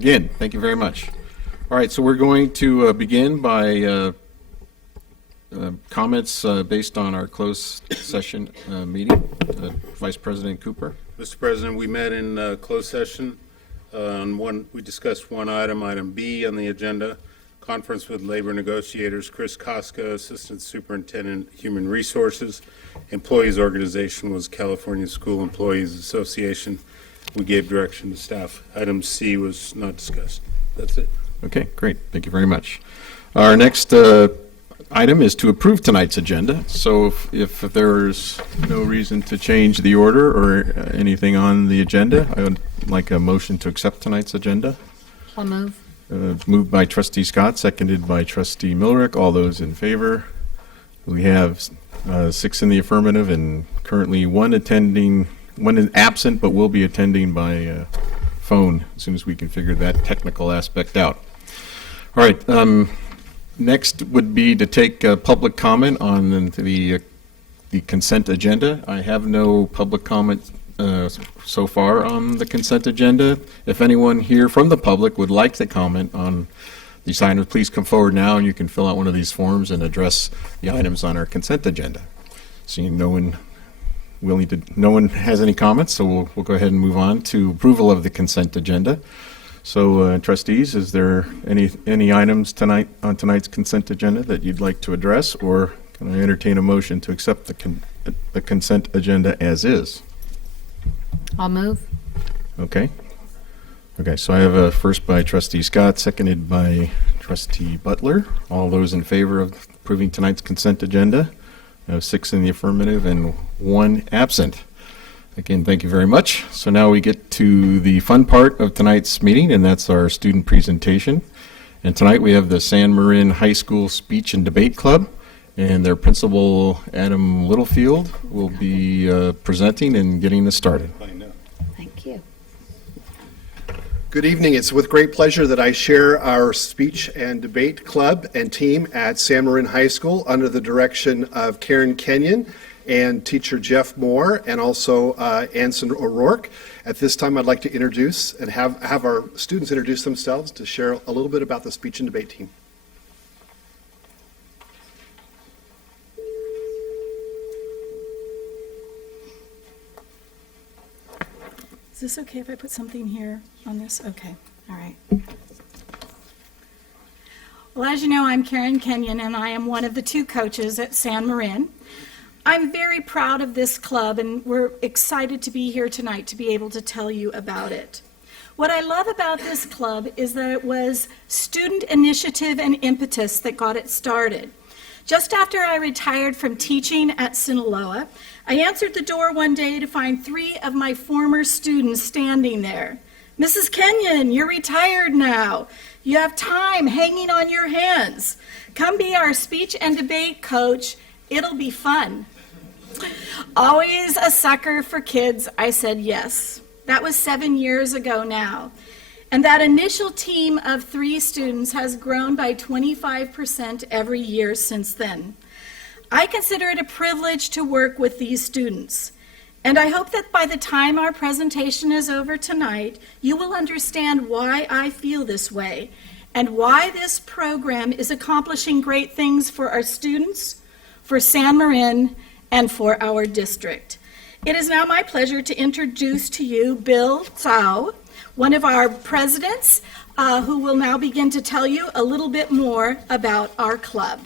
Again, thank you very much. All right, so we're going to begin by comments based on our closed session meeting. Vice President Cooper. Mr. President, we met in closed session we discussed one item, item B on the agenda, conference with labor negotiators, Chris Koska, Assistant Superintendent, Human Resources. Employees organization was California School Employees Association. We gave direction to staff. Item C was not discussed. That's it. Okay, great. Thank you very much. Our next item is to approve tonight's agenda. So if there's no reason to change the order or anything on the agenda, I would like a motion to accept tonight's agenda. I'll move. Moved by Trustee Scott, seconded by Trustee Millerick. All those in favor? We have 6 in the affirmative and currently one is absent but will be attending by phone as soon as we can figure that technical aspect out. All right. Next would be to take public comment on the consent agenda. I have no public comment so far on the consent agenda. If anyone here from the public would like to comment on these items, please come forward now and you can fill out one of these forms and address the items on our consent agenda. Seeing no one has any comments, so we'll go ahead and move on to approval of the consent agenda. So, trustees, is there any items tonight on tonight's consent agenda that you'd like to address, or can I entertain a motion to accept the consent agenda as is? I'll move. Okay. Okay, so I have a first by Trustee Scott, seconded by Trustee Butler. All those in favor of approving tonight's consent agenda? I have 6 in the affirmative and 1 absent. Again, thank you very much. So now we get to the fun part of tonight's meeting, and that's our student presentation. And tonight we have the San Marin High School Speech and Debate Club, and their principal, Adam Littlefield, will be presenting and getting this started. Thank you. Good evening. It's with great pleasure that I share our speech and debate club and team at San Marin High School under the direction of Karen Kenyon and teacher Jeff Moore, and also Anson O'Rourke. At this time, I'd like to introduce and have our students introduce themselves to share a little bit about the speech and debate team. Is this okay if I put something here on this? Okay, all right. Well, as you know, I'm Karen Kenyon, and I am one of the 2 coaches at San Marin. I'm very proud of this club, and we're excited to be here tonight to be able to tell you about it. What I love about this club is that it was student initiative and impetus that got it started. Just after I retired from teaching at Sinaloa, I answered the door one day to find 3 of my former students standing there. Mrs. Kenyon, you're retired now. You have time hanging on your hands. Come be our speech and debate coach. It'll be fun. Always a sucker for kids, I said yes. That was 7 years ago now. And that initial team of 3 students has grown by 25% every year since then. I consider it a privilege to work with these students. And I hope that by the time our presentation is over tonight, you will understand why I feel this way and why this program is accomplishing great things for our students, for San Marin, and for our district. It is now my pleasure to introduce to you Bill Tsao, one of our presidents, who will now begin to tell you a little bit more about our club.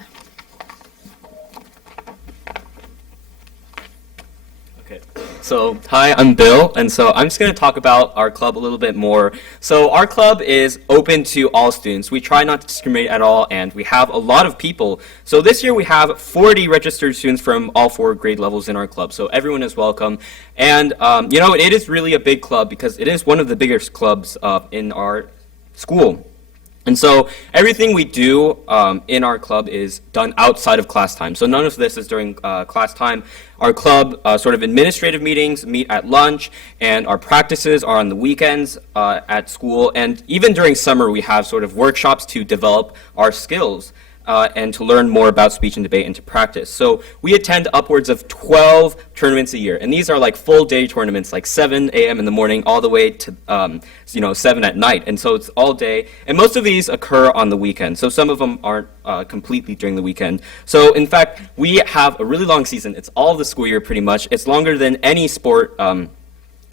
Okay, so hi, I'm Bill, and so I'm just going to talk about our club a little bit more. So our club is open to all students. We try not to discriminate at all, and we have a lot of people. So this year we have 40 registered students from all 4 grade levels in our club, so everyone is welcome. And you know, it is really a big club because it is one of the biggest clubs in our school. And so everything we do in our club is done outside of class time. So none of this is during class time. Our club sort of administrative meetings meet at lunch, and our practices are on the weekends at school. And even during summer, we have sort of workshops to develop our skills. and to learn more about speech and debate and to practice. So we attend upwards of 12 tournaments a year, and these are like full day tournaments, like 7 a.m. in the morning all the way to 7 at night, and so it's all day. And most of these occur on the weekend, so some of them aren't completely during the weekend. So in fact, we have a really long season. It's all the school year pretty much. It's longer than any sport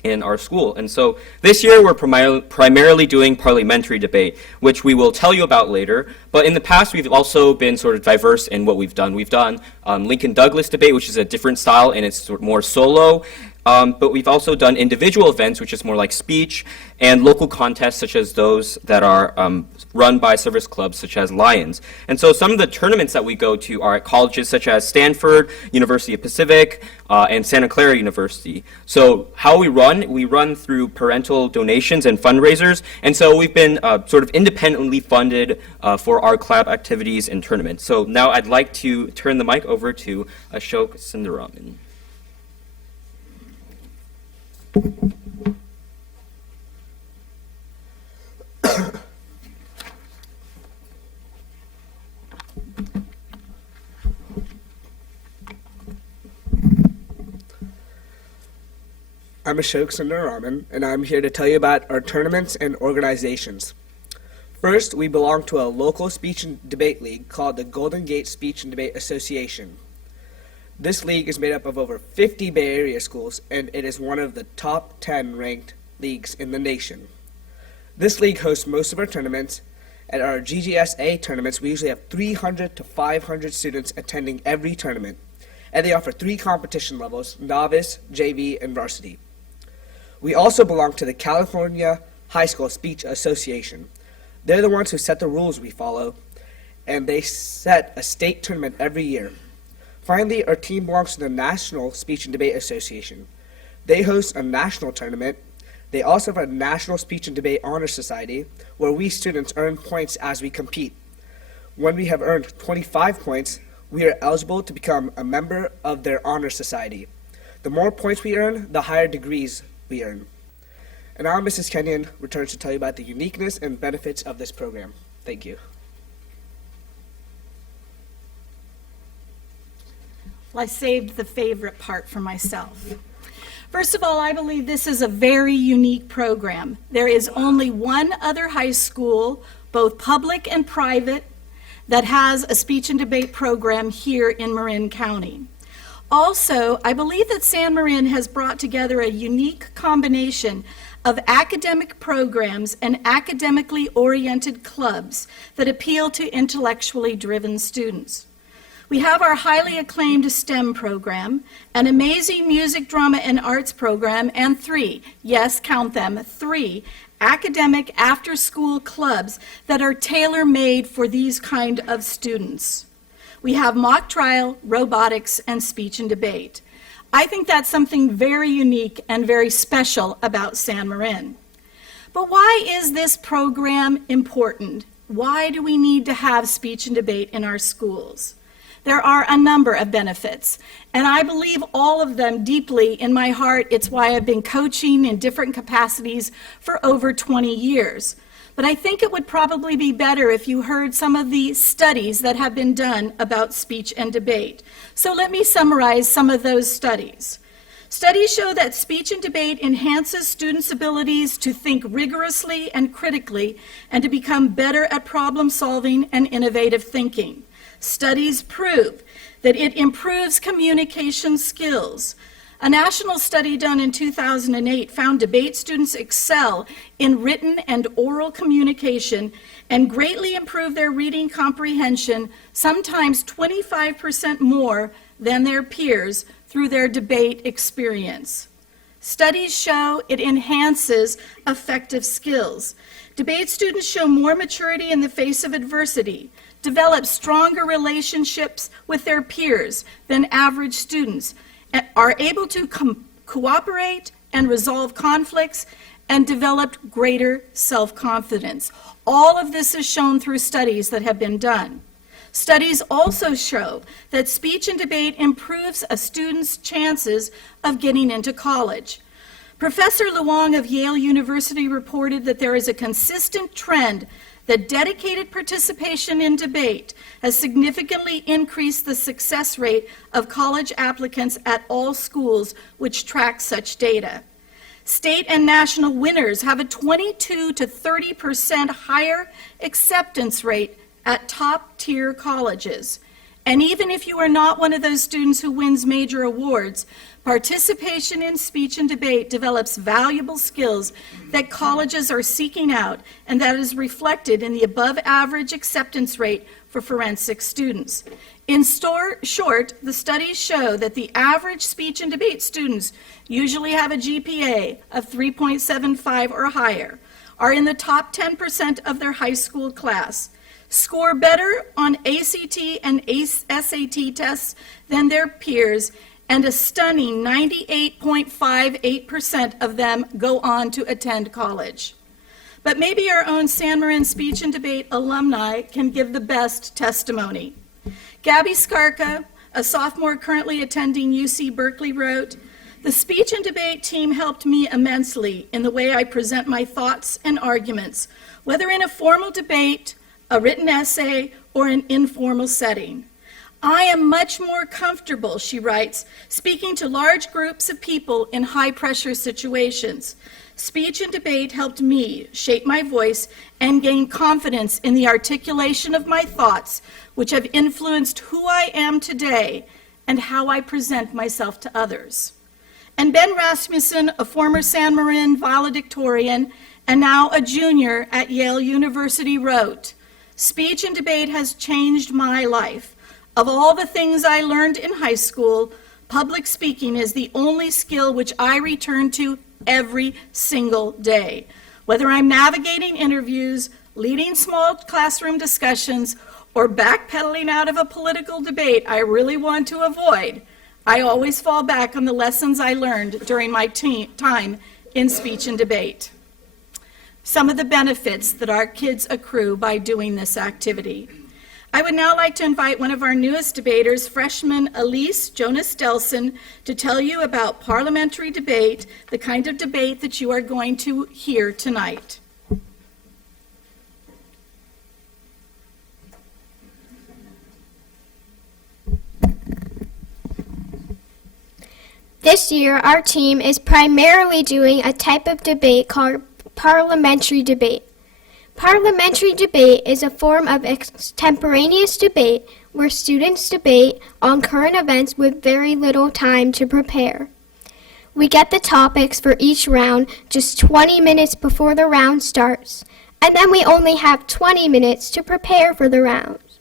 in our school. And so this year we're primarily doing parliamentary debate, which we will tell you about later. But in the past we've also been sort of diverse in what we've done. We've done Lincoln Douglas debate, which is a different style and it's sort of more solo. But we've also done individual events, which is more like speech, and local contests such as those that are run by service clubs such as Lions. And so some of the tournaments that we go to are at colleges such as Stanford, University of Pacific, and Santa Clara University. So how we run through parental donations and fundraisers, and so we've been sort of independently funded for our club activities and tournaments. So now I'd like to turn the mic over to Ashok Sundaraman. I'm Ashok Sundaraman, and I'm here to tell you about our tournaments and organizations. First, we belong to a local speech and debate league called the Golden Gate Speech and Debate Association. This league is made up of over 50 Bay Area schools, and it is one of the top 10 ranked leagues in the nation. This league hosts most of our tournaments. At our GGSA tournaments, we usually have 300 to 500 students attending every tournament, and they offer 3 competition levels: novice, JV, and varsity. We also belong to the California High School Speech Association. They're the ones who set the rules we follow, and they set a state tournament every year. Finally, our team belongs to the National Speech and Debate Association. They host a national tournament. They also have a National Speech and Debate Honor Society, where we students earn points as we compete. When we have earned 25 points, we are eligible to become a member of their honor society. The more points we earn, the higher degrees we earn. And now Mrs. Kenyon returns to tell you about the uniqueness and benefits of this program. Thank you. Well, I saved the favorite part for myself. First of all, I believe this is a very unique program. There is only one other high school, both public and private, that has a speech and debate program here in Marin County. Also, I believe that San Marin has brought together a unique combination of academic programs and academically oriented clubs that appeal to intellectually driven students. We have our highly acclaimed STEM program, an amazing music, drama, and arts program, and 3, yes, count them, 3 academic after-school clubs that are tailor-made for these kind of students. We have mock trial, robotics, and speech and debate. I think that's something very unique and very special about San Marin. But why is this program important? Why do we need to have speech and debate in our schools? There are a number of benefits, and I believe all of them deeply in my heart. It's why I've been coaching in different capacities for over 20 years. But I think it would probably be better if you heard some of the studies that have been done about speech and debate. So let me summarize some of those studies. Studies show that speech and debate enhances students' abilities to think rigorously and critically and to become better at problem solving and innovative thinking. Studies prove that it improves communication skills. A national study done in 2008 found debate students excel in written and oral communication and greatly improve their reading comprehension, sometimes 25% more than their peers through their debate experience. Studies show it enhances affective skills. Debate students show more maturity in the face of adversity, develop stronger relationships with their peers than average students, are able to cooperate and resolve conflicts, and develop greater self-confidence. All of this is shown through studies that have been done. Studies also show that speech and debate improves a student's chances of getting into college. Professor Luong of Yale University reported that there is a consistent trend that dedicated participation in debate has significantly increased the success rate of college applicants at all schools which track such data. State and national winners have a 22 to 30% higher acceptance rate at top-tier colleges. And even if you are not one of those students who wins major awards, participation in speech and debate develops valuable skills that colleges are seeking out, and that is reflected in the above-average acceptance rate for forensic students. In short, the studies show that the average speech and debate students usually have a GPA of 3.75 or higher, are in the top 10% of their high school class, score better on ACT and SAT tests than their peers, and a stunning 98.58% of them go on to attend college. But maybe our own San Marin Speech and Debate alumni can give the best testimony. Gabby Skarka, a sophomore currently attending UC Berkeley, wrote, "The speech and debate team helped me immensely in the way I present my thoughts and arguments, whether in a formal debate, a written essay, or an informal setting. I am much more comfortable," she writes, "speaking to large groups of people in high-pressure situations. Speech and debate helped me shape my voice and gain confidence in the articulation of my thoughts, which have influenced who I am today and how I present myself to others." And Ben Rasmussen, a former San Marin valedictorian and now a junior at Yale University, wrote, "Speech and debate has changed my life. Of all the things I learned in high school, public speaking is the only skill which I return to every single day. Whether I'm navigating interviews, leading small classroom discussions, or backpedaling out of a political debate I really want to avoid, I always fall back on the lessons I learned during my time in speech and debate." Some of the benefits that our kids accrue by doing this activity. I would now like to invite one of our newest debaters, freshman Elise Jonas-Delson, to tell you about parliamentary debate, the kind of debate that you are going to hear tonight. This year, our team is primarily doing a type of debate called parliamentary debate. Parliamentary debate is a form of extemporaneous debate where students debate on current events with very little time to prepare. We get the topics for each round just 20 minutes before the round starts, and then we only have 20 minutes to prepare for the rounds.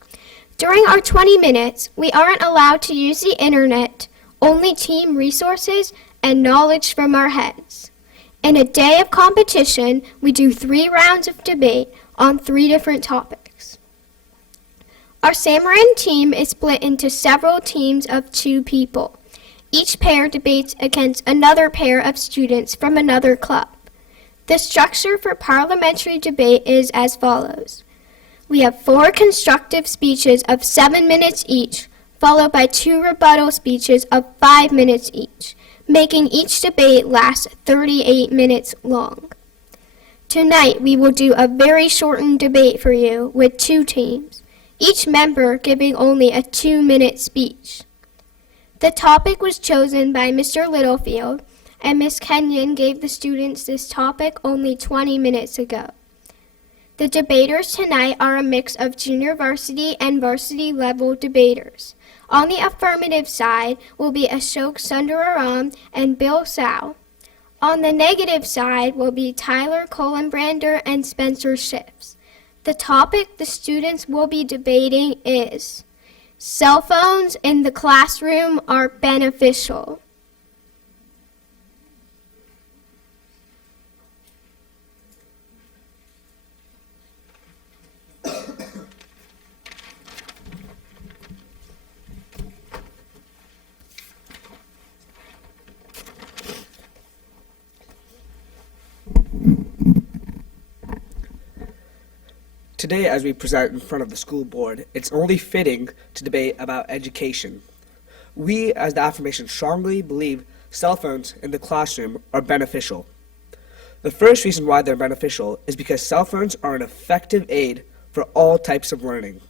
During our 20 minutes, we aren't allowed to use the internet, only team resources and knowledge from our heads. In a day of competition, we do 3 rounds of debate on 3 different topics. Our San Marin team is split into several teams of 2 people. Each pair debates against another pair of students from another club. The structure for parliamentary debate is as follows. We have 4 constructive speeches of 7 minutes each, followed by 2 rebuttal speeches of 5 minutes each, making each debate last 38 minutes long. Tonight, we will do a very shortened debate for you with 2 teams, each member giving only a 2-minute speech. The topic was chosen by Mr. Littlefield, and Ms. Kenyon gave the students this topic only 20 minutes ago. The debaters tonight are a mix of junior varsity and varsity level debaters. On the affirmative side will be Ashok Sundararam and Bill Sow. On the negative side will be Tyler Colenbrander and Spencer Schiffs. The topic the students will be debating is, cell phones in the classroom are beneficial. Today, as we present in front of the school board, it's only fitting to debate about education. We, as the affirmation, strongly believe cell phones in the classroom are beneficial. The first reason why they're beneficial is because cell phones are an effective aid for all types of learning.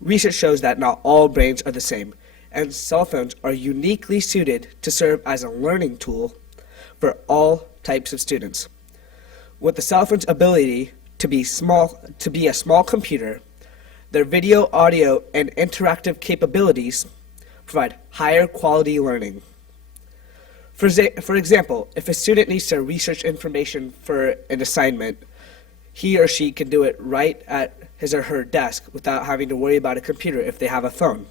Research shows that not all brains are the same, and cell phones are uniquely suited to serve as a learning tool for all types of students. With the cell phone's ability to be a small computer, their video, audio, and interactive capabilities provide higher quality learning. For example, if a student needs to research information for an assignment, he or she can do it right at his or her desk without having to worry about a computer if they have a phone.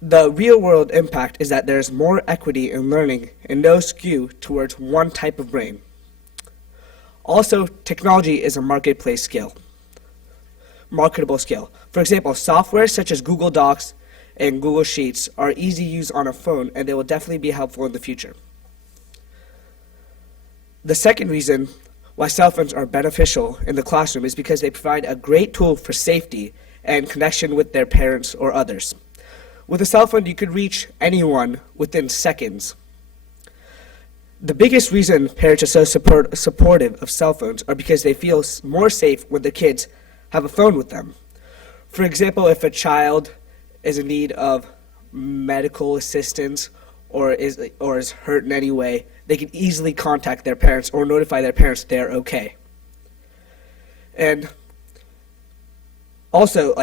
The real-world impact is that there's more equity in learning and no skew towards one type of brain. Also, technology is a marketable skill. For example, software such as Google Docs and Google Sheets are easy to use on a phone, and they will definitely be helpful in the future. The second reason why cell phones are beneficial in the classroom is because they provide a great tool for safety and connection with their parents or others. With a cell phone, you could reach anyone within seconds. The biggest reason parents are so supportive of cell phones are because they feel more safe when the kids have a phone with them. For example, if a child is in need of medical assistance or is hurt in any way, they can easily contact their parents or notify their parents they're okay. And also,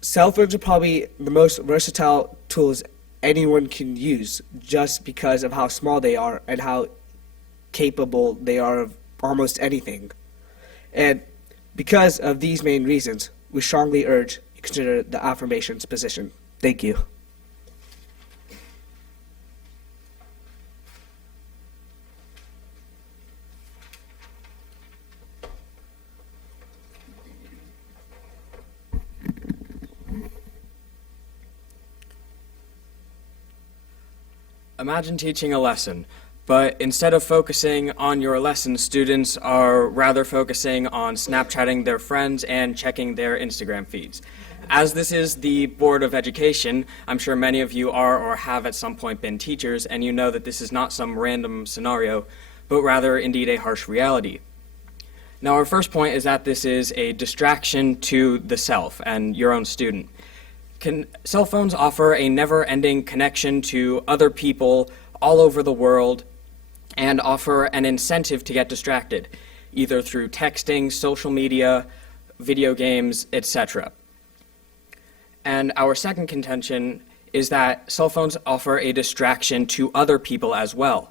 cell phones are probably the most versatile tools anyone can use just because of how small they are and how capable they are of almost anything. And because of these main reasons, we strongly urge you consider the affirmations position. Thank you. Imagine teaching a lesson, but instead of focusing on your lesson, students are rather focusing on Snapchatting their friends and checking their Instagram feeds. As this is the Board of Education, I'm sure many of you are or have at some point been teachers, and you know that this is not some random scenario, but rather indeed a harsh reality. Now, our first point is that this is a distraction to the self and your own student. Cell phones offer a never-ending connection to other people all over the world and offer an incentive to get distracted, either through texting, social media, video games, etc. And our second contention is that cell phones offer a distraction to other people as well.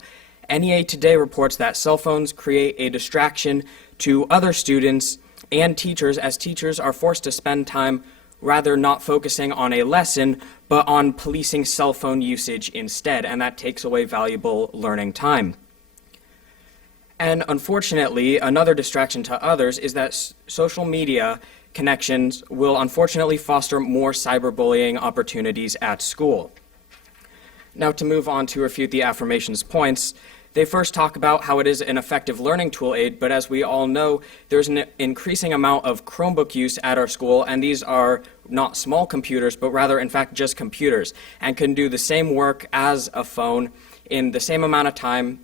NEA Today reports that cell phones create a distraction to other students and teachers, as teachers are forced to spend time rather not focusing on a lesson, but on policing cell phone usage instead, and that takes away valuable learning time. And unfortunately, another distraction to others is that social media connections will unfortunately foster more cyberbullying opportunities at school. Now, to move on to refute the affirmations points, they first talk about how it is an effective learning tool aid, but as we all know, there's an increasing amount of Chromebook use at our school, and these are not small computers, but rather, in fact, just computers, and can do the same work as a phone in the same amount of time,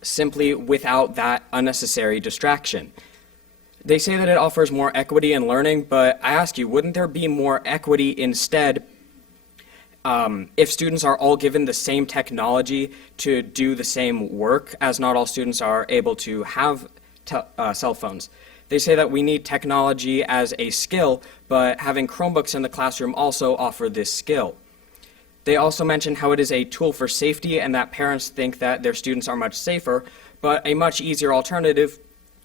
simply without that unnecessary distraction. They say that it offers more equity in learning, but I ask you, wouldn't there be more equity instead if students are all given the same technology to do the same work, as not all students are able to have cell phones? They say that we need technology as a skill, but having Chromebooks in the classroom also offer this skill. They also mention how it is a tool for safety and that parents think that their students are much safer, but a much easier alternative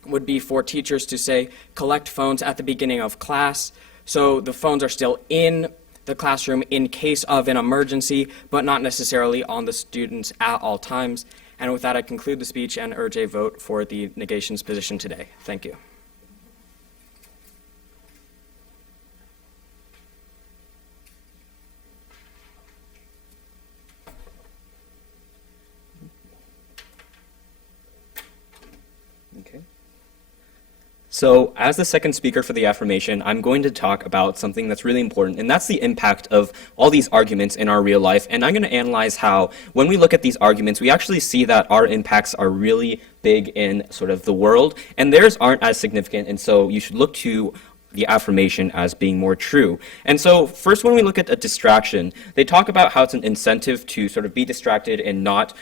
would be for teachers to say, collect phones at the beginning of class, so the phones are still in the classroom in case of an emergency, but not necessarily on the students at all times. And with that, I conclude the speech and urge a vote for the negations position today. Thank you. Okay. So, as the second speaker for the affirmation, I'm going to talk about something that's really important, and that's the impact of all these arguments in our real life. And I'm going to analyze how, when we look at these arguments, we actually see that our impacts are really big in sort of the world, and theirs aren't as significant, and so you should look to the affirmation as being more true. And so first, when we look at a distraction, they talk about how it's an incentive to sort of be distracted and not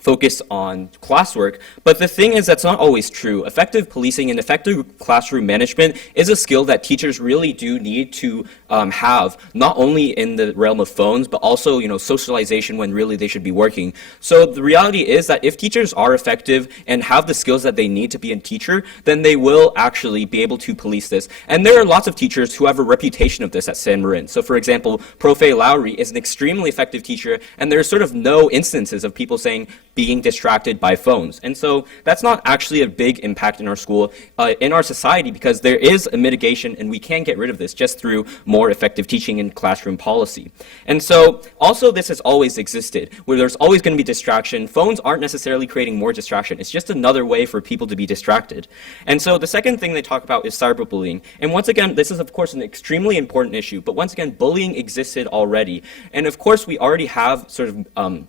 focus on classwork, but the thing is that's not always true. Effective policing and effective classroom management is a skill that teachers really do need to have, not only in the realm of phones, but also, socialization when really they should be working. So the reality is that if teachers are effective and have the skills that they need to be a teacher, then they will actually be able to police this. And there are lots of teachers who have a reputation of this at San Marin. So for example, Prof. Lowry is an extremely effective teacher, and there's sort of no instances of people saying, being distracted by phones. And so that's not actually a big impact in our school, in our society, because there is a mitigation and we can get rid of this just through more effective teaching and classroom policy. And so also this has always existed, where there's always going to be distraction. Phones aren't necessarily creating more distraction. It's just another way for people to be distracted. And so the second thing they talk about is cyberbullying. And once again, this is of course an extremely important issue, but once again, bullying existed already. And of course, we already have sort of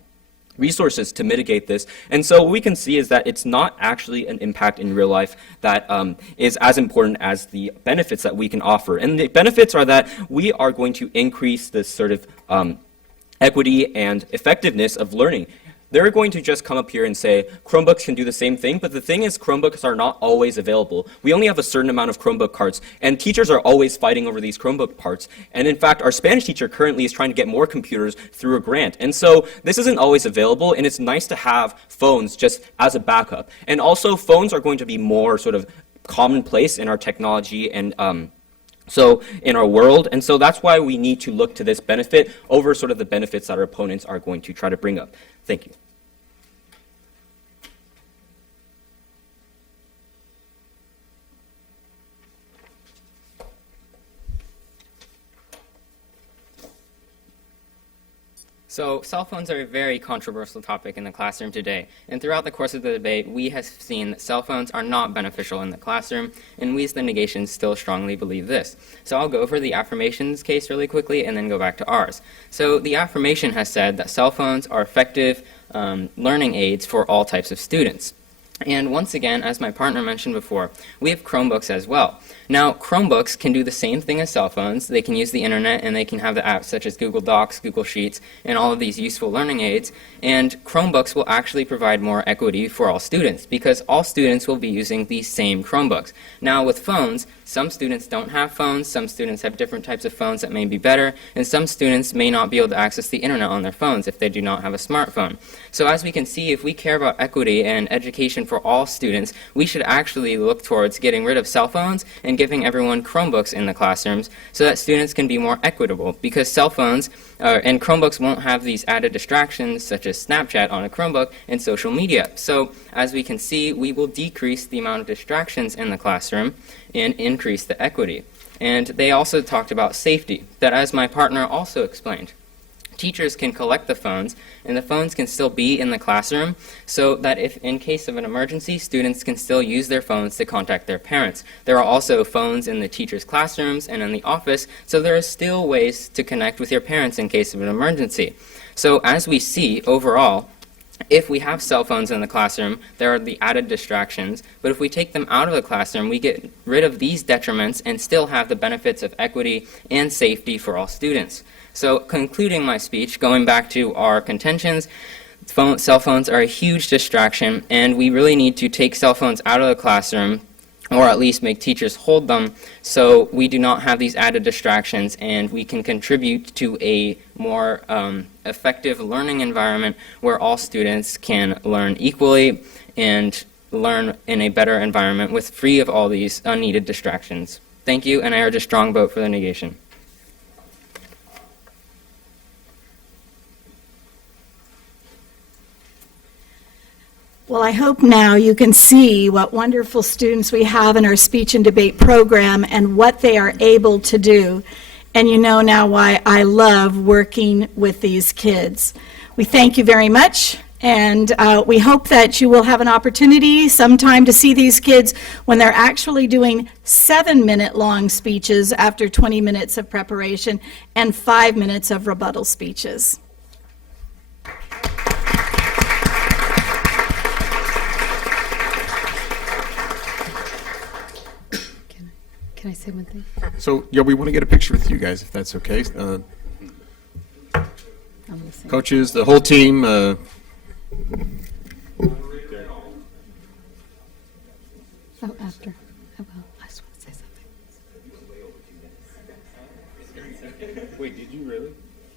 resources to mitigate this. And so what we can see is that it's not actually an impact in real life that is as important as the benefits that we can offer. And the benefits are that we are going to increase this sort of equity and effectiveness of learning. They're going to just come up here and say, Chromebooks can do the same thing, but the thing is Chromebooks are not always available. We only have a certain amount of Chromebook carts, and teachers are always fighting over these Chromebook parts. And in fact, our Spanish teacher currently is trying to get more computers through a grant. And so this isn't always available, and it's nice to have phones just as a backup. And also, phones are going to be more sort of commonplace in our technology and so in our world, and so that's why we need to look to this benefit over sort of the benefits that our opponents are going to try to bring up. Thank you. So cell phones are a very controversial topic in the classroom today, and throughout the course of the debate, we have seen that cell phones are not beneficial in the classroom, and we as the negation still strongly believe this. So I'll go over the affirmations case really quickly and then go back to ours. So the affirmation has said that cell phones are effective learning aids for all types of students. And once again, as my partner mentioned before, we have Chromebooks as well. Now, Chromebooks can do the same thing as cell phones. They can use the internet, and they can have the apps such as Google Docs, Google Sheets, and all of these useful learning aids. And Chromebooks will actually provide more equity for all students, because all students will be using these same Chromebooks. Now, with phones, some students don't have phones, some students have different types of phones that may be better, and some students may not be able to access the internet on their phones if they do not have a smartphone. So as we can see, if we care about equity and education for all students, we should actually look towards getting rid of cell phones and giving everyone Chromebooks in the classrooms so that students can be more equitable, because cell phones and Chromebooks won't have these added distractions such as Snapchat on a Chromebook and social media. So as we can see, we will decrease the amount of distractions in the classroom and increase the equity. And they also talked about safety, that as my partner also explained, teachers can collect the phones, and the phones can still be in the classroom, so that if in case of an emergency, students can still use their phones to contact their parents. There are also phones in the teachers' classrooms and in the office, so there are still ways to connect with your parents in case of an emergency. So as we see overall, if we have cell phones in the classroom, there are the added distractions, but if we take them out of the classroom, we get rid of these detriments and still have the benefits of equity and safety for all students. So concluding my speech, going back to our contentions, cell phones are a huge distraction, and we really need to take cell phones out of the classroom, or at least make teachers hold them so we do not have these added distractions, and we can contribute to a more effective learning environment where all students can learn equally and learn in a better environment with free of all these unneeded distractions. Thank you, and I urge a strong vote for the negation. Well, I hope now you can see what wonderful students we have in our speech and debate program and what they are able to do. And you know now why I love working with these kids. We thank you very much, And we hope that you will have an opportunity sometime to see these kids when they're actually doing 7-minute long speeches after 20 minutes of preparation and 5 minutes of rebuttal speeches. Can I say one thing? So, yeah, we want to get a picture with you guys, if that's okay. I'm listening. Coaches, the whole team, Oh, after. I will. I just want to say something. Wait, did you really? It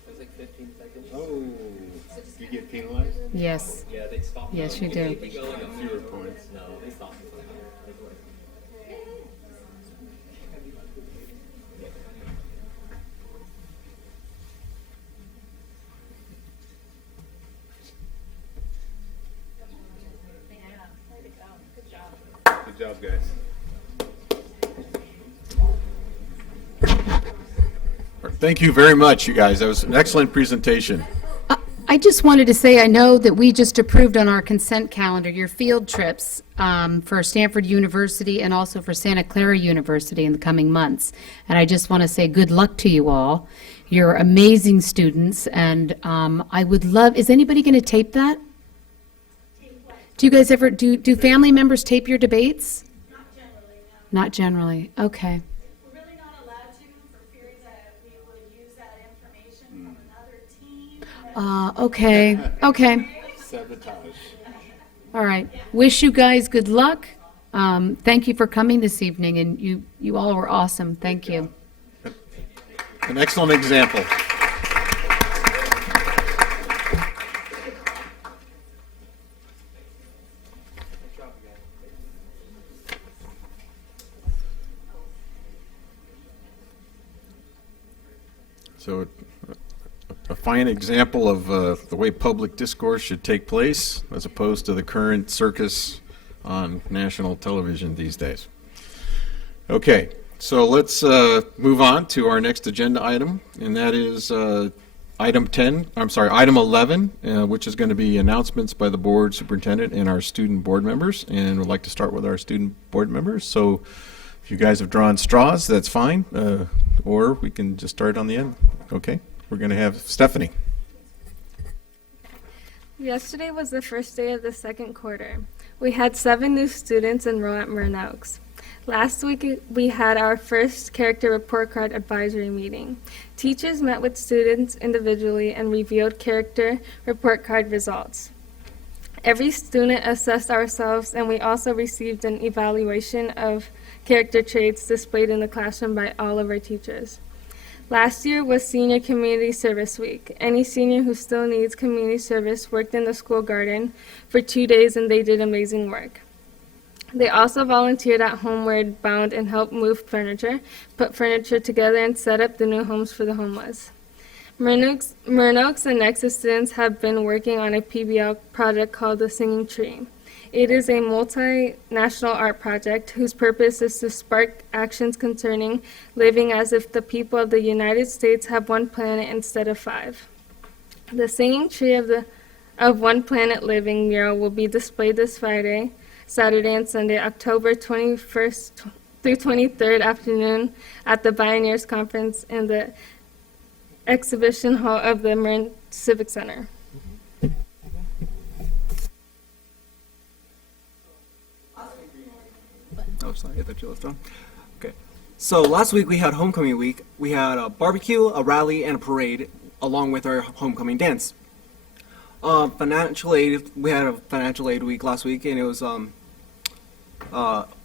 was like 15 seconds. Oh, you get penalized? Yes. Yeah, they stopped. Yes, you do. Fewer points. No, they stopped. Good job, guys. thank you very much, you guys. That was an excellent presentation. I just wanted to say, I know that we just approved on our consent calendar your field trips for Stanford University and also for Santa Clara University in the coming months. And I just want to say good luck to you all. You're amazing students, and I would love, is anybody going to tape that? Do you guys ever, do family members tape your debates? Not generally, no. Not generally, okay. We're really not allowed to for fear that we would use that information from another team. Okay, okay. Sabotage. All right. Wish you guys good luck. Thank you for coming this evening, and you all were awesome. Thank you. An excellent example. So, a fine example of the way public discourse should take place, as opposed to the current circus on national television these days. Okay, so let's move on to our next agenda item, and that is item 11, which is going to be announcements by the board superintendent and our student board members. And we'd like to start with our student board members. So if you guys have drawn straws, that's fine, or we can just start on the end. Okay, we're going to have Stephanie. Yesterday was the first day of the second quarter. We had 7 new students enroll at Marin Oaks. Last week, we had our first character report card advisory meeting. Teachers met with students individually and reviewed character report card results. Every student assessed ourselves, and we also received an evaluation of character traits displayed in the classroom by all of our teachers. Last year was Senior Community Service Week. Any senior who still needs community service worked in the school garden for 2 days, and they did amazing work. They also volunteered at Homeward Bound and helped move furniture, put furniture together, and set up the new homes for the homeless. Marin Oaks and Nexus students have been working on a PBL project called The Singing Tree. It is a multinational art project whose purpose is to spark actions concerning living as if the people of the United States have one planet instead of 5. The Singing Tree of One Planet Living mural will be displayed this Friday, Saturday, and Sunday, October 21st through 23rd afternoon at the Pioneers Conference in the exhibition hall of the Marin Civic Center. Oh, sorry, I thought you left on. Okay. So last week we had homecoming week. We had a barbecue, a rally, and a parade, along with our homecoming dance. Financial aid. We had a financial aid week last week, and it was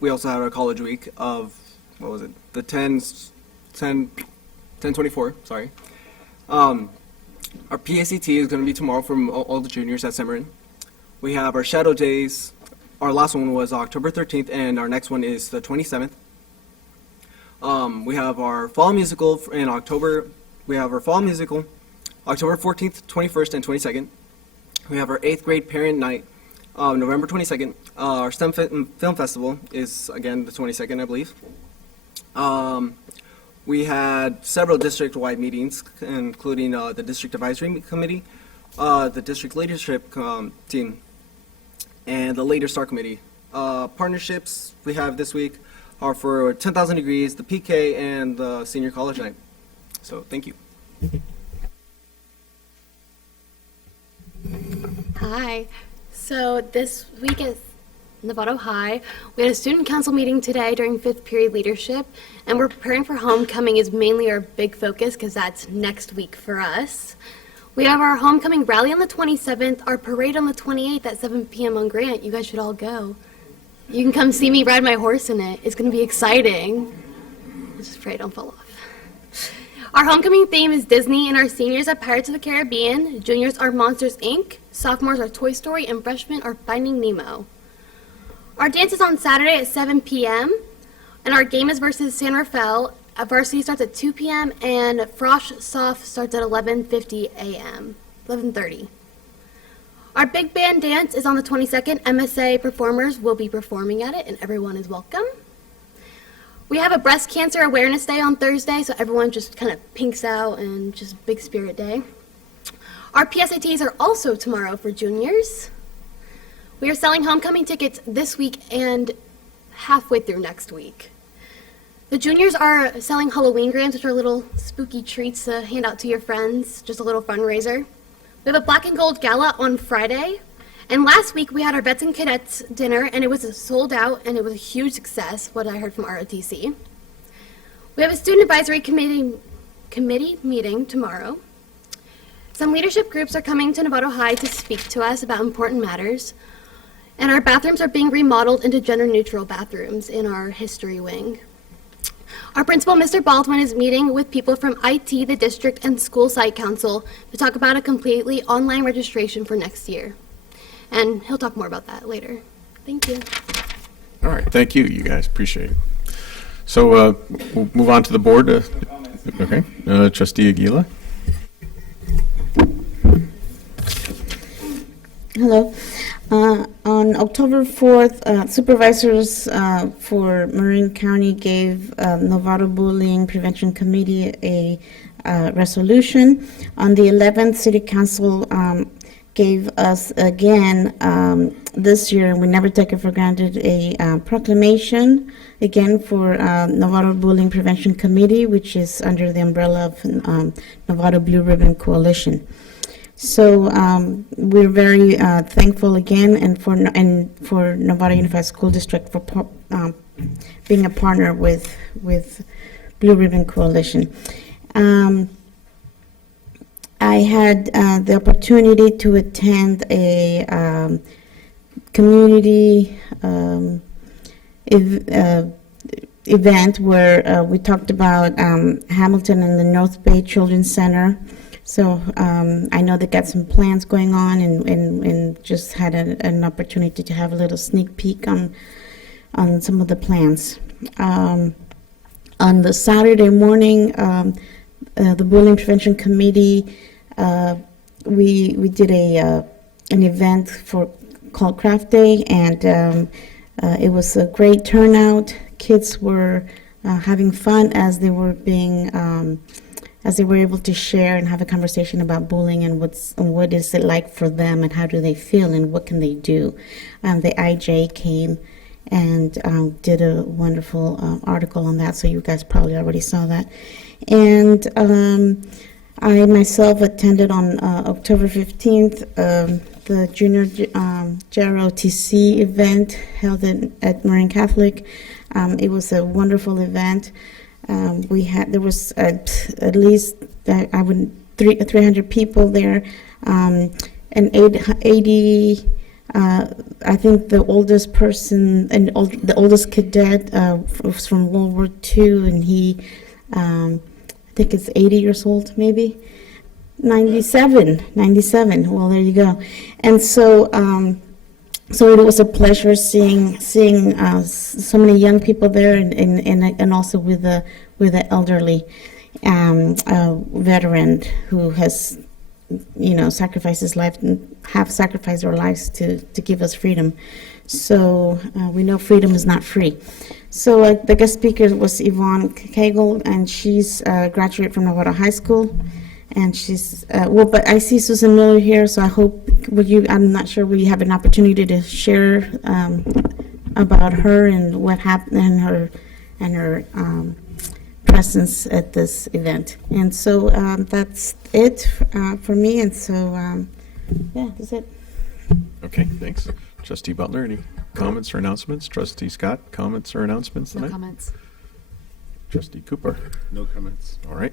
we also had our college week of what was it? The 10/24. Sorry. Our PACT is going to be tomorrow from all the juniors at Semerin. We have our shadow days. Our last one was October 13th, and our next one is the 27th. We have our fall musical in October. We have our fall musical, October 14th, 21st, and 22nd. We have our 8th grade parent night, November 22nd. Our STEM Film Festival is, again, the 22nd, I believe. We had several district-wide meetings, including the District Advisory Committee. the district leadership team, and the Later Start Committee. Partnerships we have this week are for 10,000 Degrees, the PK, and the Senior College Night. So thank you. Hi. So this week at Novato High, we had a student council meeting today during fifth period leadership, and we're preparing for homecoming is mainly our big focus because that's next week for us. We have our homecoming rally on the 27th, our parade on the 28th at 7 p.m. on Grant. You guys should all go. You can come see me ride my horse in it. It's going to be exciting. I'm just afraid I don't fall off. Our homecoming theme is Disney, and our seniors are Pirates of the Caribbean, juniors are Monsters, Inc., sophomores are Toy Story, and freshmen are Finding Nemo. Our dance is on Saturday at 7 p.m., and our game is versus San Rafael. Varsity starts at 2 p.m., and Frosh Soft starts at 11:50 a.m., 11:30. Our big band dance is on the 22nd. MSA performers will be performing at it, and everyone is welcome. We have a breast cancer awareness day on Thursday, so everyone just kind of pinks out and just big spirit day. Our PSATs are also tomorrow for juniors. We are selling homecoming tickets this week and halfway through next week. The juniors are selling Halloween grams, which are little spooky treats to hand out to your friends, just a little fundraiser. We have a black and gold gala on Friday. And last week we had our Vets and Cadets dinner, and it was sold out, and it was a huge success, what I heard from ROTC. We have a student advisory committee meeting tomorrow. Some leadership groups are coming to Novato High to speak to us about important matters. And our bathrooms are being remodeled into gender-neutral bathrooms in our history wing. Our principal, Mr. Baldwin, is meeting with people from IT, the district, and school site council to talk about a completely online registration for next year. And he'll talk more about that later. Thank you. All right, thank you, you guys, appreciate it. So we'll move on to the board. Okay, Trustee Aguila. Hello. On October 4th, supervisors for Marin County gave Novato Bullying Prevention Committee a resolution. On the 11th, City Council gave us again, this year, we never take it for granted, a proclamation, again for Novato Bullying Prevention Committee, which is under the umbrella of Novato Blue Ribbon Coalition. So we're very thankful again, and for Novato Unified School District for being a partner with Blue Ribbon Coalition. I had the opportunity to attend a community event where we talked about Hamilton and the North Bay Children's Center. So I know they got some plans going on, and just had an opportunity to have a little sneak peek on some of the plans. On the Saturday morning, the Bullying Prevention Committee, we did an event called Craft Day, and it was a great turnout. Kids were having fun as they were able to share and have a conversation about bullying and what is it like for them and how do they feel and what can they do. The IJ came and did a wonderful article on that, so you guys probably already saw that. And I myself attended on October 15th the Junior JROTC event held at Marin Catholic. It was a wonderful event. There was at least 300 people there, and 80. I think the oldest person and the oldest cadet was from World War II, and he, I think it's 80 years old, maybe 97. Well, there you go. And so it was a pleasure seeing so mmany young people there, and also with the elderly veteran who has sacrificed his life and have sacrificed their lives to give us freedom. So we know freedom is not free. So the guest speaker was Yvonne Cagle, and she's a graduate from Novato High School. And she's, well, but I see Susan Miller here, so I hope, I'm not sure, will you have an opportunity to share about her and what happened and her presence at this event. And so that's it for me, and so, yeah, that's it. Okay, thanks. Trustee Butler, any comments or announcements? Trustee Scott, comments or announcements No tonight? comments. Trustee Cooper. No comments. All right.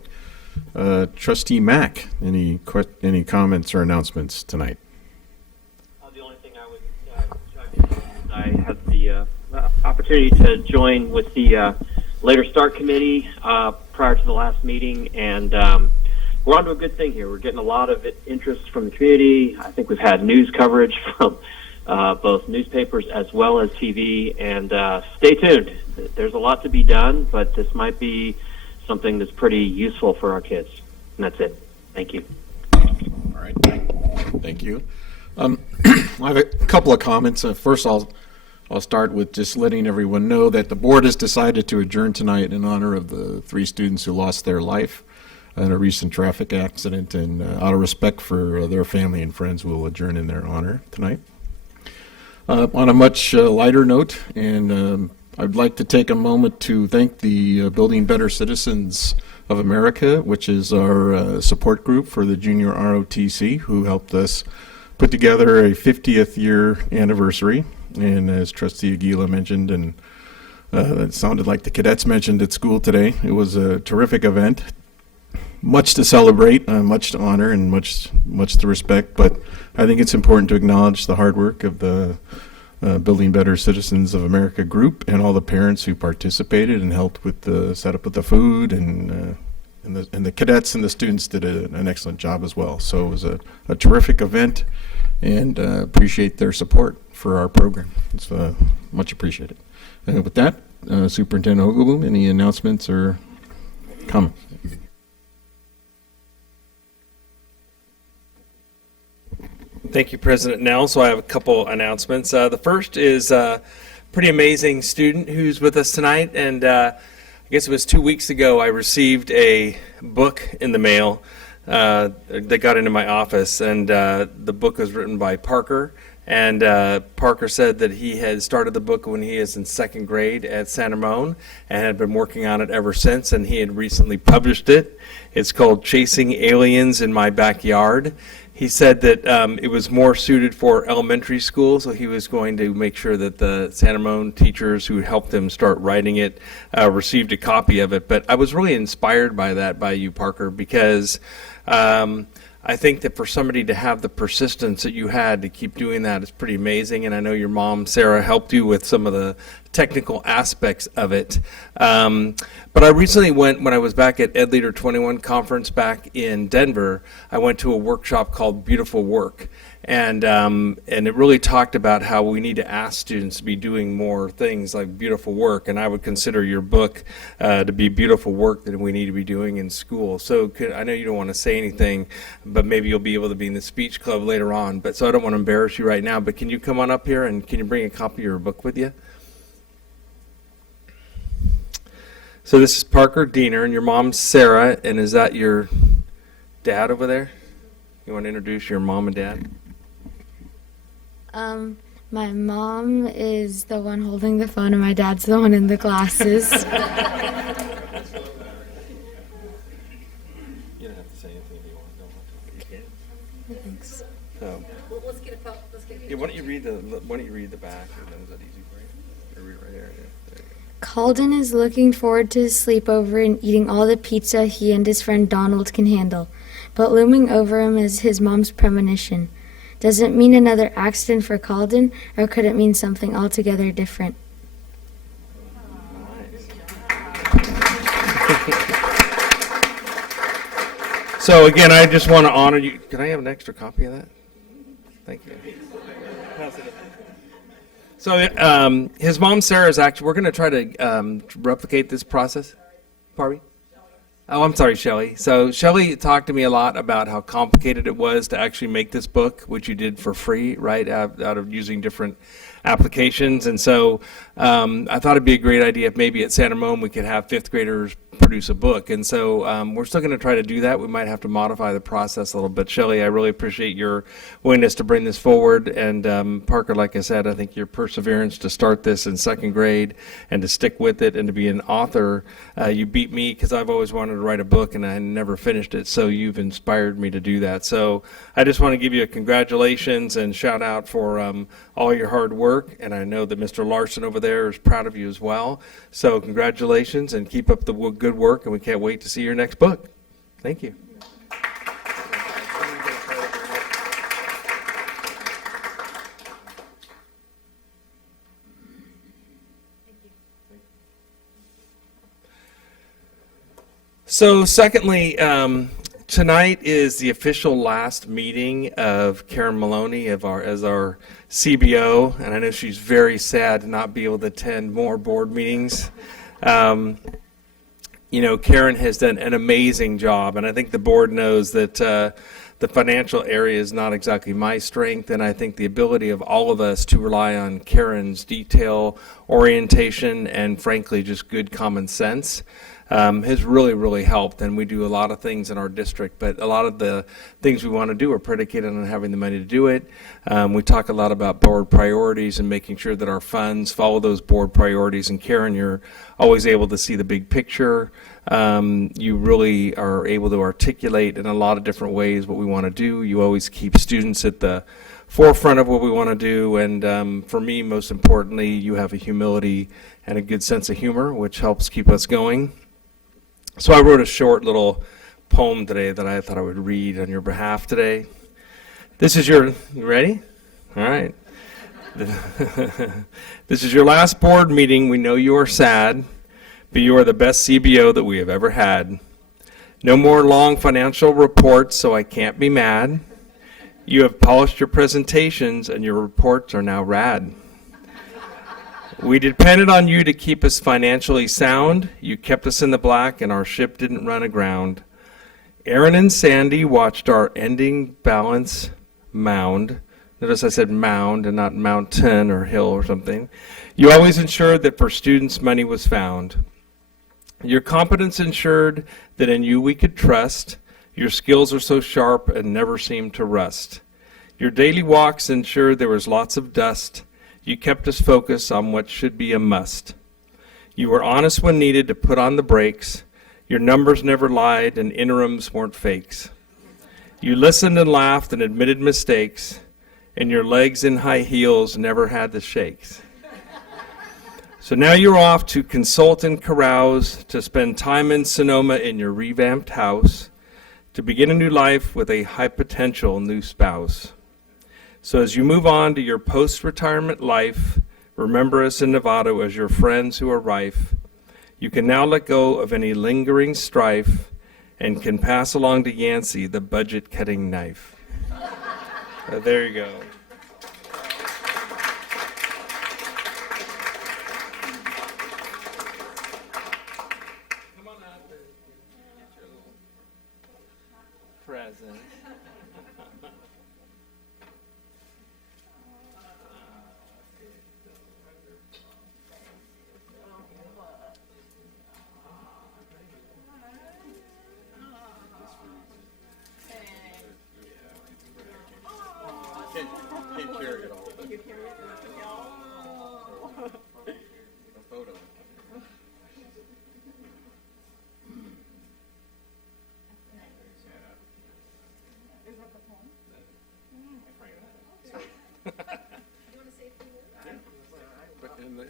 Trustee Mack, any comments or announcements tonight? The only thing I would chime in is I had the opportunity to join with the Later Start Committee prior to the last meeting, and we're on to a good thing here. We're getting a lot of interest from the community. I think we've had news coverage from both newspapers as well as TV, and stay tuned. There's a lot to be done, but this might be something that's pretty useful for our kids. And that's it. Thank you. All right. Thank you. I have a couple of comments. First, I'll start with just letting everyone know that the board has decided to adjourn tonight in honor of the 3 students who lost their life in a recent traffic accident, and out of respect for their family and friends, we'll adjourn in their honor tonight. On a much lighter note, and I'd like to take a moment to thank the Building Better Citizens of America, which is our support group for the junior ROTC, who helped us put together a 50th year anniversary. And as Trustee Aguila mentioned, and it sounded like the cadets mentioned at school today, it was a terrific event. Much to celebrate, much to honor, and much to respect. But I think it's important to acknowledge the hard work of the Building Better Citizens of America group and all the parents who participated and helped with the setup of the food, and the cadets and the students did an excellent job as well. So it was a terrific event, and appreciate their support for our program. It's much appreciated. And with that, Superintendent Hogelboom, any announcements or comments? Thank you, President Nell. So I have a couple announcements. The first is a pretty amazing student who's with us tonight, and I guess it was 2 weeks ago I received a book in the mail that got into my office, and the book was written by Parker, and Parker said that he had started the book when he was in 2nd grade at San Ramon and had been working on it ever since, and he had recently published it. It's called Chasing Aliens in My Backyard. He said that it was more suited for elementary school, so he was going to make sure that the San Ramon teachers who helped him start writing it received a copy of it. But I was really inspired by that, by you, Parker, because I think that for somebody to have the persistence that you had to keep doing that is pretty amazing. And I know your mom, Sarah, helped you with some of the technical aspects of it. But I recently went, when I was back at Ed Leader 21 conference back in Denver, I went to a workshop called Beautiful Work. And it really talked about how we need to ask students to be doing more things like beautiful work. And I would consider your book to be beautiful work that we need to be doing in school. So I know you don't want to say anything, but maybe you'll be able to be in the speech club later on. But so I don't want to embarrass you right now, but can you come on up here and can you bring a copy of your book with you? So this is Parker Diener, and your mom's Sarah, and is that your dad over there? You want to introduce your mom and dad? My mom is the one holding the phone, and my dad's the one in the glasses. You don't have to say anything if you want. Don't want to. Thanks. So, Let's get a yeah, why don't you read the back, and then is that easy for you? Or read it right there. Yeah. There you go. Calden is looking forward to his sleepover and eating all the pizza he and his friend Donald can handle. But looming over him is his mom's premonition. Does it mean another accident for Calden, or could it mean something altogether different? So again, I just want to honor you. Can I have an extra copy of that? Thank you. So his mom, Sarah, is actually, we're going to try to replicate this process. Pardon me? Oh, I'm sorry, Shelley. So Shelley talked to me a lot about how complicated it was to actually make this book, which you did for free, right, out of using different applications. And so I thought it'd be a great idea if maybe at Santa Moan we could have fifth graders produce a book. And so we're still going to try to do that. We might have to modify the process a little bit. Shelley, I really appreciate your willingness to bring this forward. And Parker, like I said, I think your perseverance to start this in second grade and to stick with it and to be an author, you beat me because I've always wanted to write a book and I never finished it. So you've inspired me to do that. So I just want to give you a congratulations and shout out for all your hard work. And I know that Mr. Larson over there is proud of you as well. So congratulations and keep up the good work. And we can't wait to see your next book. Thank you. So secondly, tonight is the official last meeting of Karen Maloney as our CBO, and I know she's very sad to not be able to attend more board meetings. You know, Karen has done an amazing job, and I think the board knows that the financial area is not exactly my strength, and I think the ability of all of us to rely on Karen's detail orientation and frankly just good common sense has really helped. And we do a lot of things in our district, but a lot of the things we want to do are predicated on having the money to do it. We talk a lot about board priorities and making sure that our funds follow those board priorities. And Karen, you're always able to see the big picture. You really are able to articulate in a lot of different ways what we want to do. You always keep students at the forefront of what we want to do. And for me, most importantly, you have a humility and a good sense of humor, which helps keep us going. So I wrote a short little poem today that I thought I would read on your behalf today. This is you ready? All right. This is your last board meeting. We know you are sad, but you are the best CBO that we have ever had. No more long financial reports, so I can't be mad. You have polished your presentations, and your reports are now rad. We depended on you to keep us financially sound. You kept us in the black, and our ship didn't run aground. Aaron and Sandy watched our ending balance mound. Notice I said mound and not mountain or hill or something. You always ensured that for students money was found. Your competence ensured that in you we could trust. Your skills are so sharp and never seem to rust. Your daily walks ensured there was lots of dust. You kept us focused on what should be a must. You were honest when needed to put on the brakes. Your numbers never lied and interims weren't fakes. You listened and laughed and admitted mistakes, and your legs in high heels never had the shakes. So now you're off to consult and carouse, to spend time in Sonoma in your revamped house, to begin a new life with a high potential new spouse. So as you move on to your post-retirement life, remember us in Novato as your friends who are rife. You can now let go of any lingering strife and can pass along to Yancey the budget-cutting knife. There you go. Come on out there. Get your little present. Can't carry it all. You carry it all. A photo. Is that the poem?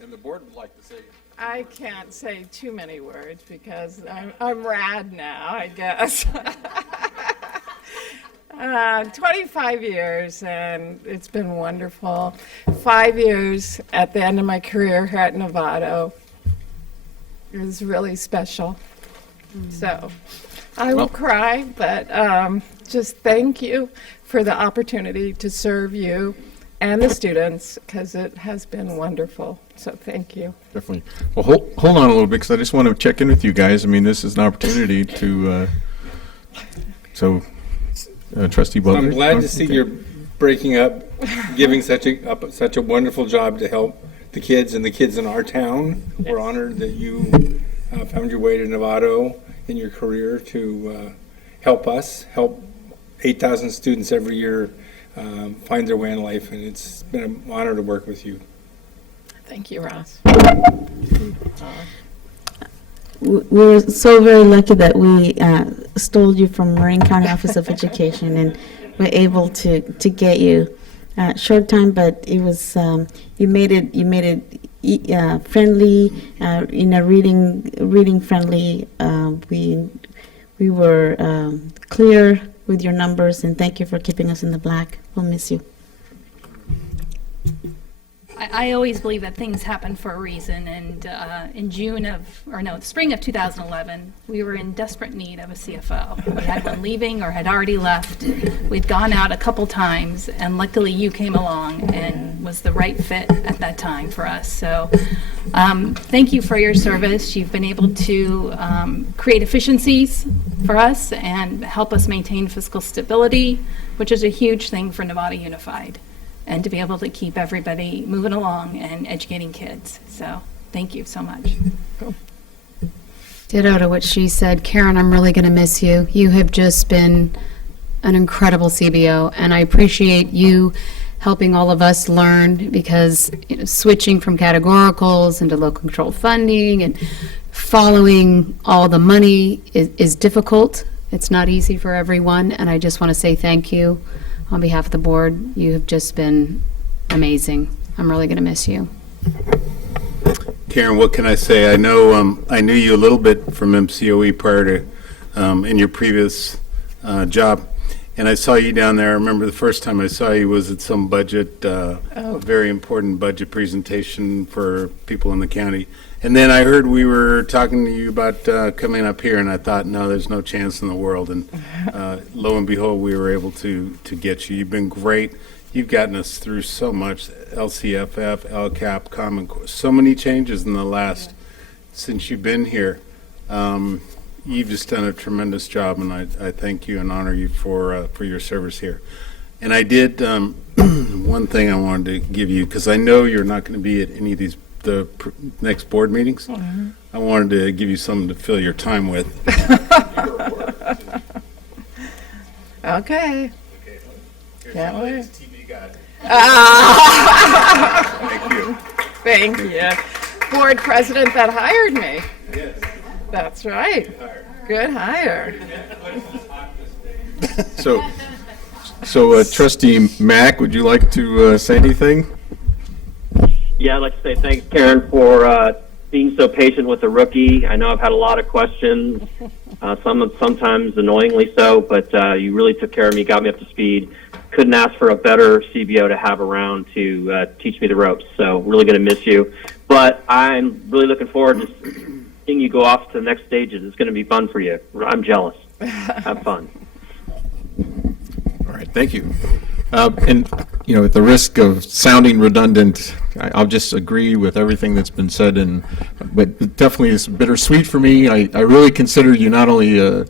And the board would like to say. I can't say too many words because I'm rad now, I guess. 25 years, and it's been wonderful. 5 years at the end of my career here at Novato. It was really special. So I will cry, but just thank you for the opportunity to serve you and the students, because it has been wonderful. So thank you. Definitely. Well, hold on a little bit, because I just want to check in with you guys. I mean, this is an opportunity to, Trustee Butler. I'm glad to see your breaking up, giving such a wonderful job to help the kids and the kids in our town. We're honored that you found your way to Novato in your career to help us, help 8,000 students every year find their way in life, and it's been an honor to work with you. Thank you, Ross. We're so very lucky that we stole you from Marin County Office of Education and were able to get you. Short time, but it was you made it friendly, reading friendly. We were clear with your numbers, and thank you for keeping us in the black. We'll miss you. I always believe that things happen for a reason, and in the spring of 2011, we were in desperate need of a CFO. We had one leaving or had already left. We'd gone out a couple times, and luckily you came along and was the right fit at that time for us. So thank you for your service. You've been able to create efficiencies for us and help us maintain fiscal stability, which is a huge thing for Novato Unified, and to be able to keep everybody moving along and educating kids. So thank you so much. Ditto to what she said. Karen, I'm really going to miss you. You have just been an incredible CBO, and I appreciate you helping all of us learn, because switching from categoricals into local control funding and following all the money is difficult. It's not easy for everyone, and I just want to say thank you. On behalf of the board, you have just been amazing. I'm really going to miss you. Karen, what can I say? I know I knew you a little bit from MCOE prior to in your previous job, and I saw you down there. I remember the first time I saw you was at some budget, a very important budget presentation for people in the county. And then I heard we were talking to you about coming up here, and I thought, no, there's no chance in the world. And lo and behold, we were able to get you. You've been great. You've gotten us through so much, LCFF, LCAP, Common Core, so many changes in the last, since you've been here. You've just done a tremendous job, and I thank you and honor you for your service here. And I did, one thing I wanted to give you, because I know you're not going to be at any of these the next board meetings. Mhm. I wanted to give you something to fill your time with. Okay. Can't wait. TV guy. Thank you. Thank you. Board president that hired me. Yes. That's right. Good hire. So Trustee Mack, would you like to say anything? Yeah, I'd like to say thanks, Karen, for being so patient with the rookie. I know I've had a lot of questions, sometimes annoyingly so, but you really took care of me, got me up to speed. Couldn't ask for a better CBO to have around to teach me the ropes, so really going to miss you. But I'm really looking forward to seeing you go off to the next stages. It's going to be fun for you. I'm jealous. Have fun. All right, thank you. And, at the risk of sounding redundant, I'll just agree with everything that's been said, but definitely it's bittersweet for me. I really consider you not only a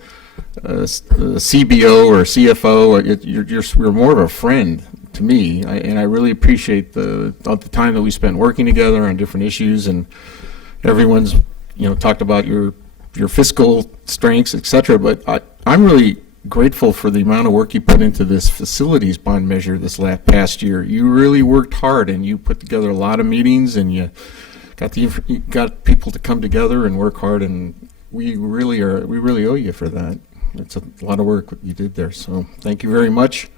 CBO or a CFO, you're more of a friend to me, and I really appreciate the time that we spent working together on different issues, and everyone's, talked about your fiscal strengths, et cetera, but I'm really grateful for the amount of work you put into this facilities bond measure this past year. You really worked hard, and you put together a lot of meetings, and you got people to come together and work hard, and we really owe you for that. It's a lot of work what you did there, so thank you very much.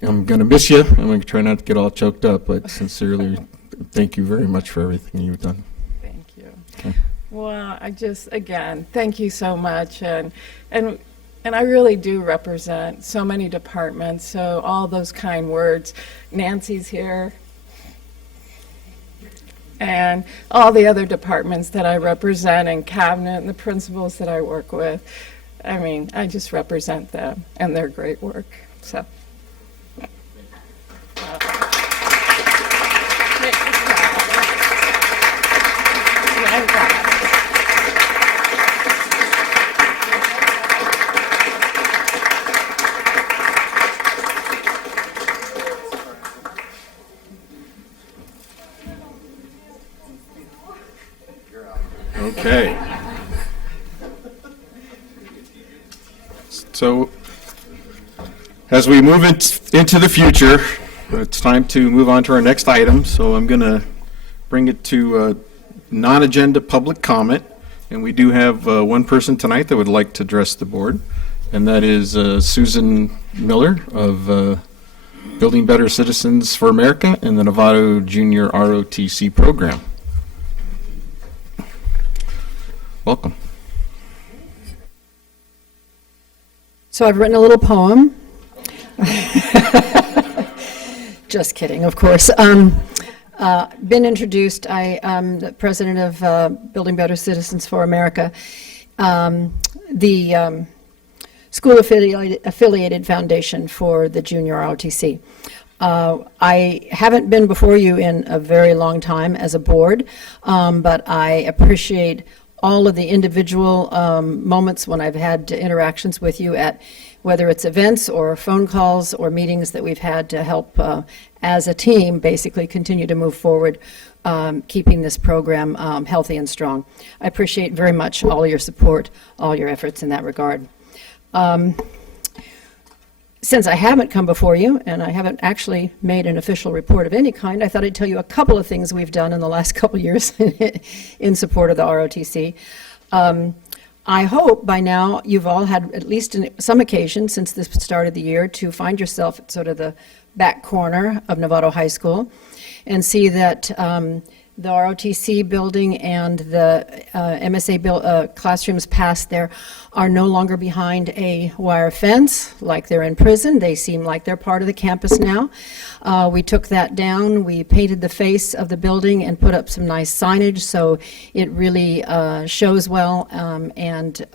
I'm going to miss you. I'm going to try not to get all choked up, but sincerely, thank you very much for everything you've done. Thank you. Okay. Well, again, thank you so much, and I really do represent so many departments, so all those kind words. Nancy's here, and all the other departments that I represent, and cabinet, and the principals that I work with. I mean, I just represent them and their great work, so. So, as we move into the future, it's time to move on to our next item. So I'm going to bring it to non-agenda public comment. And we do have one person tonight that would like to address the board, and that is Susan Miller of Building Better Citizens for America and the Novato Junior ROTC program. Welcome. So I've written a little poem. Just kidding, of course. Been introduced. I am the president of Building Better Citizens for America, the school-affiliated foundation for the junior ROTC. I haven't been before you in a very long time as a board, but I appreciate all of the individual moments when I've had interactions with you at whether it's events or phone calls or meetings that we've had to help as a team basically continue to move forward, keeping this program healthy and strong. I appreciate very much all your support, all your efforts in that regard. Since I haven't come before you, and I haven't actually made an official report of any kind, I thought I'd tell you a couple of things we've done in the last couple years in support of the ROTC. I hope by now you've all had at least some occasion since the start of the year to find yourself at sort of the back corner of Novato High School and see that the ROTC building and the MSA classrooms past there are no longer behind a wire fence like they're in prison. They seem like they're part of the campus now. We took that down. We painted the face of the building and put up some nice signage so it really shows well and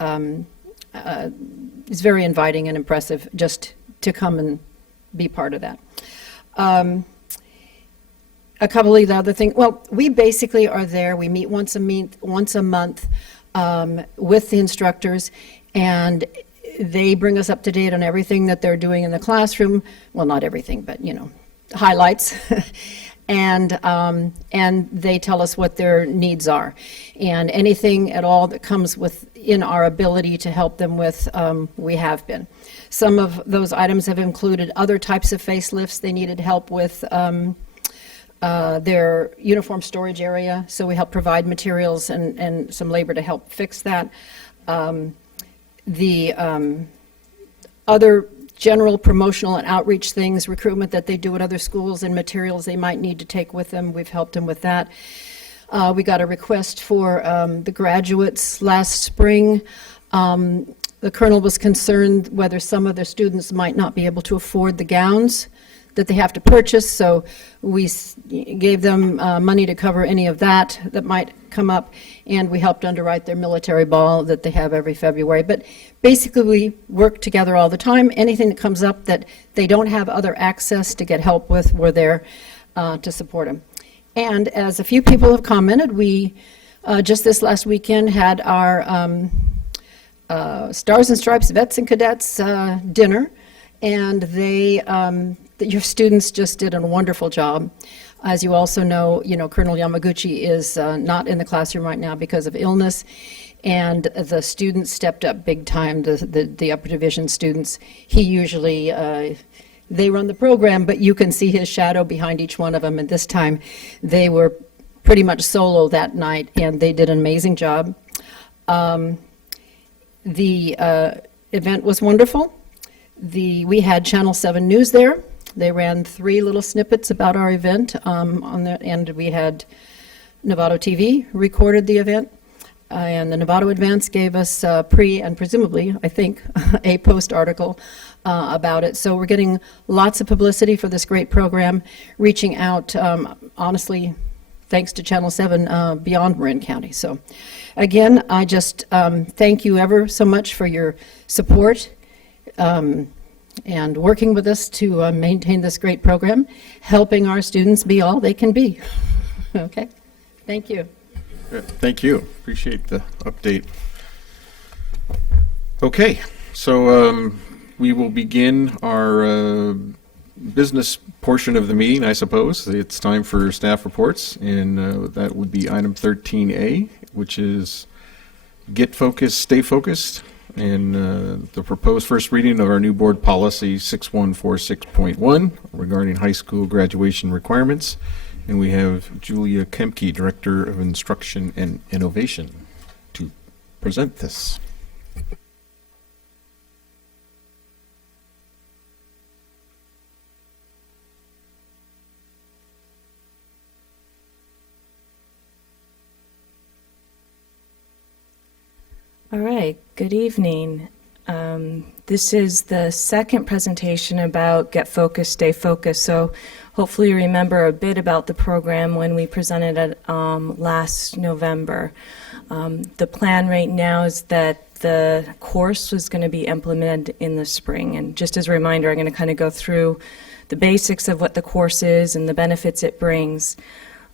is very inviting and impressive just to come and be part of that. A couple of the other things. Well, we basically are there. We meet once a month with the instructors, and they bring us up to date on everything that they're doing in the classroom. Well, not everything, but highlights. And they tell us what their needs are, and anything at all that comes within our ability to help them with, we have been. Some of those items have included other types of facelifts. They needed help with their uniform storage area, so we help provide materials and some labor to help fix that. The other general promotional and outreach things, recruitment that they do at other schools and materials they might need to take with them, we've helped them with that. We got a request for the graduates last spring. The colonel was concerned whether some of the students might not be able to afford the gowns that they have to purchase, so we gave them money to cover any of that might come up, and we helped underwrite their military ball that they have every February. But basically, we work together all the time. Anything that comes up that they don't have other access to get help with, we're there to support them. And as a few people have commented, we just this last weekend had our Stars and Stripes Vets and Cadets dinner, and your students just did a wonderful job. As you also know, Colonel Yamaguchi is not in the classroom right now because of illness, and the students stepped up big time, the upper division students. He usually, they run the program, but you can see his shadow behind each one of them, and this time they were pretty much solo that night, and they did an amazing job. The event was wonderful. We had Channel 7 News there. They ran 3 little snippets about our event and we had Novato TV recorded the event, and the Novato Advance gave us pre and presumably, I think, a post article about it. So we're getting lots of publicity for this great program, reaching out, honestly, thanks to Channel 7 beyond Marin County. So again, I just thank you ever so much for your support and working with us to maintain this great program, helping our students be all they can be. Okay, thank you. Thank you. Appreciate the update. Okay, so we will begin our business portion of the meeting, I suppose. It's time for staff reports, and that would be item 13A, which is Get Focused, Stay Focused. and the proposed first reading of our new board policy 6146.1 regarding high school graduation requirements. And we have Julia Kemke, Director of Instruction and Innovation, to present this. All right, good evening. This is the second presentation about Get Focused, Stay Focused. So hopefully you remember a bit about the program when we presented it last November. The plan right now is that the course was going to be implemented in the spring. And just as a reminder, I'm going to kind of go through the basics of what the course is and the benefits it brings,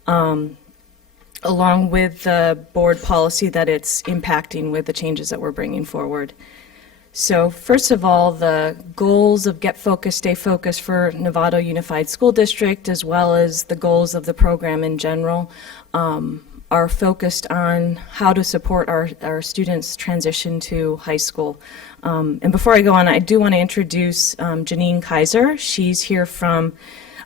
along with the board policy that it's impacting with the changes that we're bringing forward. So first of all, the goals of Get Focused, Stay Focused for Novato Unified School District, as well as the goals of the program in general, are focused on how to support our students' transition to high school. And before I go on, I do want to introduce Janine Kaiser. She's here from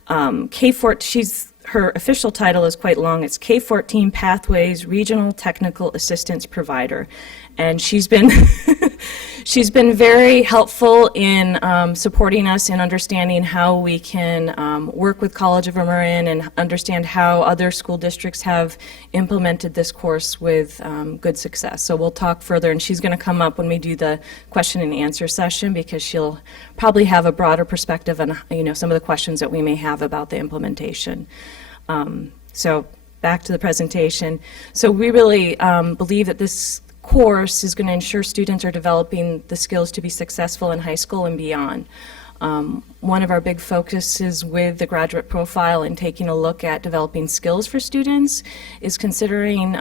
K-14. Her official title is quite long. It's K-14 Pathways Regional Technical Assistance Provider. And she's been she's been very helpful in supporting us in understanding how we can work with College of Marin and understand how other school districts have implemented this course with good success. So we'll talk further, and she's going to come up when we do the question and answer session because she'll probably have a broader perspective on some of the questions that we may have about the implementation. So back to the presentation. So we really believe that this course is going to ensure students are developing the skills to be successful in high school and beyond. One of our big focuses with the graduate profile and taking a look at developing skills for students is considering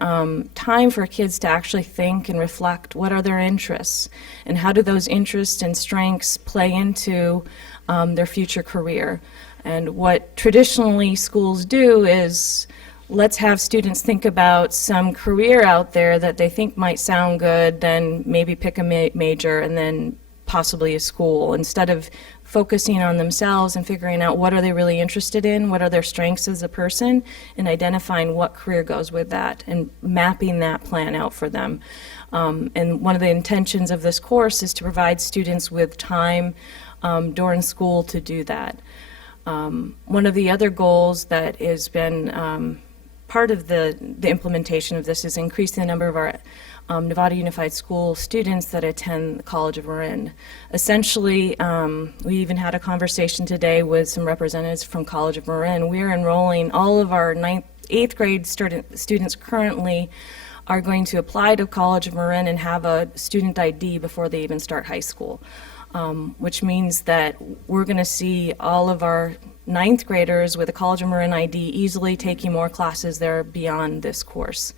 time for kids to actually think and reflect what are their interests and how do those interests and strengths play into their future career. And what traditionally schools do is let's have students think about some career out there that they think might sound good, then maybe pick a major and then possibly a school, instead of focusing on themselves and figuring out what are they really interested in, what are their strengths as a person, and identifying what career goes with that and mapping that plan out for them. And one of the intentions of this course is to provide students with time during school to do that. One of the other goals that has been part of the implementation of this is increasing the number of our Novato Unified School students that attend the College of Marin. Essentially, we even had a conversation today with some representatives from College of Marin. We're enrolling all of our 8th grade students currently are going to apply to College of Marin and have a student ID before they even start high school. Which means that we're going to see all of our 9th graders with a College of Marin ID easily taking more classes there beyond this course.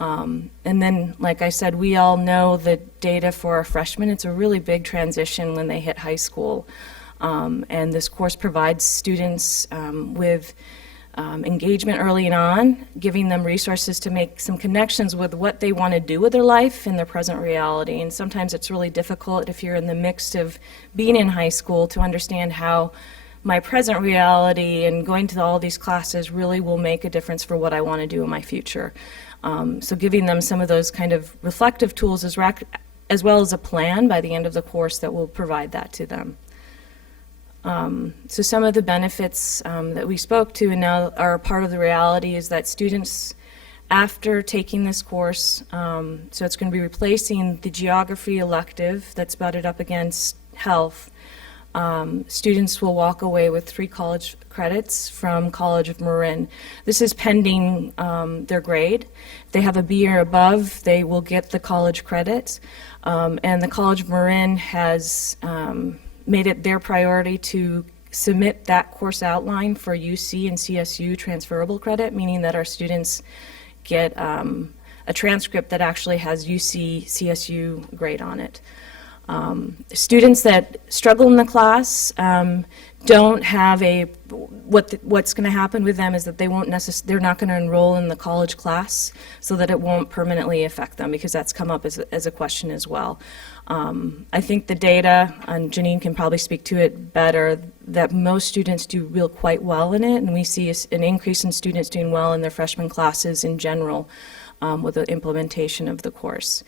And then, like I said, we all know the data for our freshmen. It's a really big transition when they hit high school. And this course provides students with engagement early on, giving them resources to make some connections with what they want to do with their life in their present reality. And sometimes it's really difficult if you're in the mix of being in high school to understand how my present reality and going to all these classes really will make a difference for what I want to do in my future. So giving them some of those kind of reflective tools as well as a plan by the end of the course that will provide that to them. So some of the benefits that we spoke to and now are part of the reality is that students, after taking this course, so it's going to be replacing the geography elective that's butted up against health. Students will walk away with 3 college credits from College of Marin. This is pending their grade. If they have a B or above, they will get the college credits. And the College of Marin has made it their priority to submit that course outline for UC and CSU transferable credit, meaning that our students get a transcript that actually has UC, CSU grade on it. Students that struggle in the class don't have what's going to happen with them is that they're not going to enroll in the college class, so that it won't permanently affect them, because that's come up as a question as well. I think the data, and Janine can probably speak to it better, that most students do quite well in it, and we see an increase in students doing well in their freshman classes in general with the implementation of the course.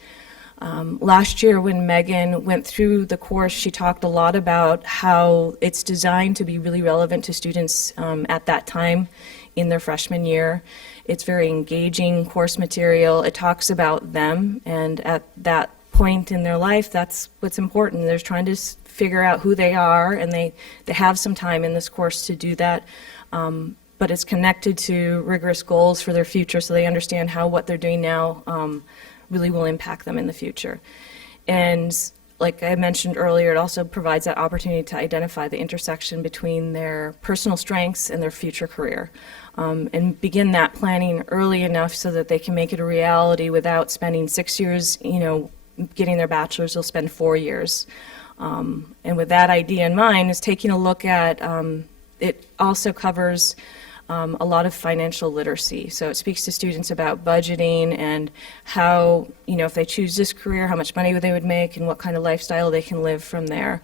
Last year when Megan went through the course, she talked a lot about how it's designed to be really relevant to students at that time in their freshman year. It's very engaging course material. It talks about them, and at that point in their life, that's what's important. They're trying to figure out who they are, and they have some time in this course to do that. But it's connected to rigorous goals for their future, so they understand how what they're doing now really will impact them in the future. And like I mentioned earlier, it also provides that opportunity to identify the intersection between their personal strengths and their future career, and begin that planning early enough so that they can make it a reality without spending 6 years, getting their bachelor's. They'll spend 4 years. And with that idea in mind, is taking a look at, it also covers a lot of financial literacy. So it speaks to students about budgeting and how, if they choose this career, how much money they would make and what kind of lifestyle they can live from there.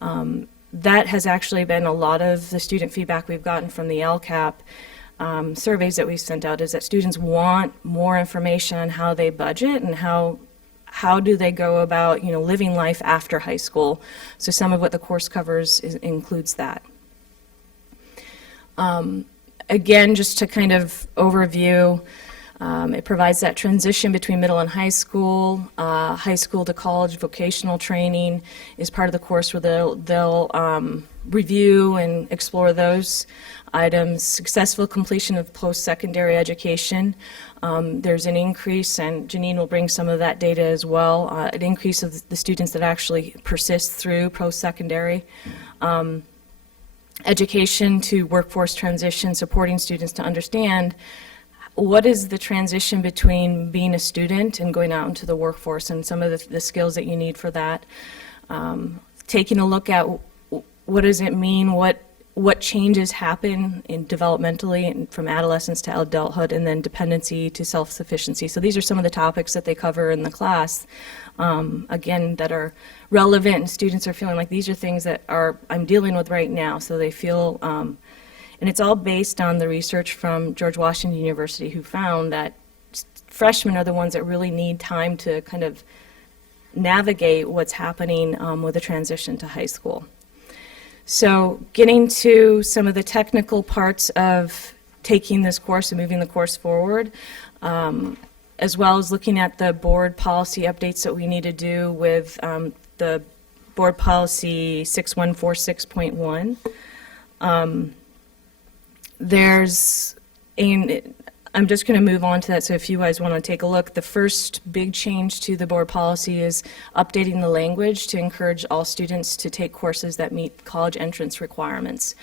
That has actually been a lot of the student feedback we've gotten from the LCAP surveys that we've sent out, is that students want more information on how they budget and how do they go about, living life after high school. So some of what the course covers includes that. Again, just to kind of overview, it provides that transition between middle and high school to college. Vocational training is part of the course where they'll review and explore those items. Successful completion of post-secondary education. There's an increase, and Janine will bring some of that data as well, an increase of the students that actually persist through post-secondary. Education to workforce transition, supporting students to understand what is the transition between being a student and going out into the workforce, and some of the skills that you need for that. Taking a look at what does it mean, what changes happen developmentally and from adolescence to adulthood, and then dependency to self-sufficiency. So these are some of the topics that they cover in the class, again, that are relevant, and students are feeling like these are things that I'm dealing with right now. So they feel, and it's all based on the research from George Washington University, who found that freshmen are the ones that really need time to kind of navigate what's happening with the transition to high school. So getting to some of the technical parts of taking this course and moving the course forward, as well as looking at the board policy updates that we need to do with the board policy 6146.1. I'm just going to move on to that, so if you guys want to take a look, the first big change to the board policy is updating the language to encourage all students to take courses that meet college entrance requirements.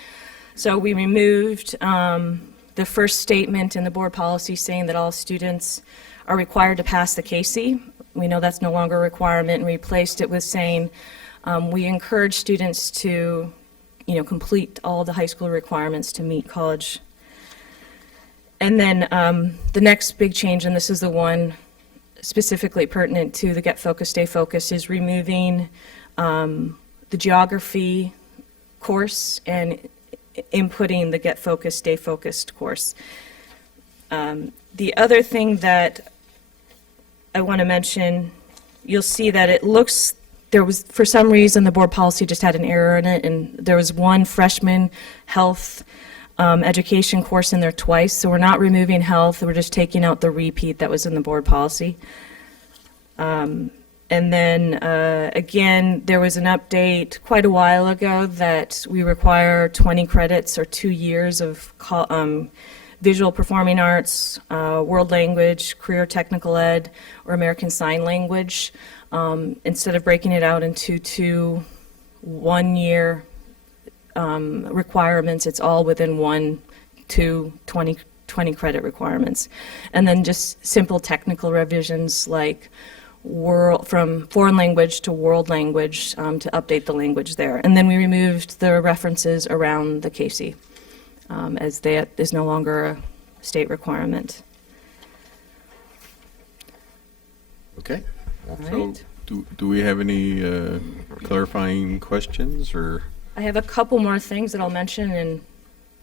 So we removed the first statement in the board policy saying that all students are required to pass the CASE. We know that's no longer a requirement, and replaced it with saying we encourage students to, complete all the high school requirements to meet college. And then the next big change, and this is the one specifically pertinent to the Get Focused, Stay Focused, is removing the geography course and inputting the Get Focused, Stay Focused course. The other thing that I want to mention, you'll see that it looks, there was, for some reason, the board policy just had an error in it, and there was one freshman health education course in there twice, so we're not removing health, we're just taking out the repeat that was in the board policy. And then, again, there was an update quite a while ago that we require 20 credits or 2 years of visual performing arts, world language, career technical ed, or American Sign Language, instead of breaking it out into 2 1-year requirements. It's all within 1, 2, 20 credit requirements. And then just simple technical revisions like from foreign language to world language to update the language there. And then we removed the references around the Casey, as that is no longer a state requirement. Okay. All So right. do we have any clarifying questions or? I have a couple more things that I'll mention, and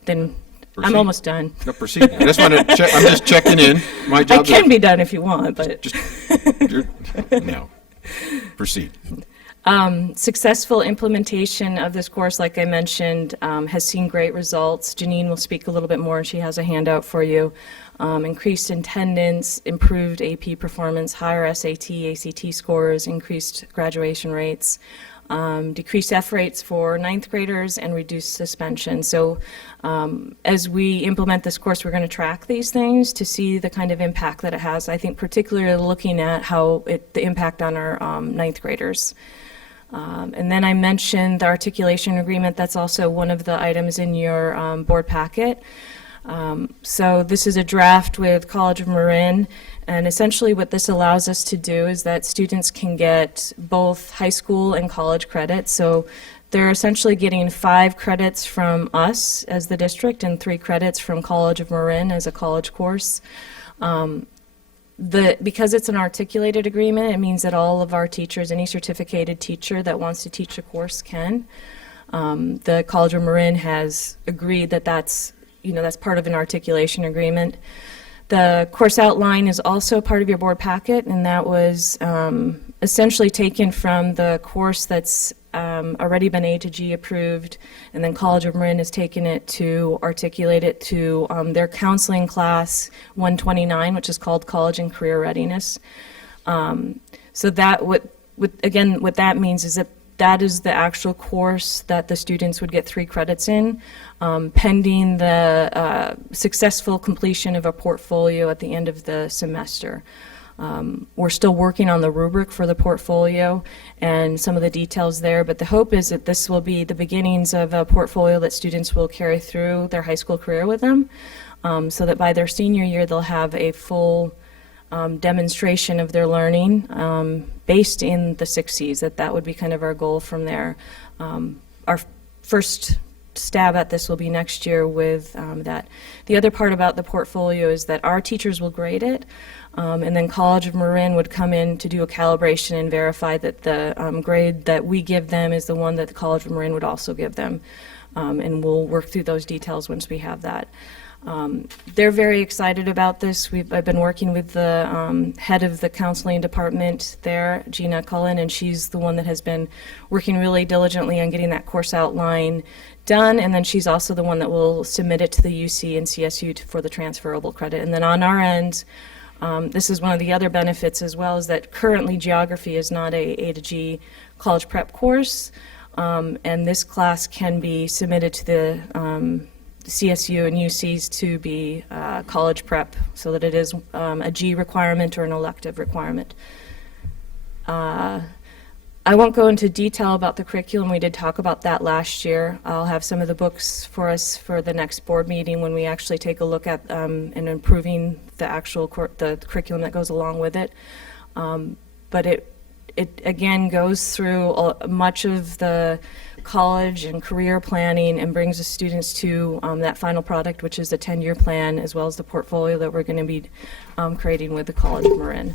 then Proceed. I'm almost done. No, proceed. I just want to check. I'm just checking in. My I job. can be done if you want, but. No. Proceed. Successful implementation of this course, like I mentioned, has seen great results. Janine will speak a little bit more, and she has a handout for you. Increased attendance, improved AP performance, higher SAT, ACT scores, increased graduation rates, decreased F rates for ninth graders, and reduced suspension. So as we implement this course, we're going to track these things to see the kind of impact that it has. I think particularly looking at how the impact on our ninth graders. And then I mentioned the articulation agreement. That's also one of the items in your board packet. So this is a draft with College of Marin, and essentially what this allows us to do is that students can get both high school and college credit. So they're essentially getting 5 credits from us as the district and 3 credits from College of Marin as a college course. Because it's an articulated agreement, it means that all of our teachers, any certificated teacher that wants to teach a course can. The College of Marin has agreed that that's part of an articulation agreement. The course outline is also part of your board packet, and that was essentially taken from the course that's already been A to G approved, and then College of Marin has taken it to articulate it to their counseling class 129, which is called College and Career Readiness. So that what that means is that is the actual course that the students would get 3 credits in, pending the successful completion of a portfolio at the end of the semester. We're still working on the rubric for the portfolio and some of the details there, but the hope is that this will be the beginnings of a portfolio that students will carry through their high school career with them, so that by their senior year they'll have a full demonstration of their learning based in the 6 Cs, that would be kind of our goal from there. Our first stab at this will be next year with that. The other part about the portfolio is that our teachers will grade it, and then College of Marin would come in to do a calibration and verify that the grade that we give them is the one that the College of Marin would also give them. And we'll work through those details once we have that. They're very excited about this. I've been working with the head of the counseling department there, Gina Cullen, and she's the one that has been working really diligently on getting that course outline done, and then she's also the one that will submit it to the UC and CSU for the transferable credit. And then on our end, this is one of the other benefits as well, is that currently geography is not a to G college prep course, and this class can be submitted to the CSU and UCs to be college prep, so that it is a G requirement or an elective requirement. I won't go into detail about the curriculum. We did talk about that last year. I'll have some of the books for us for the next board meeting when we actually take a look at and improving the actual the curriculum that goes along with it. But it again goes through much of the college and career planning and brings the students to that final product, which is the 10-year plan, as well as the portfolio that we're going to be creating with the College of Marin.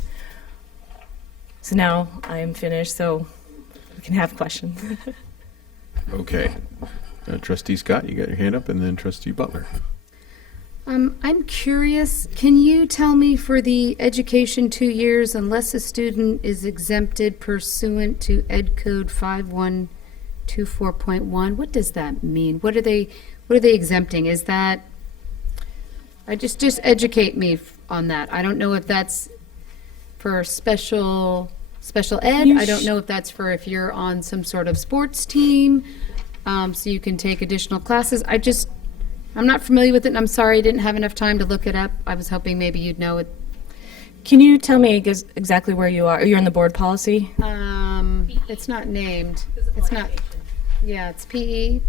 So now I am finished, so we can have questions. Okay. Trustee Scott, you got your hand up, and then Trustee Butler. I'm curious, can you tell me for the education 2 years, unless a student is exempted pursuant to Ed Code 5124.1, what does that mean? What are they exempting? Is that, just educate me on that. I don't know if that's for special ed. I don't know if that's for if you're on some sort of sports team, so you can take additional classes. I'm not familiar with it, and I'm sorry I didn't have enough time to look it up. I was hoping maybe you'd know it. Can you tell me exactly where you are? You're in the board policy? It's not named. It's not. Yeah, it's PE.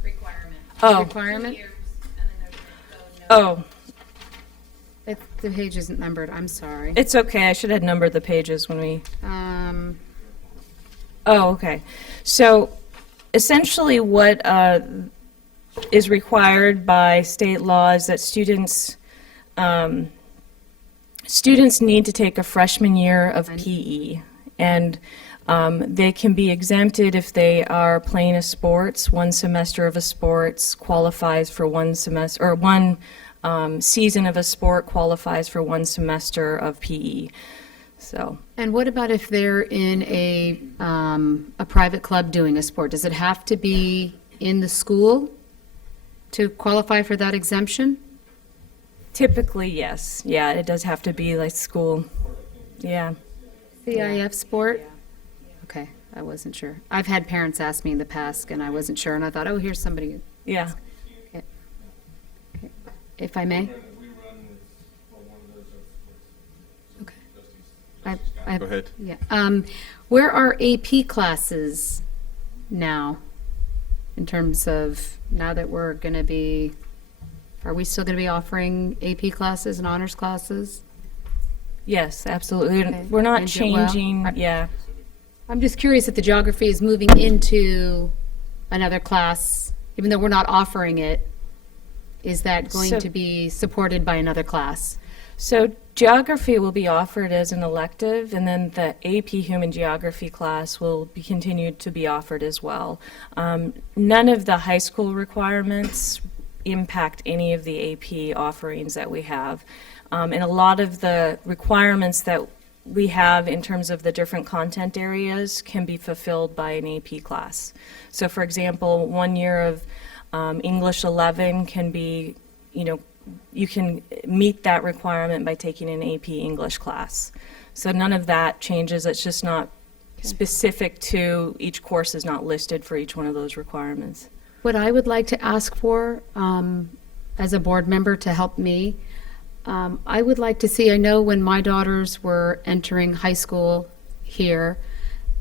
Oh. Requirement. Oh. The page isn't numbered, I'm sorry. It's okay, I should have numbered the pages when we... Um, Oh, okay. So essentially what is required by state law is that students need to take a freshman year of PE. And they can be exempted if they are playing a sports. One semester of a sports qualifies for one semester, or one season of a sport qualifies for one semester of PE. So. And what about if they're in a private club doing a sport? Does it have to be in the school to qualify for that exemption? Typically, yes. Yeah, it does have to be like school. Yeah. CIF sport? Okay, I wasn't sure. I've had parents ask me in the past, and I wasn't sure, and I thought, oh, here's somebody. Yeah. Okay. If I may? Go ahead. Yeah. Where are AP classes now, in terms of, now that we're going to be, are we still going to be offering AP classes and honors classes? Yes, absolutely. Okay. We're not And well, changing, yeah. I'm just curious if the geography is moving into another class, even though we're not offering it, is that going So- to be supported by another class? So geography will be offered as an elective, and then the AP Human Geography class will be continued to be offered as well. None of the high school requirements impact any of the AP offerings that we have. And a lot of the requirements that we have in terms of the different content areas can be fulfilled by an AP class. So for example, 1 year of English 11 can be, you can meet that requirement by taking an AP English class. So none of that changes. It's just not specific to, each course is not listed for each one of those requirements. What I would like to ask for, as a board member to help me, I would like to see, I know when my daughters were entering high school here,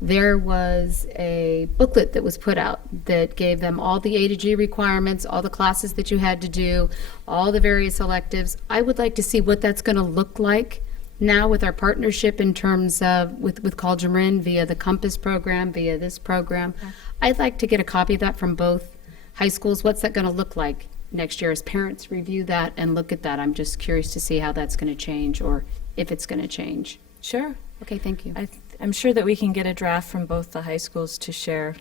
there was a booklet that was put out that gave them all the A to G requirements, all the classes that you had to do, all the various electives. I would like to see what that's going to look like now with our partnership in terms of, with College of Marin via the Compass program, via this program. I'd like to get a copy of that from both high schools. What's that going to look like next year as parents review that and look at that? I'm just curious to see how that's going to change, or if it's going to change. Sure. Okay, thank you. I'm sure that we can get a draft from both the high schools to share.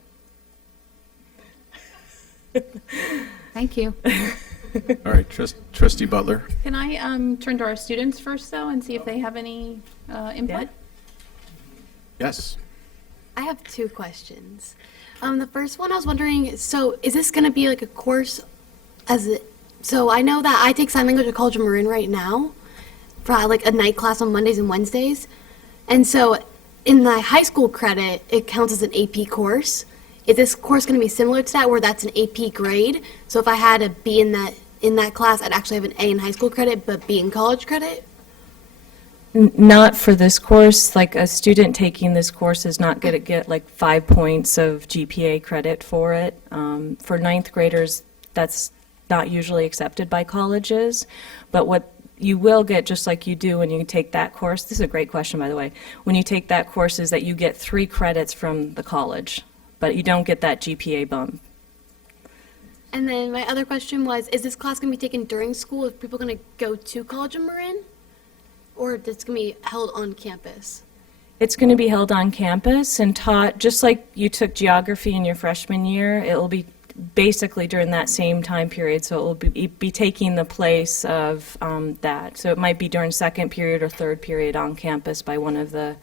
Thank you. All right, Trustee Butler. Can I turn to our students first, though, and see if they have any input? Yes. I have two questions. The first one, I was wondering, so is this going to be like a course so I know that I take sign language at College of Marin right now for like a night class on Mondays and Wednesdays. And so in the high school credit, it counts as an AP course. Is this course going to be similar to that, where that's an AP grade? So if I had a B in that class, I'd actually have an A in high school credit, but B in college credit? Not for this course. Like, a student taking this course is not going to get like 5 points of GPA credit for it. For ninth graders, that's not usually accepted by colleges. But what you will get, just like you do when you take that course, this is a great question, by the way, when you take that course, is that you get 3 credits from the college, but you don't get that GPA bump. And then my other question was, is this class going to be taken during school? Are people going to go to College of Marin? Or is it going to be held on campus? It's going to be held on campus and taught, just like you took geography in your freshman year, it will be basically during that same time period, so it will be taking the place of that. So it might be during second period or third period on campus by one of the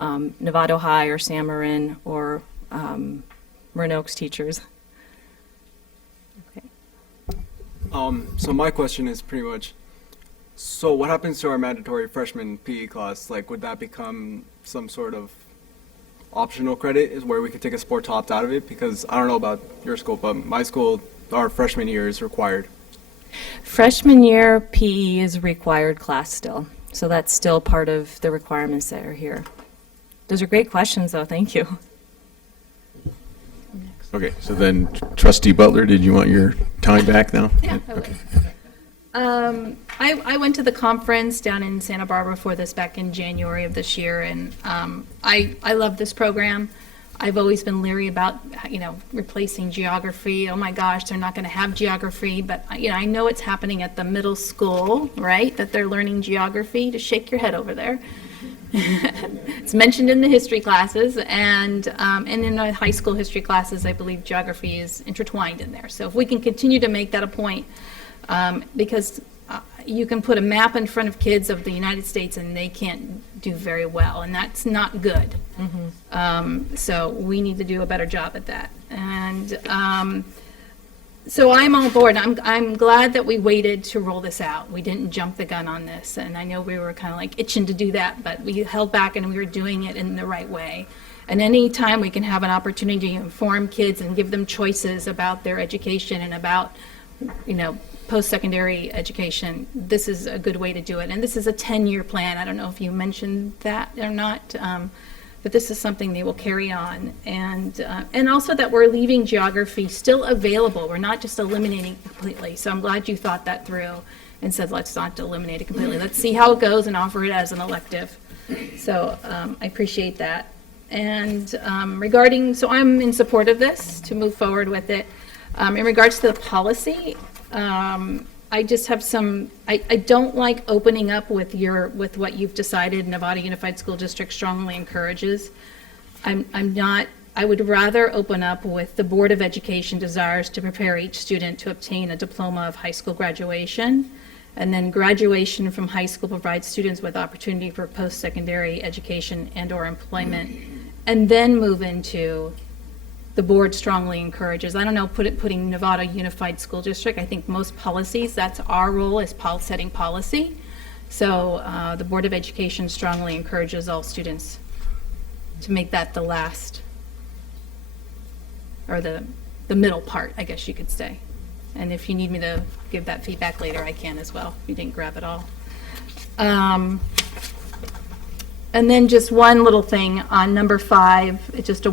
Novato High or San Marin or Marin Oaks teachers. So my question is pretty much, so what happens to our mandatory freshman PE class? Like, would that become some sort of optional credit, is where we could take a sport to opt out of it? Because I don't know about your school, but my school, our freshman year is required. Freshman year PE is a required class still, so that's still part of the requirements that are here. Those are great questions, though. Thank you. Okay, so then Trustee Butler, did you want your time back now? Yeah, I would. Okay. I went to the conference down in Santa Barbara for this back in January of this year, and I love this program. I've always been leery about, replacing geography. Oh my gosh, they're not going to have geography, but I know it's happening at the middle school, right? That they're learning geography. To shake your head over there. It's mentioned in the history classes, and in the high school history classes, I believe geography is intertwined in there. So if we can continue to make that a point, because you can put a map in front of kids of the United States and they can't do very well, and that's not good. So we need to do a better job at that. And so I'm on board. I'm glad that we waited to roll this out. We didn't jump the gun on this, and I know we were kind of like itching to do that, but we held back and we were doing it in the right way. And any time we can have an opportunity to inform kids and give them choices about their education and about, post-secondary education, this is a good way to do it. And this is a 10-year plan. I don't know if you mentioned that or not, but this is something they will carry on. And also that we're leaving geography still available. We're not just eliminating it completely. So I'm glad you thought that through and said, let's not eliminate it completely. Let's see how it goes and offer it as an elective. So I appreciate that. And so I'm in support of this to move forward with it. In regards to the policy, I just have I don't like opening up with what you've decided Nevada Unified School District strongly encourages. I would rather open up with the Board of Education desires to prepare each student to obtain a diploma of high school graduation, and then graduation from high school provides students with opportunity for post-secondary education and or employment, and then move into the board strongly encourages. I don't know, putting Nevada Unified School District, I think most policies, that's our role as setting policy. So the Board of Education strongly encourages all students to make that the last, or the middle part, I guess you could say. And if you need me to give that feedback later, I can as well, if you didn't grab it all. And then just one little thing on number 5, it's just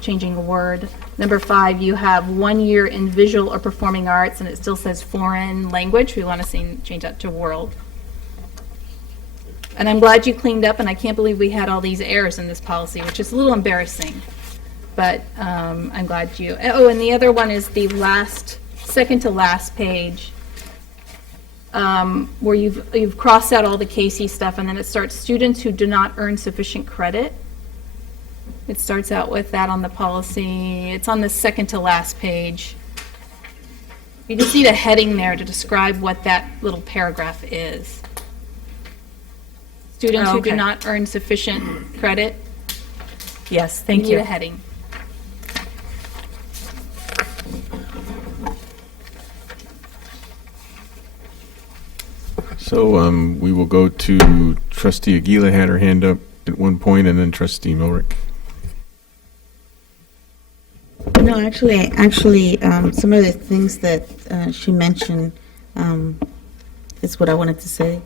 changing a word. Number 5, you have 1 year in visual or performing arts, and it still says foreign language. We want to change that to world. And I'm glad you cleaned up, and I can't believe we had all these errors in this policy, which is a little embarrassing. But I'm glad you. Oh, and the other one is the second to last page. Where you've crossed out all the Casey stuff, and then it starts students who do not earn sufficient credit. It starts out with that on the policy. It's on the second to last page. You just need a heading there to describe what that little paragraph is. Students who do not earn sufficient credit. Yes, thank you. Need a heading. So we will go to Trustee Aguila, had her hand up at one point, and then Trustee Milrick. No, actually, some of the things that she mentioned is what I wanted to say.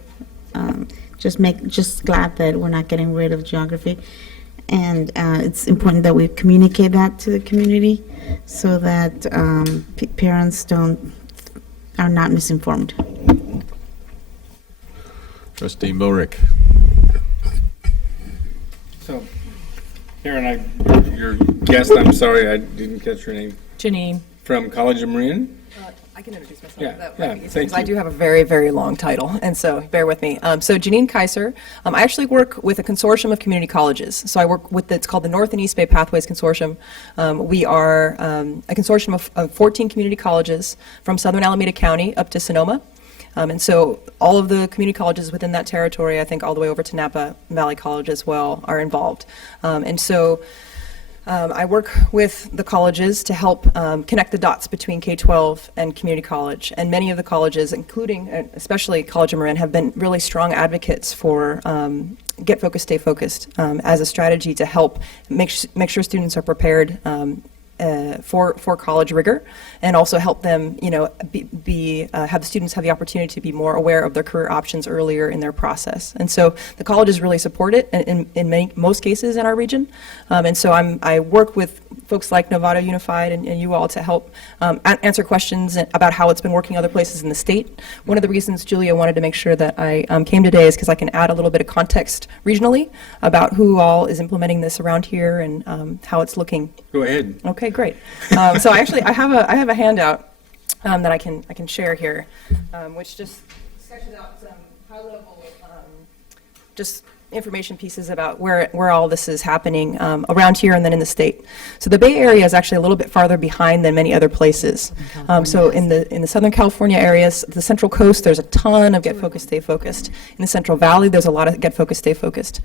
Just glad that we're not getting rid of geography, and it's important that we communicate that to the community so that parents are not misinformed. Trustee Milrick. So, Karen, your guest, I'm sorry, I didn't catch your name. Janine. From College of Marin? I can introduce myself. Yeah, That yeah, might be easy, thank 'cause I you. do have a very, very long title, and so bear with me. So Janine Kaiser, I actually work with a consortium of community colleges. So I work with, it's called the North and East Bay Pathways Consortium. We are a consortium of 14 community colleges from southern Alameda County up to Sonoma. And so all of the community colleges within that territory, I think all the way over to Napa Valley College as well, are involved. And so I work with the colleges to help connect the dots between K-12 and community college. And many of the colleges, including especially College of Marin, have been really strong advocates for Get Focused, Stay Focused as a strategy to help make sure students are prepared for college rigor, and also help them, have the students have the opportunity to be more aware of their career options earlier in their process. And so the colleges really support it in most cases in our region. And so I work with folks like Novato Unified and you all to help answer questions about how it's been working other places in the state. One of the reasons Julia wanted to make sure that I came today is because I can add a little bit of context regionally about who all is implementing this around here and how it's looking. Go ahead. Okay, great. So I have a handout that I can share here, which just sketches out some high-level just information pieces about where all this is happening around here and then in the state. So the Bay Area is actually a little bit farther behind than many other places. So in the Southern California areas, the Central Coast, there's a ton of Get Focused, Stay Focused. In the Central Valley, there's a lot of Get Focused, Stay Focused.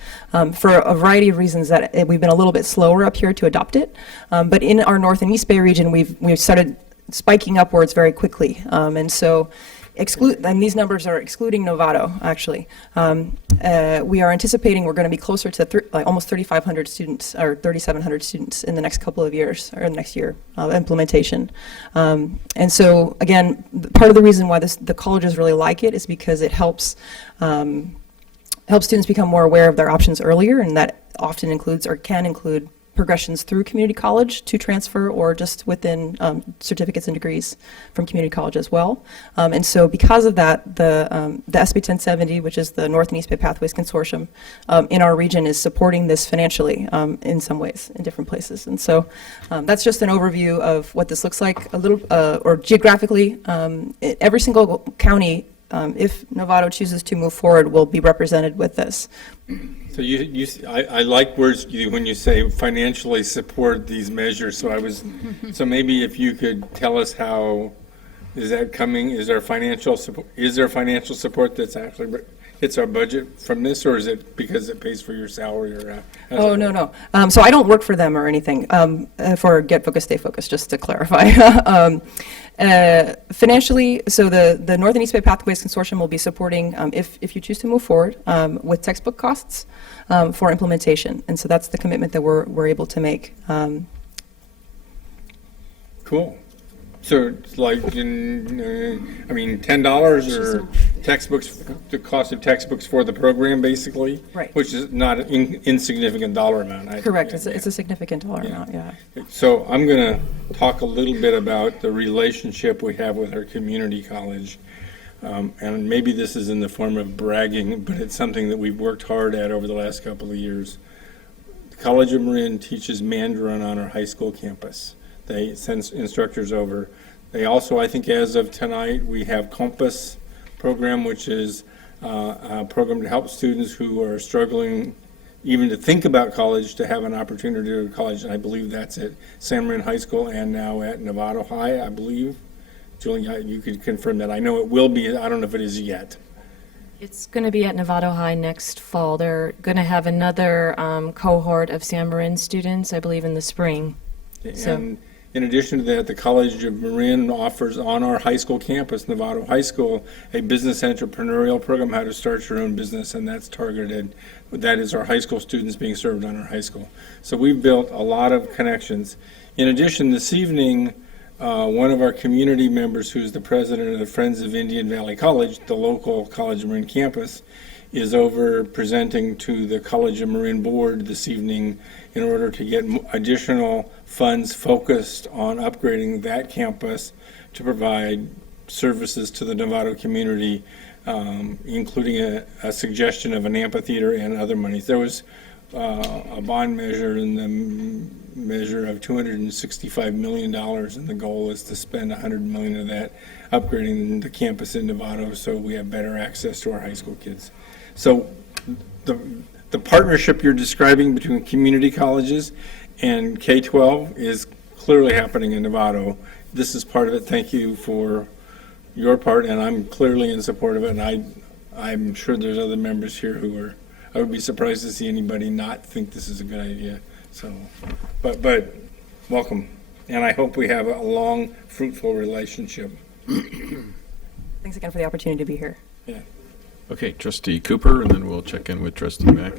For a variety of reasons that we've been a little bit slower up here to adopt it. But in our North and East Bay region, we've started spiking upwards very quickly. And so and these numbers are excluding Novato, actually. We are anticipating we're going to be closer to almost 3,500 students, or 3,700 students in the next couple of years, or next year of implementation. And so, again, part of the reason why the colleges really like it is because it helps students become more aware of their options earlier, and that often includes or can include progressions through community college to transfer or just within certificates and degrees from community college as well. And so because of that, the SB 1070, which is the North and East Bay Pathways Consortium in our region, is supporting this financially in some ways in different places. And so that's just an overview of what this looks like a little, or geographically. Every single county, if Novato chooses to move forward, will be represented with this. So I like words when you say financially support these measures. So maybe if you could tell us how is that coming? Is there financial support that's actually hits our budget from this, or is it because it pays for your salary or? Oh, no. So I don't work for them or anything for Get Focused, Stay Focused, just to clarify. Financially, so the North and East Bay Pathways Consortium will be supporting, if you choose to move forward, with textbook costs for implementation. And so that's the commitment that we're able to make. Cool. So it's like, $10 or textbooks, the cost of textbooks for the program, basically? Right. Which is not an insignificant dollar amount. Correct. It's a significant dollar amount, yeah. So I'm going to talk a little bit about the relationship we have with our community college. And maybe this is in the form of bragging, but it's something that we've worked hard at over the last couple of years. The College of Marin teaches Mandarin on our high school campus. They send instructors over. They also, I think as of tonight, we have Compass program, which is a program to help students who are struggling even to think about college, to have an opportunity to go to college. And I believe that's at San Marin High School and now at Novato High, I believe. Julie, you could confirm that. I know it will be. I don't know if it is yet. It's going to be at Novato High next fall. They're going to have another cohort of San Marin students, I believe, in the spring. And in addition to that, the College of Marin offers on our high school campus, Novato High School, a business entrepreneurial program, how to start your own business, and that's targeted. That is our high school students being served on our high school. So we've built a lot of connections. In addition, this evening, one of our community members, who's the president of the Friends of Indian Valley College, the local College of Marin campus, is over presenting to the College of Marin board this evening in order to get additional funds focused on upgrading that campus to provide services to the Novato community, including a suggestion of an amphitheater and other monies. There was a bond measure in the measure of $265 million, and the goal is to spend $100 million of that upgrading the campus in Novato so we have better access to our high school kids. So the partnership you're describing between community colleges and K-12 is clearly happening in Novato. This is part of it. Thank you for your part, and I'm clearly in support of it, and I'm sure there's other members here who are, I would be surprised to see anybody not think this is a good idea. So, but welcome, and I hope we have a long, fruitful relationship. Thanks again for the opportunity to be here. Yeah. Okay, Trustee Cooper, and then we'll check in with Trustee Mack.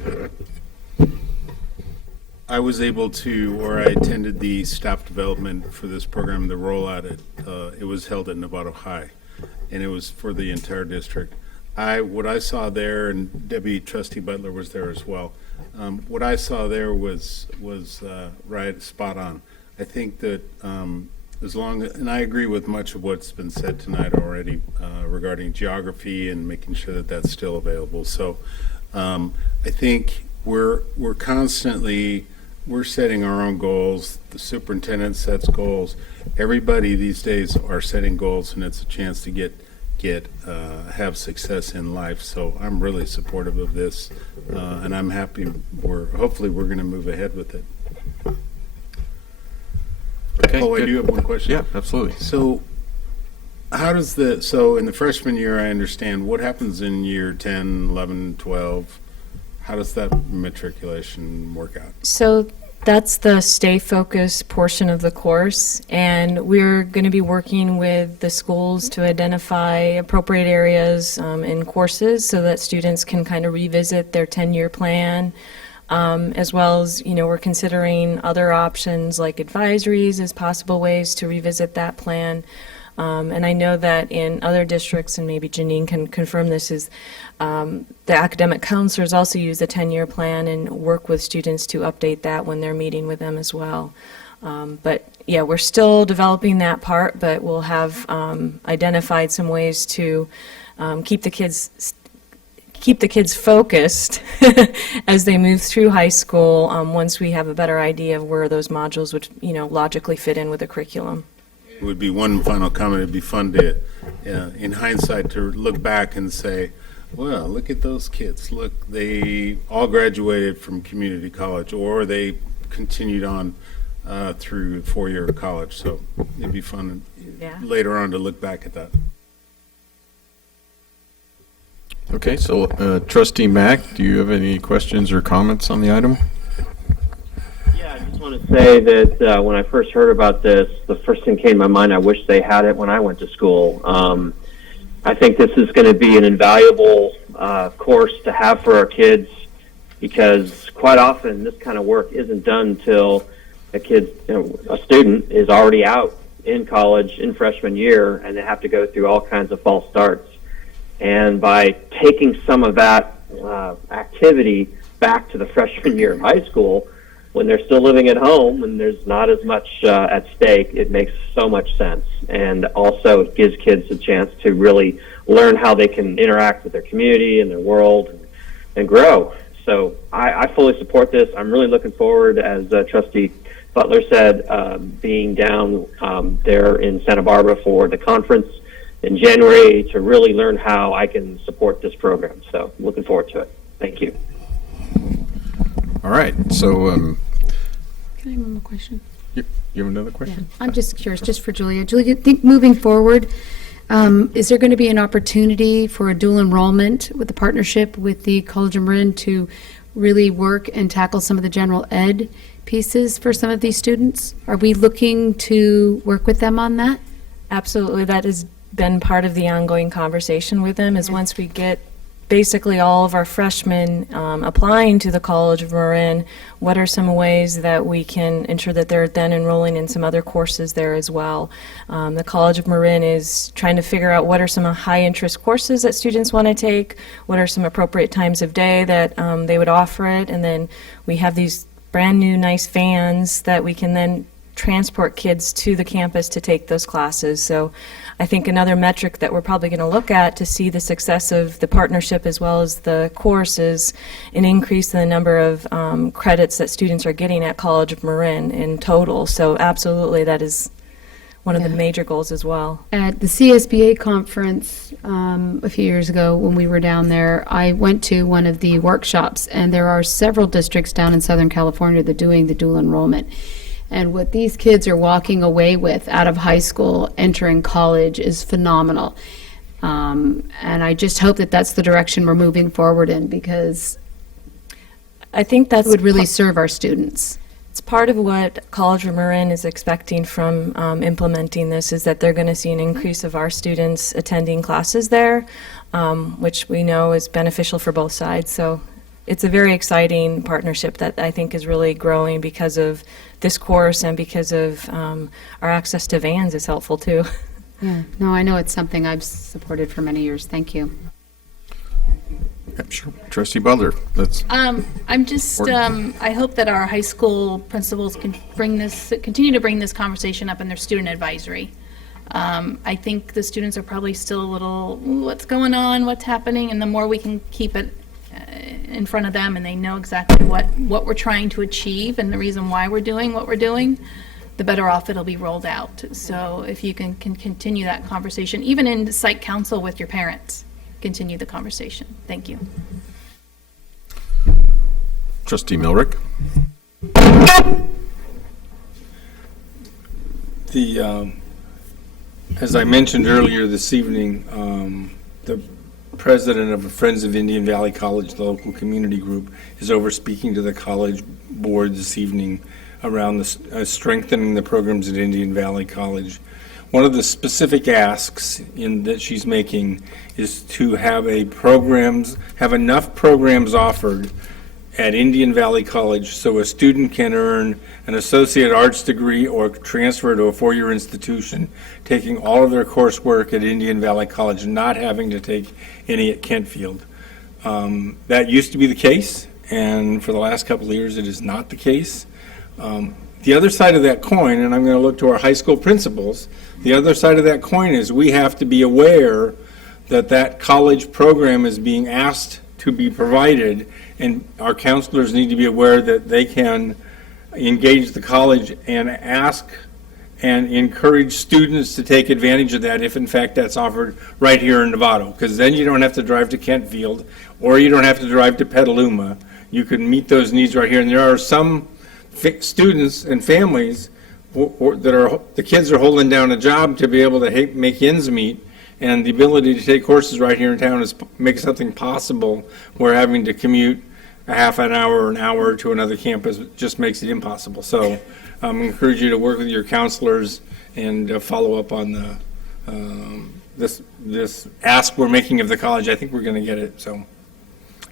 I was able to, or I attended the staff development for this program, the rollout. It was held at Novato High, and it was for the entire district. What I saw there, and Debbie Trustee Butler was there as well. What I saw there was right spot on. I think that and I agree with much of what's been said tonight already regarding geography and making sure that that's still available. So I think we're setting our own goals. The superintendent sets goals. Everybody these days are setting goals, and it's a chance to have success in life. So I'm really supportive of this, and I'm happy. Hopefully we're going to move ahead with it. Okay, Oh, I good. do have one question. Yeah, absolutely. So in the freshman year, I understand, what happens in year 10, 11, 12? How does that matriculation work out? So that's the stay focused portion of the course, and we're going to be working with the schools to identify appropriate areas in courses so that students can kind of revisit their 10-year plan, as well as, we're considering other options like advisories as possible ways to revisit that plan. And I know that in other districts, and maybe Janine can confirm this, is the academic counselors also use the 10-year plan and work with students to update that when they're meeting with them as well. But yeah, we're still developing that part, but we'll have identified some ways to keep the kids focused as they move through high school once we have a better idea of where those modules would, logically fit in with the curriculum. It would be one final comment. It'd be fun to, in hindsight, to look back and say, well, look at those kids. Look, they all graduated from community college, or they continued on through 4-year college. So it'd be fun later on to look back at that. Okay, so Trustee Mack, do you have any questions or comments on the item? Yeah, I just want to say that when I first heard about this, the first thing came to my mind, I wish they had it when I went to school. I think this is going to be an invaluable course to have for our kids, because quite often this kind of work isn't done until a student is already out in college in freshman year, and they have to go through all kinds of false starts. And by taking some of that activity back to the freshman year of high school, when they're still living at home and there's not as much at stake, it makes so much sense. And also it gives kids a chance to really learn how they can interact with their community and their world and grow. So I fully support this. I'm really looking forward, as Trustee Butler said, being down there in Santa Barbara for the conference in January to really learn how I can support this program. So looking forward to it. Thank you. All right, so Can I have one more question? you have another question? I'm just curious, just for Julia. Julia, think moving forward, is there going to be an opportunity for a dual enrollment with the partnership with the College of Marin to really work and tackle some of the general ed pieces for some of these students? Are we looking to work with them on that? Absolutely. That has been part of the ongoing conversation with them, is once we get basically all of our freshmen applying to the College of Marin, what are some ways that we can ensure that they're then enrolling in some other courses there as well. The College of Marin is trying to figure out what are some high-interest courses that students want to take, what are some appropriate times of day that they would offer it, and then we have these brand new nice vans that we can then transport kids to the campus to take those classes. So I think another metric that we're probably going to look at to see the success of the partnership as well as the course is an increase in the number of credits that students are getting at College of Marin in total. So absolutely, that is one of the major goals as well. At the CSBA conference a few years ago when we were down there, I went to one of the workshops, and there are several districts down in Southern California that are doing the dual enrollment. And what these kids are walking away with out of high school, entering college, is phenomenal. And I just hope that that's the direction we're moving forward in, because I think that would really serve our students. It's part of what College of Marin is expecting from implementing this, is that they're going to see an increase of our students attending classes there, which we know is beneficial for both sides. So it's a very exciting partnership that I think is really growing because of this course and because of our access to vans is helpful too. Yeah, no, I know it's something I've supported for many years. Thank you. Yep, sure. Trustee Butler, let's. I'm just, I hope that our high school principals can continue to bring this conversation up in their student advisory. I think the students are probably still a little, what's going on, what's happening, and the more we can keep it in front of them and they know exactly what we're trying to achieve and the reason why we're doing what we're doing, the better off it'll be rolled out. So if you can continue that conversation, even in site council with your parents, continue the conversation. Thank you. Trustee Milrick. As I mentioned earlier this evening, the president of the Friends of Indian Valley College, the local community group, is over speaking to the college board this evening around strengthening the programs at Indian Valley College. One of the specific asks that she's making is to have enough programs offered at Indian Valley College so a student can earn an associate arts degree or transfer to a four-year institution, taking all of their coursework at Indian Valley College and not having to take any at Kentfield. That used to be the case, and for the last couple of years it is not the case. The other side of that coin, and I'm going to look to our high school principals, the other side of that coin is we have to be aware that that college program is being asked to be provided, and our counselors need to be aware that they can engage the college and ask and encourage students to take advantage of that if in fact that's offered right here in Novato, because then you don't have to drive to Kentfield or you don't have to drive to Petaluma. You can meet those needs right here, and there are some students and families the kids are holding down a job to be able to make ends meet, and the ability to take courses right here in town makes something possible where having to commute a half an hour or an hour to another campus just makes it impossible. So I encourage you to work with your counselors and follow up on this ask we're making of the college. I think we're going to get it. So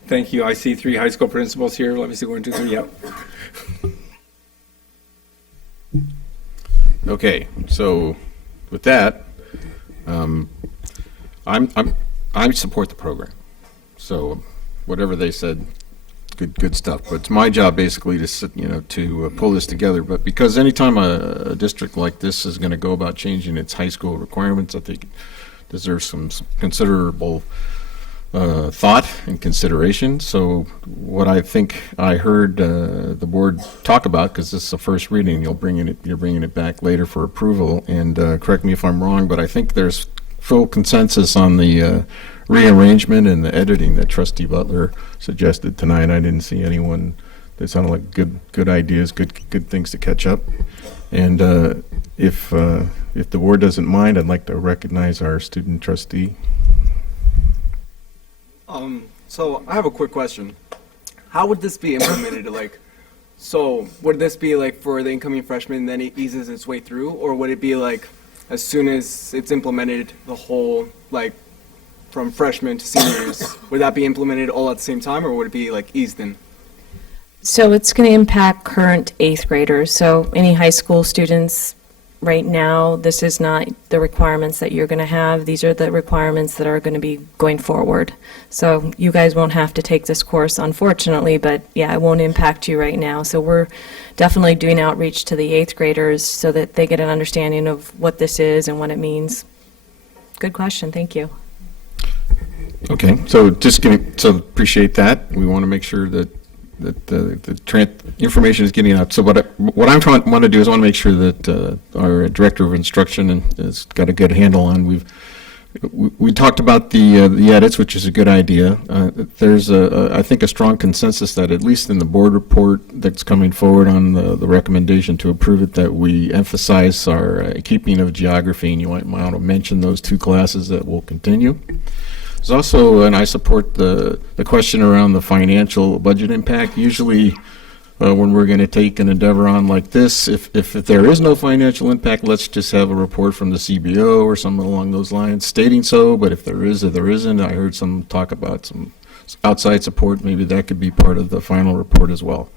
thank you. I see 3 high school principals here. Let me see, 1, 2, 3. Yep. Okay, so with that, I support the program. So whatever they said, good stuff. But it's my job basically to pull this together. But because anytime a district like this is going to go about changing its high school requirements, I think it deserves some considerable thought and consideration. So what I think I heard the board talk about, because this is the first reading, you're bringing it back later for approval, and correct me if I'm wrong, but I think there's full consensus on the rearrangement and the editing that Trustee Butler suggested tonight. I didn't see anyone that sounded like good ideas, good things to catch up. And if the board doesn't mind, I'd like to recognize our student trustee. So I have a quick question. How would this be implemented? So would this be like for the incoming freshman, then it eases its way through, or would it be like as soon as it's implemented, the whole from freshmen to seniors, would that be implemented all at the same time, or would it be eased in? So it's going to impact current 8th graders. So any high school students right now, this is not the requirements that you're going to have. These are the requirements that are going to be going forward. So you guys won't have to take this course, unfortunately, but yeah, it won't impact you right now. So we're definitely doing outreach to the 8th graders so that they get an understanding of what this is and what it means. Good question. Thank you. Okay, so appreciate that. We want to make sure that the information is getting out. So what I'm want to do is I want to make sure that our director of instruction has got a good handle on. We talked about the edits, which is a good idea. There's I think a strong consensus that at least in the board report that's coming forward on the recommendation to approve it, that we emphasize our keeping of geography, and you might want to mention those 2 classes that will continue. There's also, and I support the question around the financial budget impact. Usually when we're going to take an endeavor on like this, if there is no financial impact, let's just have a report from the CBO or something along those lines stating so, but if there is or there isn't, I heard some talk about outside support, maybe that could be part of the final report as well.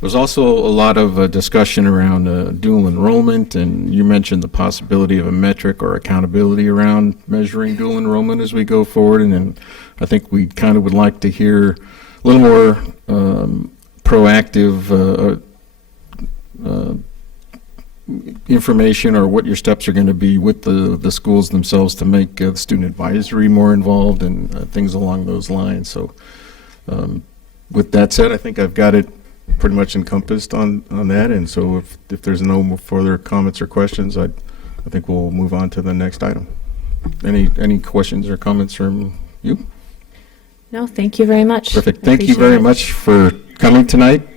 There's also a lot of discussion around dual enrollment, and you mentioned the possibility of a metric or accountability around measuring dual enrollment as we go forward, and then I think we kind of would like to hear a little more proactive information or what your steps are going to be with the schools themselves to make the student advisory more involved and things along those lines. So with that said, I think I've got it pretty much encompassed on that, and so if there's no more further comments or questions, I think we'll move on to the next item. Any questions or comments from you? No, thank you very much. Perfect. Thank you very much for coming tonight.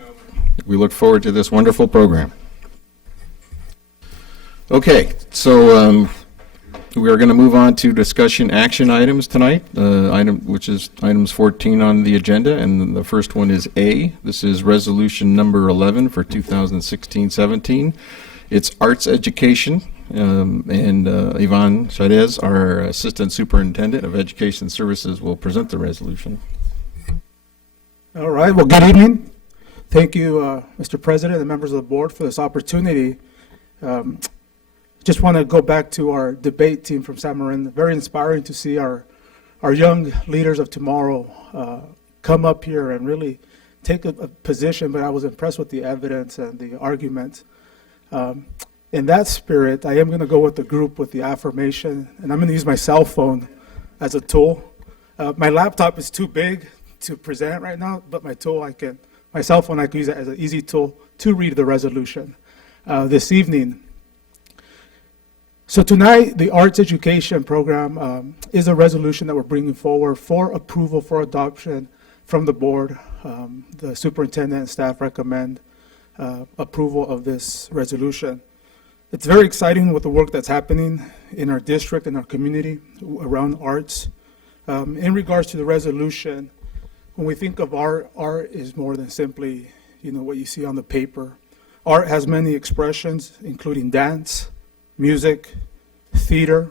We look forward to this wonderful program. Okay, so we are going to move on to discussion action items tonight, which is items 14 on the agenda, and the first one is A. This is resolution number 11 for 2016-17. It's arts education, and Yvonne Chadez, our Assistant Superintendent of Education Services, will present the resolution. All right, well, good evening. Thank you, Mr. President and members of the board for this opportunity. Just want to go back to our debate team from San Marin. Very inspiring to see our young leaders of tomorrow come up here and really take a position, but I was impressed with the evidence and the argument. In that spirit, I am going to go with the group with the affirmation, and I'm going to use my cell phone as a tool. My laptop is too big to present right now, but my cell phone, I can use it as an easy tool to read the resolution this evening. So tonight, the arts education program is a resolution that we're bringing forward for approval for adoption from the board. The superintendent and staff recommend approval of this resolution. It's very exciting with the work that's happening in our district and our community around arts. In regards to the resolution, when we think of art is more than simply, what you see on the paper. Art has many expressions, including dance, music, theater,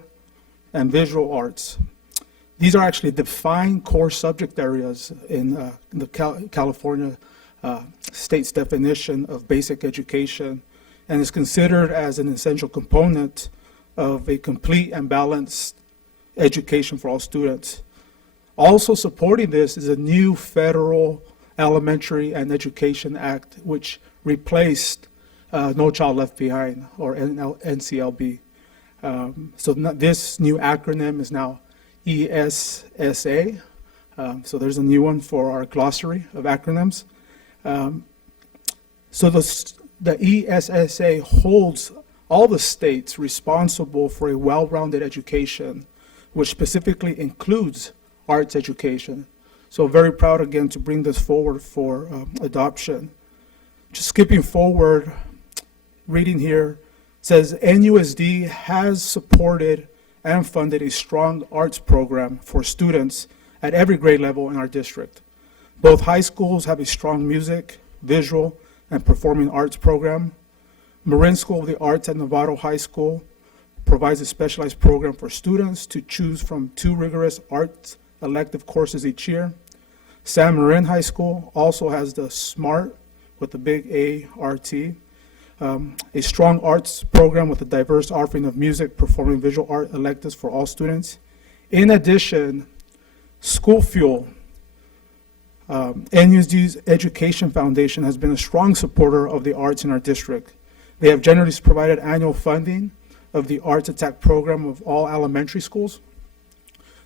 and visual arts. These are actually defined core subject areas in the California state's definition of basic education, and is considered as an essential component of a complete and balanced education for all students. Also supporting this is a new federal Elementary and Education Act, which replaced No Child Left Behind, or NCLB. So this new acronym is now ESSA. So there's a new one for our glossary of acronyms. So the ESSA holds all the states responsible for a well-rounded education, which specifically includes arts education. So very proud again to bring this forward for adoption. Just skipping forward, reading here, says NUSD has supported and funded a strong arts program for students at every grade level in our district. Both high schools have a strong music, visual, and performing arts program. Marin School of the Arts at Novato High School provides a specialized program for students to choose from 2 rigorous arts elective courses each year. San Marin High School also has the SMART with the big A-R-T, a strong arts program with a diverse offering of music, performing, visual art electives for all students. In addition, School Fuel, NUSD's Education Foundation, has been a strong supporter of the arts in our district. They have generally provided annual funding of the Arts Attack program of all elementary schools.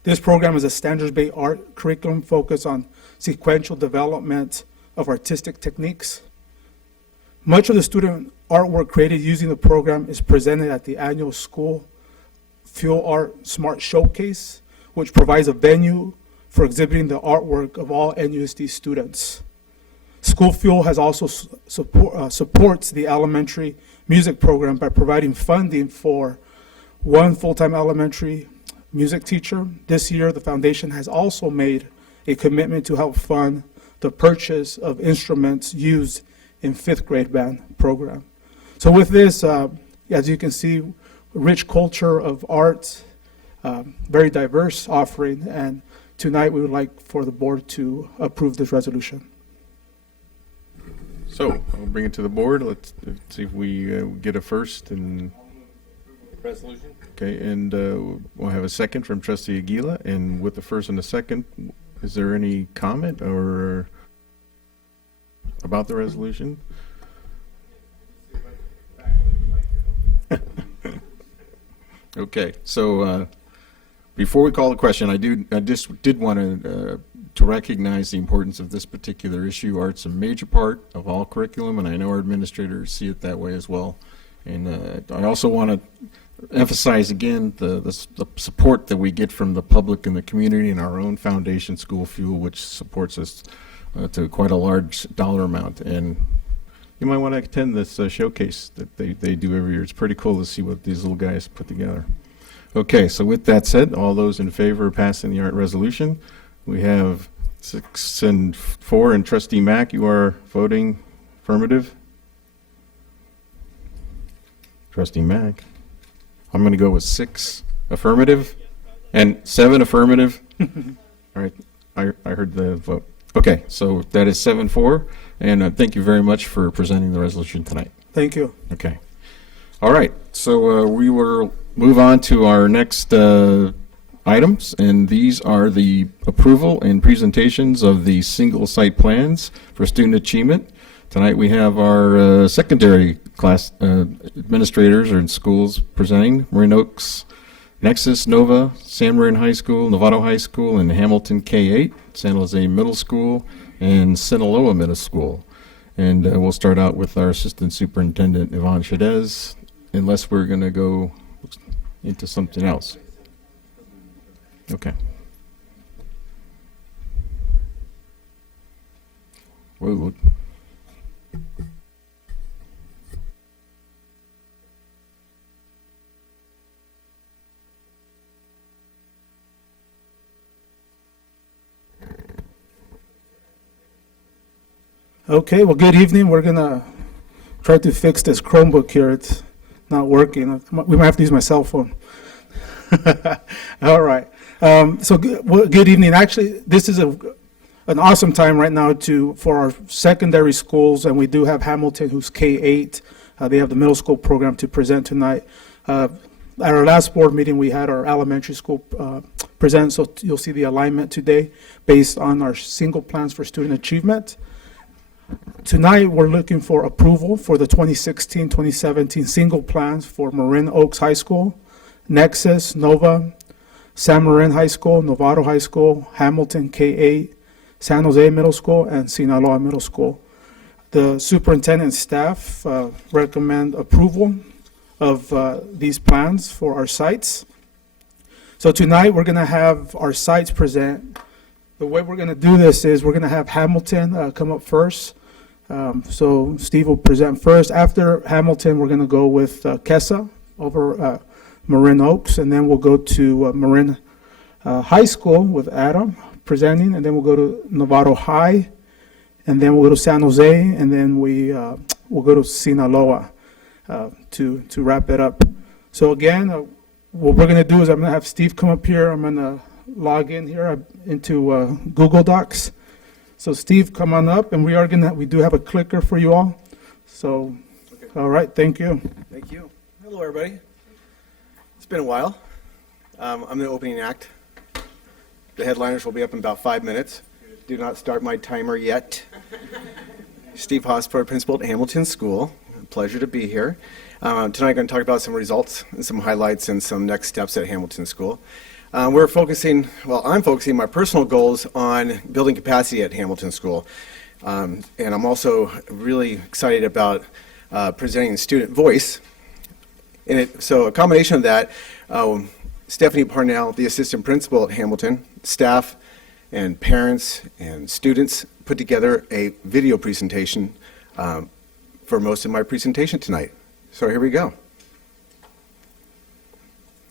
This program is a standards-based art curriculum focused on sequential development of artistic techniques. Much of the student artwork created using the program is presented at the annual School Fuel Art Smart Showcase, which provides a venue for exhibiting the artwork of all NUSD students. School Fuel has also supports the elementary music program by providing funding for 1 full-time elementary music teacher. This year, the foundation has also made a commitment to help fund the purchase of instruments used in 5th grade band program. So with this, as you can see, rich culture of arts, very diverse offering, and tonight, we would like for the board to approve this resolution. So I'll bring it to the board. Let's see if we get a first and. Resolution? Okay, and we'll have a second from Trustee Aguila, and with the first and the second, is there any comment or about the resolution? Okay, so before we call the question, I just did want to recognize the importance of this particular issue. Art's a major part of all curriculum, and I know our administrators see it that way as well. And I also want to emphasize again the support that we get from the public and the community and our own foundation, School Fuel, which supports us to quite a large dollar amount. And you might want to attend this showcase that they do every year. It's pretty cool to see what these little guys put together. Okay, so with that said, all those in favor of passing the art resolution, we have 6 and 4, and Trustee Mack, you are voting affirmative. Trustee Mack. I'm going to go with 6 affirmative and 7 affirmative. All right, I heard the vote. Okay, so that is 7-4, and thank you very much for presenting the resolution tonight. Thank you. Okay. All right, so we will move on to our next items, and these are the approval and presentations of the single site plans for student achievement. Tonight we have our secondary class administrators or in schools presenting: Marin Oaks, Nexus, Nova, San Marin High School, Novato High School, and Hamilton K-8, San Jose Middle School, and Sinaloa Middle School. And we'll start out with our Assistant Superintendent, Yvonne Chadez, unless we're going to go into something else. Okay. Whoa. Okay, well, good evening. We're going to try to fix this Chromebook here. It's not working. We might have to use my cell phone. All right. So good evening. Actually, this is an awesome time right now for our secondary schools, and we do have Hamilton, who's K-8. They have the middle school program to present tonight. At our last board meeting, we had our elementary school present, so you'll see the alignment today based on our single plans for student achievement. Tonight, we're looking for approval for the 2016-2017 single plans for Marin Oaks High School, Nexus, Nova, San Marin High School, Novato High School, Hamilton K-8, San Jose Middle School, and Sinaloa Middle School. The superintendent staff recommend approval of these plans for our sites. So tonight, we're going to have our sites present. The way we're going to do this is we're going to have Hamilton come up first. So Steve will present first. After Hamilton, we're going to go with Kessa over Marin Oaks, and then we'll go to Marin High School with Adam presenting, and then we'll go to Novato High, and then we'll go to San Jose, and then we'll go to Sinaloa to wrap it up. So again, what we're going to do is I'm going to have Steve come up here. I'm going to log in here into Google Docs. So Steve, come on up, and we do have a clicker for you all. So, okay. All right, thank you. Thank you. Hello, everybody. It's been a while. I'm the opening act. The headliners will be up in about 5 minutes. Do not start my timer yet. Steve Hosport, principal at Hamilton School. Pleasure to be here. Tonight I'm going to talk about some results and some highlights and some next steps at Hamilton School. I'm focusing my personal goals on building capacity at Hamilton School. And I'm also really excited about presenting student voice. So a combination of that, Stephanie Parnell, the assistant principal at Hamilton, staff and parents and students put together a video presentation for most of my presentation tonight. So here we go.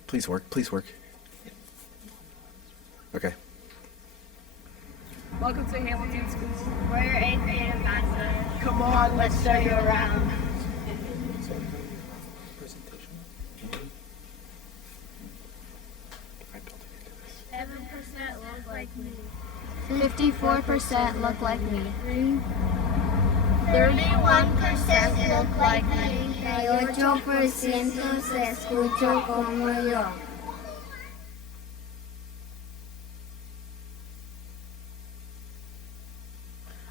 Please work, please work. Okay. Welcome to Hamilton School. We're your 8th grade ambassador. Come on, let's show you around. like me. 54% look like me. 31% look like me. 38% se escucho como yo.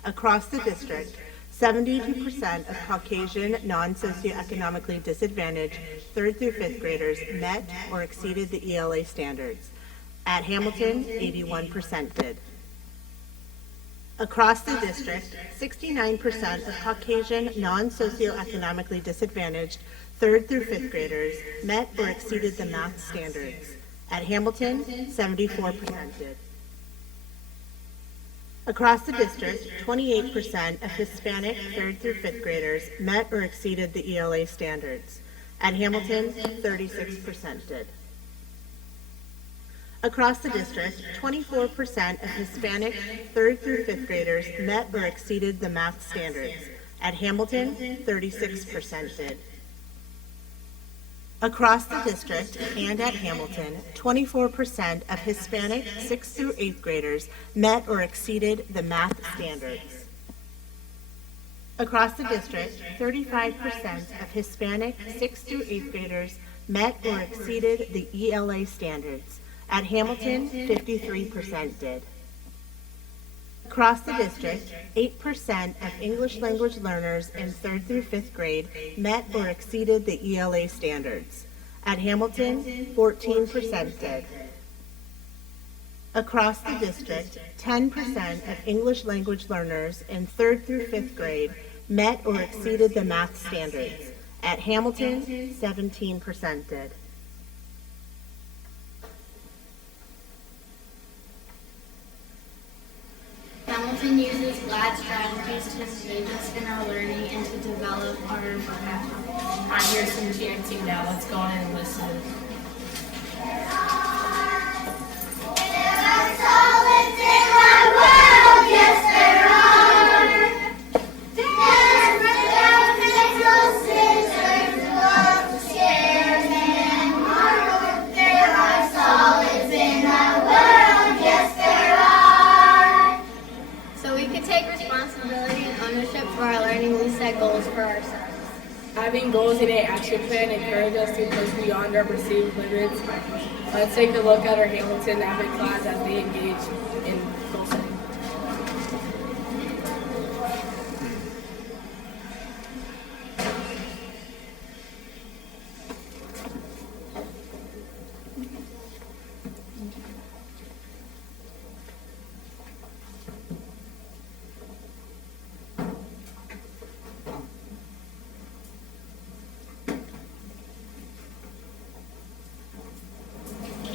Across the district, 72% of Caucasian non-socioeconomically disadvantaged 3rd through 5th graders met or exceeded the ELA standards. At Hamilton, 81% did. Across the district, 69% of Caucasian non-socioeconomically disadvantaged 3rd through 5th graders met or exceeded the math standards. At Hamilton, 74% did. Across the district, 28% of Hispanic 3rd through 5th graders met or exceeded the ELA standards. At Hamilton, 36% did. Across the district, 24% of Hispanic 3rd through 5th graders met or exceeded the math standards. At Hamilton, 36% did. Across the district and at Hamilton, 24% of Hispanic 6th through 8th graders met or exceeded the math standards. Across the district, 35% of Hispanic 6th through 8th graders met or exceeded the ELA standards. At Hamilton, 53% did. Across the district, 8% of English language learners in 3rd through 5th grade met or exceeded the ELA standards. At Hamilton, 14% did. Across the district, 10% of English language learners in 3rd through 5th grade met or exceeded the math standards. At Hamilton, 17% did. Hamilton uses GLAD strategies to engage us in our learning and to develop our vocabulary. I hear some chanting now. Let's go in and listen. Goals for ourselves. Having goals in an action plan encourage us to push beyond our perceived limits. Let's take a look at our Hamilton Avid class as they engage in goal setting.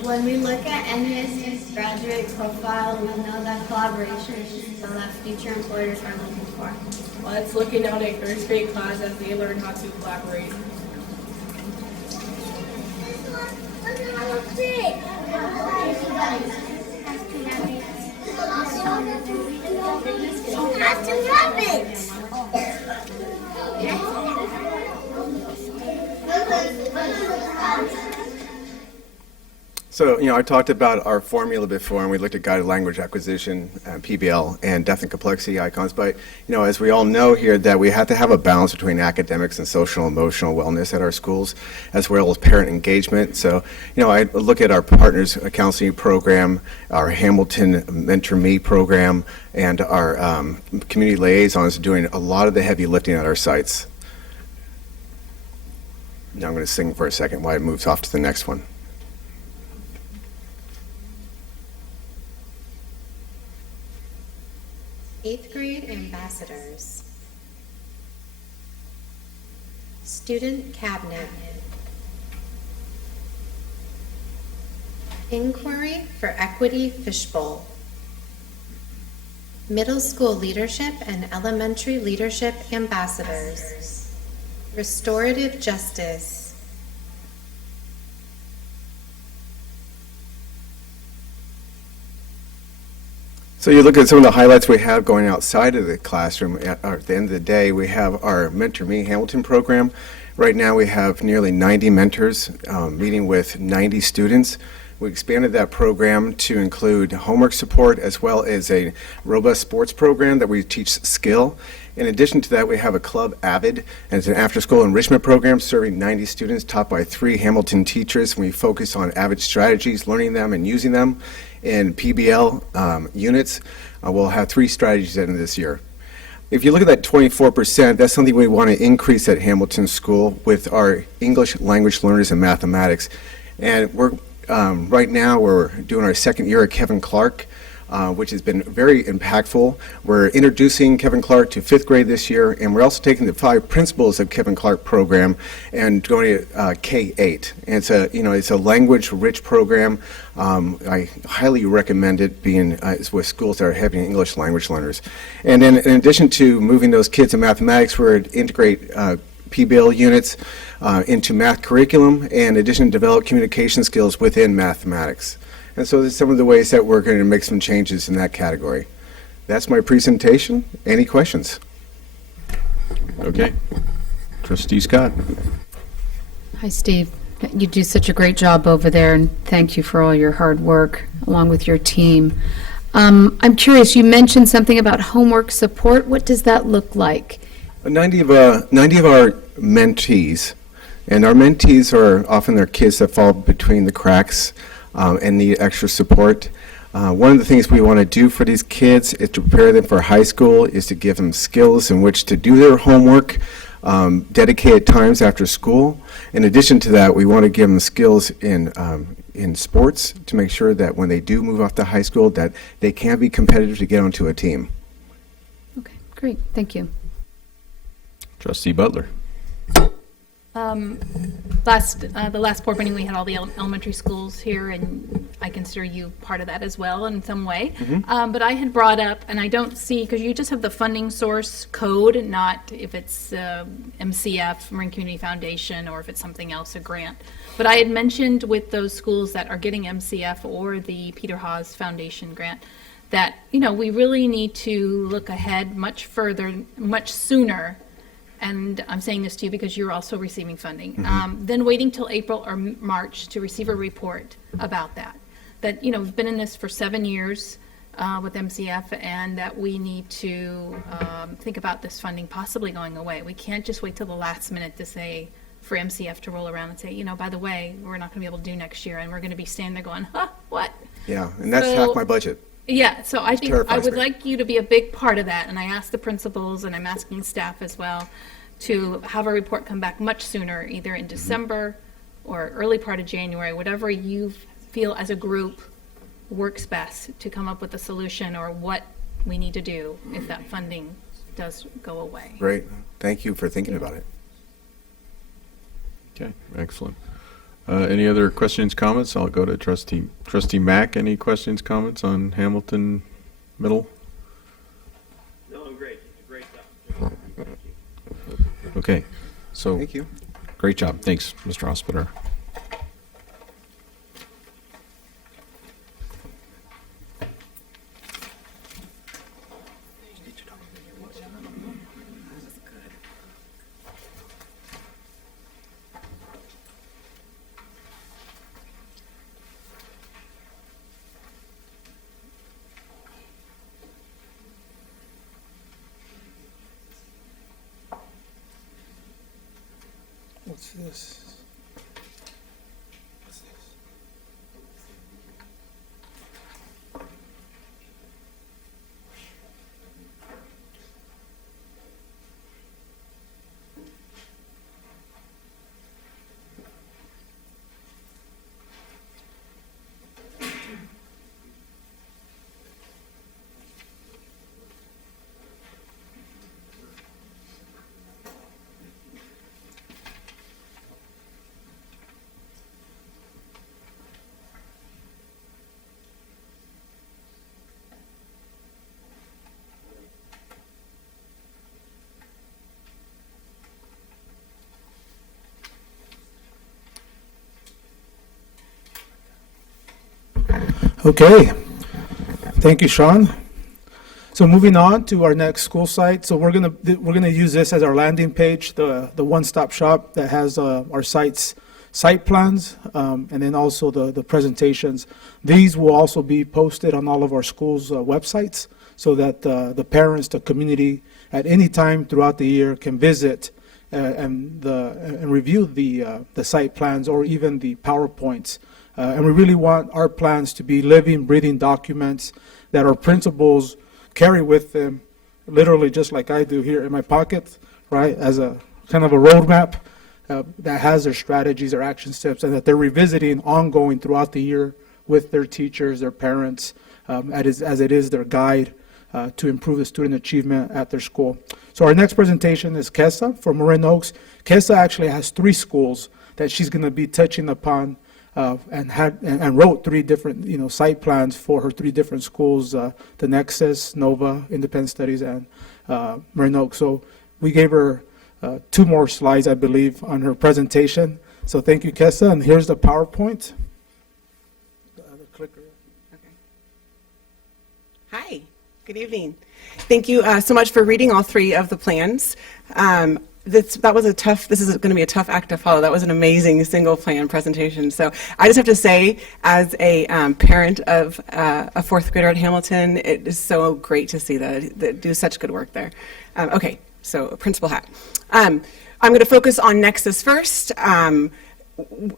When we look at NUSD's graduate profile, we know that collaboration is something that future employers are looking for. Let's look at a first grade class as they learn how to collaborate. So, I talked about our formula before, and we looked at guided language acquisition, PBL, and depth and complexity icons. But, as we all know here, that we have to have a balance between academics and social and emotional wellness at our schools, as well as parent engagement. So, I look at our partners counseling program, our Hamilton Mentor Me program, and our community liaisons doing a lot of the heavy lifting at our sites. Now I'm going to sing for a second while it moves off to the next one. Eighth grade ambassadors. Student cabinet. Inquiry for Equity Fishbowl. Middle school leadership and elementary leadership ambassadors. Restorative justice. So you look at some of the highlights we have going outside of the classroom. At the end of the day, we have our Mentor Me Hamilton program. Right now we have nearly 90 mentors meeting with 90 students. We expanded that program to include homework support as well as a robust sports program that we teach skill. In addition to that, we have a Club Avid, and it's an after-school enrichment program serving 90 students taught by 3 Hamilton teachers. We focus on Avid strategies, learning them and using them. In PBL units, we'll have 3 strategies in this year. If you look at that 24%, that's something we want to increase at Hamilton School with our English language learners and mathematics. And we're right now we're doing our 2nd year at Kevin Clark, which has been very impactful. We're introducing Kevin Clark to 5th grade this year, and we're also taking the 5 principles of Kevin Clark program and going to K-8. And it's a language-rich program. I highly recommend it being with schools that are having English language learners. And then in addition to moving those kids in mathematics, we're to integrate PBL units into math curriculum, and in addition, develop communication skills within mathematics. And so there's some of the ways that we're going to make some changes in that category. That's my presentation. Any questions? Okay. Trustee Scott. Hi, Steve. You do such a great job over there, and thank you for all your hard work along with your team. I'm curious, you mentioned something about homework support. What does that look like? 90 of our mentees, and our mentees are often their kids that fall between the cracks and need extra support. One of the things we want to do for these kids is to prepare them for high school, is to give them skills in which to do their homework, dedicated times after school. In addition to that, we want to give them skills in sports to make sure that when they do move off to high school, that they can be competitive to get onto a team. Okay, great. Thank you. Trustee Butler. The last board meeting, we had all the elementary schools here, and I consider you part of that as well in some way. But I had brought up, and I don't see, because you just have the funding source code, not if it's MCF, Marine Community Foundation, or if it's something else, a grant. But I had mentioned with those schools that are getting MCF or the Peter Haas Foundation grant, that, we really need to look ahead much further, much sooner. And I'm saying this to you because you're also receiving funding. Then waiting till April or March to receive a report about that. That, we've been in this for 7 years with MCF, and that we need to think about this funding possibly going away. We can't just wait till the last minute to say, for MCF to roll around and say, by the way, we're not going to be able to do next year, and we're going to be standing there going, what? Yeah, and that's half my budget. Yeah, so I think I terrifies would me. like you to be a big part of that, and I asked the principals, and I'm asking staff as well, to have a report come back much sooner, either in December or early part of January, whatever you feel as a group works best to come up with a solution or what we need to do if that funding does go away. Great. Thank you for thinking about it. Okay, excellent. Any other questions, comments? I'll go to Trustee Mack. Any questions, comments on Hamilton Middle? No, great. Great job. Okay, so. Thank you. Great job. Thanks, Mr. Hospiter. What's this? Okay, thank you, Sean. So moving on to our next school site. So we're gonna use this as our landing page, the one-stop shop that has our sites site plans, and then also the presentations. These will also be posted on all of our schools' websites so that the parents, the community, at any time throughout the year can visit and review the site plans or even the PowerPoints. And we really want our plans to be living, breathing documents that our principals carry with them, literally just like I do here in my pocket, right, as a kind of a roadmap that has their strategies, their action steps, and that they're revisiting ongoing throughout the year with their teachers, their parents, as it is their guide to improve the student achievement at their school. So our next presentation is Kessa from Marin Oaks. Kessa actually has 3 schools that she's going to be touching upon and wrote 3 different site plans for her 3 different schools, the Nexus, Nova, Independent Studies, and Marin Oaks. So we gave her 2 more slides, I believe, on her presentation. So thank you, Kessa, and here's the PowerPoint. Hi, good evening. Thank you so much for reading all 3 of the plans. This is going to be a tough act to follow. That was an amazing single plan presentation. So I just have to say, as a parent of a 4th grader at Hamilton, it is so great to see that they do such good work there. Okay, so principal hat. I'm going to focus on Nexus first.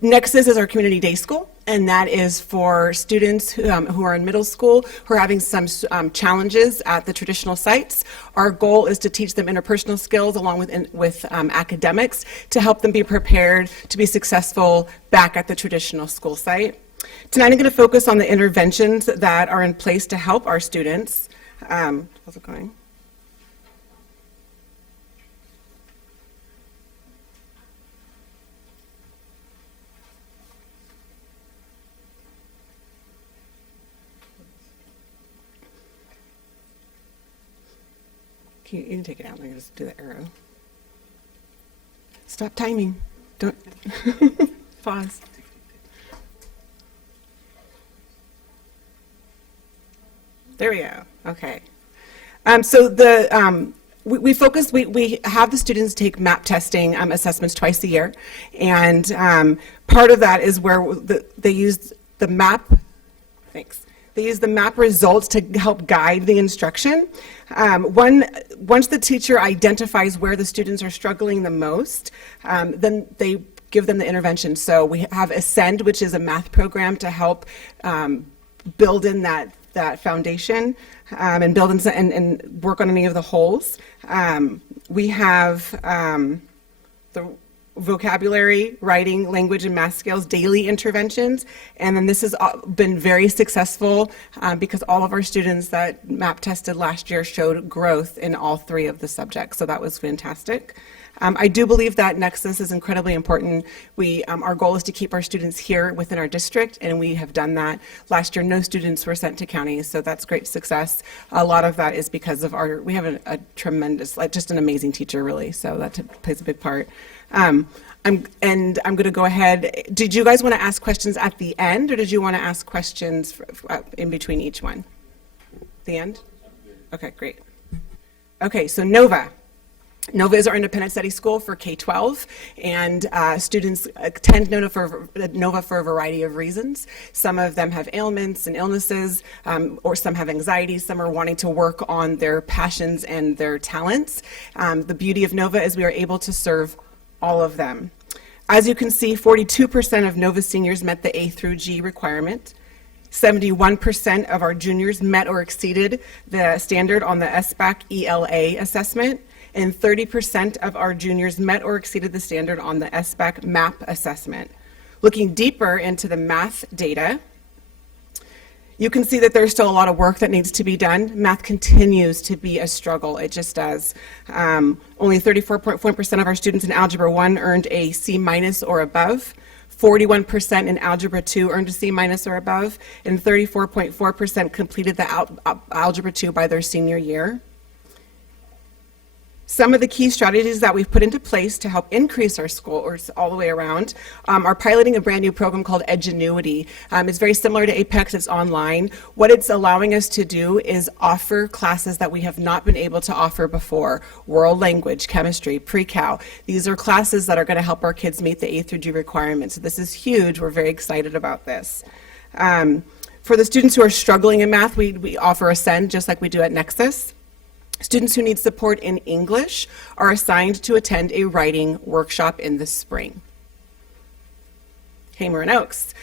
Nexus is our community day school, and that is for students who are in middle school who are having some challenges at the traditional sites. Our goal is to teach them interpersonal skills along with academics to help them be prepared to be successful back at the traditional school site. Tonight I'm going to focus on the interventions that are in place to help our students. How's it going? You can take it out and just do the arrow. Stop timing. Don't pause. There we go. Okay. So we have the students take MAP testing assessments twice a year, and part of that is where they use the MAP. Thanks. They use the MAP results to help guide the instruction. Once the teacher identifies where the students are struggling the most, then they give them the intervention. So we have Ascend, which is a math program to help build in that foundation and build in and work on any of the holes. We have the vocabulary, writing, language, and math skills daily interventions, and then this has been very successful because all of our students that MAP tested last year showed growth in all 3 of the subjects, so that was fantastic. I do believe that Nexus is incredibly important. Our goal is to keep our students here within our district, and we have done that. Last year, no students were sent to counties, so that's great success. A lot of that is because of we have a tremendous, just an amazing teacher, really, so that plays a big part. I'm going to go ahead. Did you guys want to ask questions at the end, or did you want to ask questions in between each one? The end? Okay, great. Okay, so Nova. Nova is our independent study school for K-12, and students attend Nova for a variety of reasons. Some of them have ailments and illnesses, or some have anxiety. Some are wanting to work on their passions and their talents. The beauty of Nova is we are able to serve all of them. As you can see, 42% of Nova seniors met the A through G requirement. 71% of our juniors met or exceeded the standard on the SBAC ELA assessment, and 30% of our juniors met or exceeded the standard on the SBAC MAP assessment. Looking deeper into the math data, you can see that there's still a lot of work that needs to be done. Math continues to be a struggle. It just does. Only 34.4% of our students in Algebra 1 earned a C- or above. 41% in Algebra 2 earned a C- or above. And 34.4% completed the Algebra 2 by their senior year. Some of the key strategies that we've put into place to help increase our scores all the way around are piloting a brand new program called Edgenuity. It's very similar to Apex, it's online. What it's allowing us to do is offer classes that we have not been able to offer before. World language, chemistry, pre-cal. These are classes that are going to help our kids meet the A through G requirements. So this is huge. We're very excited about this. For the students who are struggling in math, we offer Ascend just like we do at Nexus. Students who need support in English are assigned to attend a writing workshop in the spring. Hey, Marin Oaks.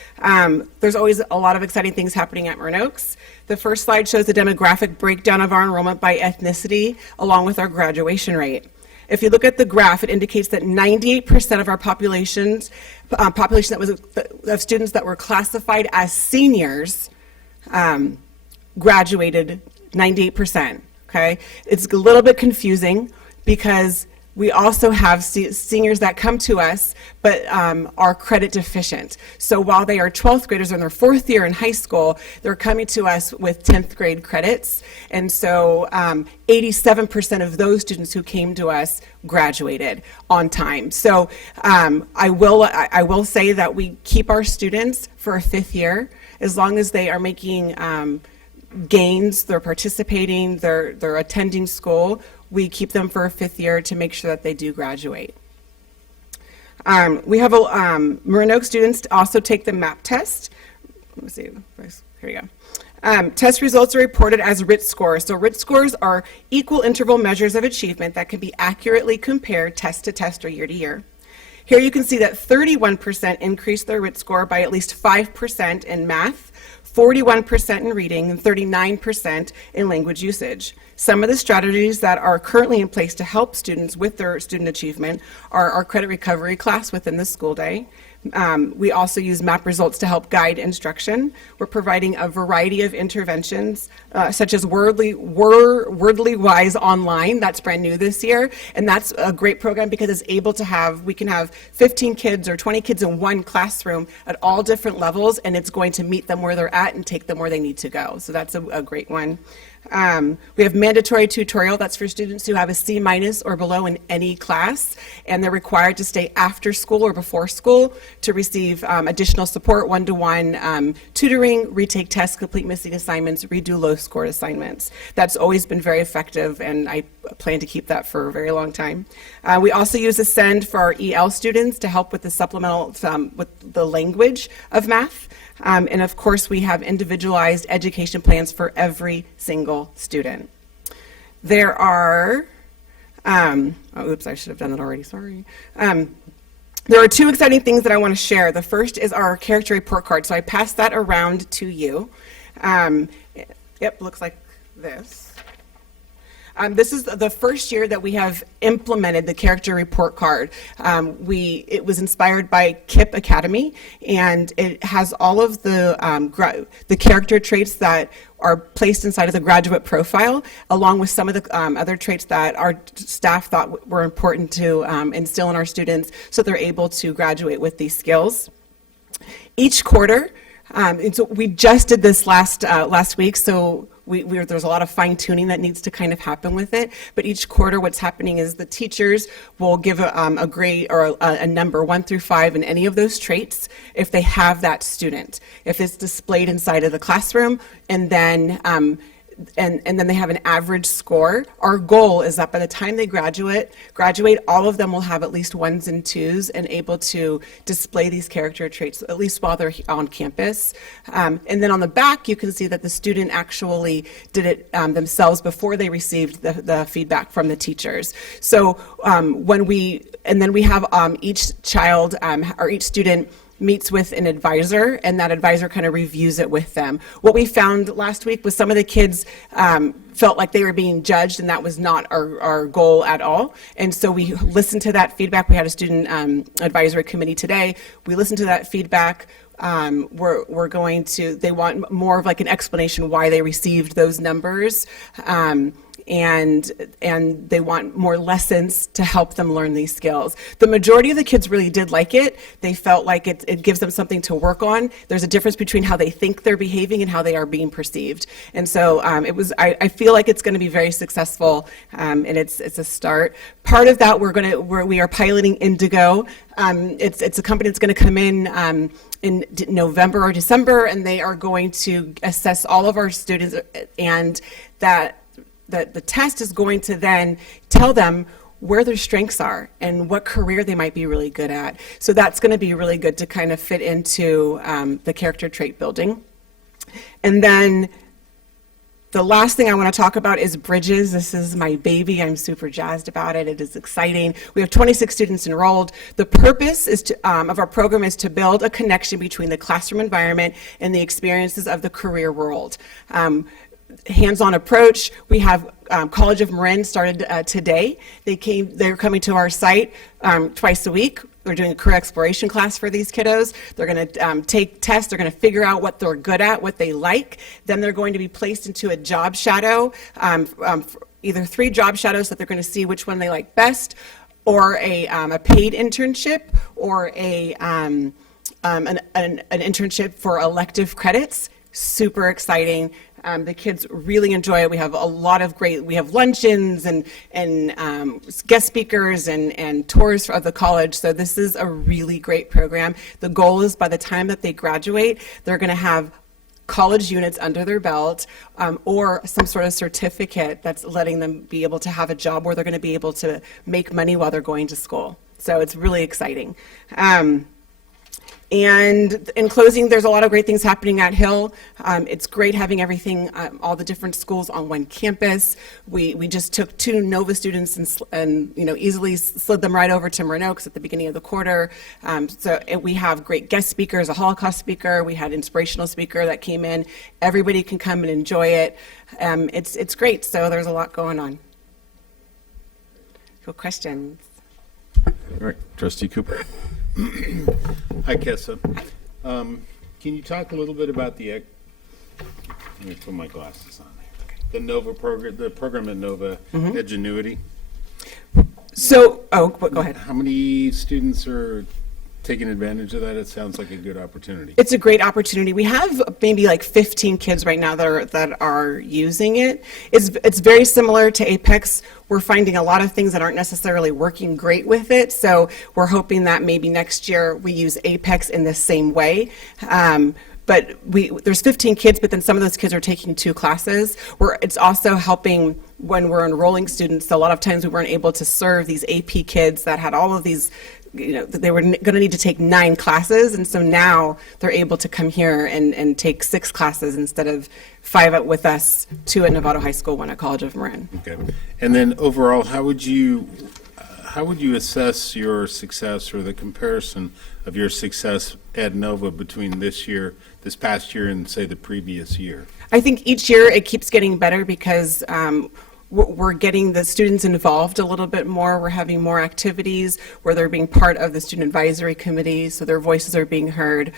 There's always a lot of exciting things happening at Marin Oaks. The first slide shows the demographic breakdown of our enrollment by ethnicity, along with our graduation rate. If you look at the graph, it indicates that 98% of our population of students that were classified as seniors graduated 98%. Okay, it's a little bit confusing because we also have seniors that come to us but are credit deficient. So while they are 12th graders in their 4th year in high school, they're coming to us with 10th grade credits. And so 87% of those students who came to us graduated on time. So I will say that we keep our students for a 5th year as long as they are making gains, they're participating, they're attending school. We keep them for a 5th year to make sure that they do graduate. We have Marin Oaks students also take the MAP test. Let me see, here we go. Test results are reported as RIT scores. So RIT scores are equal interval measures of achievement that can be accurately compared test to test or year to year. Here you can see that 31% increased their RIT score by at least 5% in math, 41% in reading, and 39% in language usage. Some of the strategies that are currently in place to help students with their student achievement are our credit recovery class within the school day. We also use MAP results to help guide instruction. We're providing a variety of interventions, such as Wordly Wise Online. That's brand new this year, and that's a great program because it's able to we can have 15 kids or 20 kids in one classroom at all different levels, and it's going to meet them where they're at and take them where they need to go. So that's a great one. We have mandatory tutorial. That's for students who have a C- or below in any class, and they're required to stay after school or before school to receive additional support, one-to-one tutoring, retake tests, complete missing assignments, redo low-scored assignments. That's always been very effective, and I plan to keep that for a very long time. We also use Ascend for our EL students to help with the supplemental, with the language of math. And of course, we have individualized education plans for every single student. There are, oops, I should have done that already, sorry. There are 2 exciting things that I want to share. The first is our character report card. So I passed that around to you. Yep, looks like this. This is the first year that we have implemented the character report card. It was inspired by KIP Academy, and it has all of the character traits that are placed inside of the graduate profile, along with some of the other traits that our staff thought were important to instill in our students so they're able to graduate with these skills. Each quarter, and so we just did this last week, so there's a lot of fine-tuning that needs to kind of happen with it, but each quarter what's happening is the teachers will give a grade or a number 1 through 5 in any of those traits if they have that student, if it's displayed inside of the classroom, and then they have an average score. Our goal is that by the time they graduate, all of them will have at least 1s and 2s and able to display these character traits, at least while they're on campus. And then on the back, you can see that the student actually did it themselves before they received the feedback from the teachers. So we have each child or each student meets with an advisor, and that advisor kind of reviews it with them. What we found last week was some of the kids felt like they were being judged, and that was not our goal at all. And so we listened to that feedback. We had a student advisory committee today. We listened to that feedback. They want more of like an explanation why they received those numbers. and they want more lessons to help them learn these skills. The majority of the kids really did like it. They felt like it gives them something to work on. There's a difference between how they think they're behaving and how they are being perceived. And so I feel like it's going to be very successful, and it's a start. Part of that we are piloting Indigo. It's a company that's going to come in November or December, and they are going to assess all of our students, and that the test is going to then tell them where their strengths are and what career they might be really good at. So that's going to be really good to kind of fit into the character trait building. And then the last thing I want to talk about is Bridges. This is my baby. I'm super jazzed about it. It is exciting. We have 26 students enrolled. The purpose of our program is to build a connection between the classroom environment and the experiences of the career world. Hands-on approach. We have College of Marin started today. They're coming to our site twice a week. We're doing a career exploration class for these kiddos. They're going to take tests. They're going to figure out what they're good at, what they like. Then they're going to be placed into a job shadow, either 3 job shadows that they're going to see which one they like best, or a paid internship, or an internship for elective credits. Super exciting. The kids really enjoy it. We have we have luncheons and guest speakers and tours of the college. So this is a really great program. The goal is by the time that they graduate, they're going to have college units under their belt, or some sort of certificate that's letting them be able to have a job where they're going to be able to make money while they're going to school. So it's really exciting. And in closing, there's a lot of great things happening at Hill. It's great having everything, all the different schools on one campus. We just took 2 Nova students and easily slid them right over to Marin Oaks at the beginning of the quarter. We have great guest speakers, a Holocaust speaker. We had an inspirational speaker that came in. Everybody can come and enjoy it. It's great. So there's a lot going on. Cool questions. All right, Trustee Cooper. Hi, Kessa. Can you talk a little bit about let me put my glasses on there. The Nova program, the program at Nova, Edgenuity. So, go ahead. How many students are taking advantage of that? It sounds like a good opportunity. It's a great opportunity. We have maybe like 15 kids right now that are using it. It's very similar to Apex. We're finding a lot of things that aren't necessarily working great with it. So we're hoping that maybe next year we use Apex in the same way. But there's 15 kids, but then some of those kids are taking 2 classes. It's also helping when we're enrolling students. So a lot of times we weren't able to serve these AP kids that had all of these, they were going to need to take 9 classes. And so now they're able to come here and take 6 classes instead of 5 with us, 2 at Novato High School, 1 at College of Marin. Okay. And then overall, how would you assess your success, or the comparison of your success at Nova between this past year, and say the previous year? I think each year it keeps getting better because we're getting the students involved a little bit more. We're having more activities where they're being part of the student advisory committee, so their voices are being heard.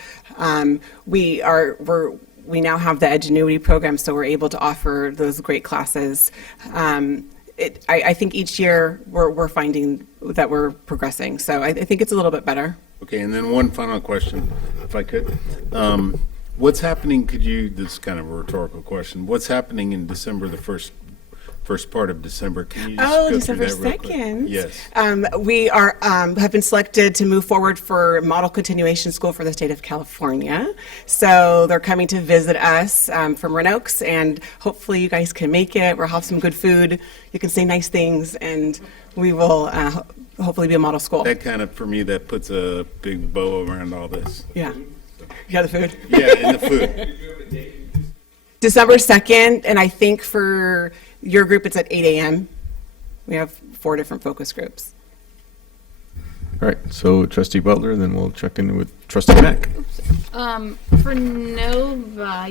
We now have the Edgenuity program, so we're able to offer those great classes. I think each year we're finding that we're progressing, so I think it's a little bit better. Okay, and then one final question, if I could. What's happening, this is kind of a rhetorical question, what's happening in December, the first part of December? Can you just go December through that real quick? 2nd. Yes. We have been selected to move forward for Model Continuation School for the state of California. So they're coming to visit us from Marin Oaks, and hopefully you guys can make it. We'll have some good food. You can say nice things, and we will hopefully be a model school. That kind of, for me, that puts a big bow around all this. Yeah. Yeah, the food. Yeah, and the food. December 2nd, and I think for your group it's at 8 a.m. We have 4 different focus groups. All right, so Trustee Butler, then we'll check in with Trustee Mack. For Nova,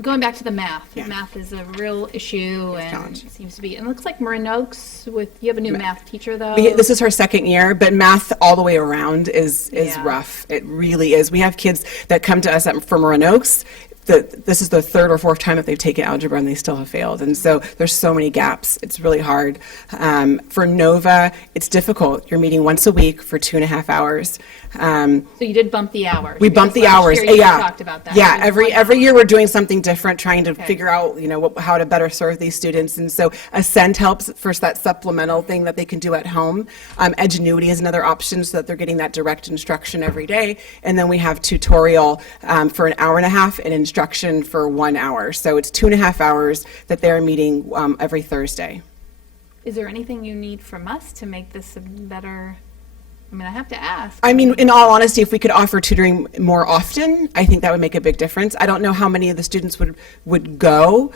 going back to the math. Yeah. Math is a real issue, and it seems to be. And it looks like Marin Oaks you have a new math teacher, though. This is her 2nd year, but math all the way around is Yeah. rough. It really is. We have kids that come to us from Marin Oaks. this is the third or fourth time that they've taken algebra and they still have failed. And so there's so many gaps. It's really hard. For Nova, it's difficult. You're meeting once a week for 2.5 hours. So you did bump the hours. We bumped the Because last hours. year you Yeah. talked about that. Yeah. It was Every one year we're doing something different, trying to figure out, how to better serve these students. And so Ascend helps for that supplemental thing that they can do at home. Edgenuity is another option so that they're getting that direct instruction every day. And then we have tutorial for an hour and a half and instruction for 1 hour. So it's 2.5 hours that they're meeting every Thursday. Is there anything you need from us to make this a better? I mean, I have to ask. I mean, in all honesty, if we could offer tutoring more often, I think that would make a big difference. I don't know how many of the students would go,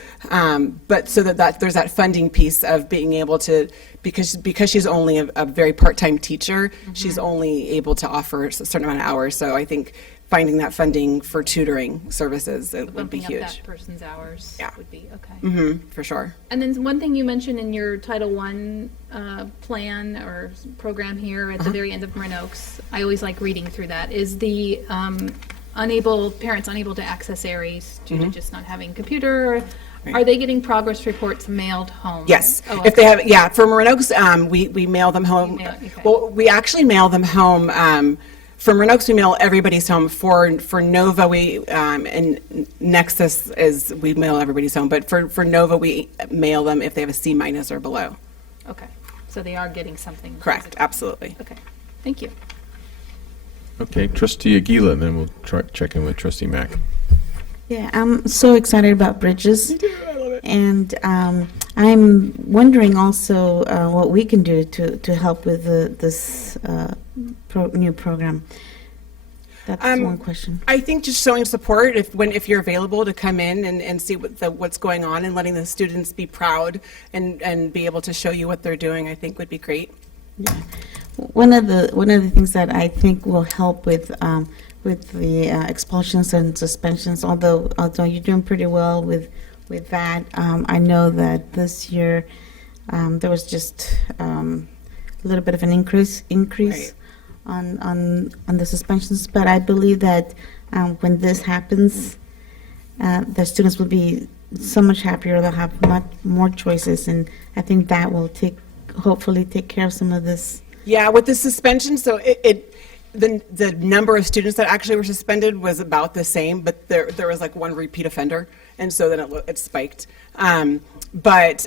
but so that there's that funding piece of being able to, because she's only a very part-time teacher, she's only able to offer a certain amount of hours. So I think finding that funding for tutoring services it would be Bumping huge. up that person's hours would be okay. For sure. And then one thing you mentioned in your Title I plan or program here at the very end of Marin Oaks, I always like reading through that, is the parents unable to access Aries due to just not having a computer. Are they getting progress reports mailed home? Yes. Oh, If they have, for Marin Oaks, we mail them home. Well, we actually mail them home. For Marin Oaks, we mail everybody's home. For Nova, and Nexus we mail everybody's home. But for Nova, we mail them if they have a C- or below. Okay. So they are getting something. Correct. Absolutely. Okay. Thank you. Okay, Trustee Aguila, and then we'll check in with Trustee Mack. Yeah, I'm so excited about Bridges. And I'm wondering also what we can do to help with this new program. That's one question. I think just showing support if you're available to come in and see what's going on and letting the students be proud and be able to show you what they're doing, I think would be great. Yeah. One of the things that I think will help with the expulsions and suspensions, although you're doing pretty well with that, I know that this year there was just a little bit of an increase Right. on the suspensions, but I believe that when this happens, the students will be so much happier. They'll have much more choices, and I think that will hopefully take care of some of this. Yeah, with the suspension, so the number of students that actually were suspended was about the same, but there was like one repeat offender, and so then it spiked. But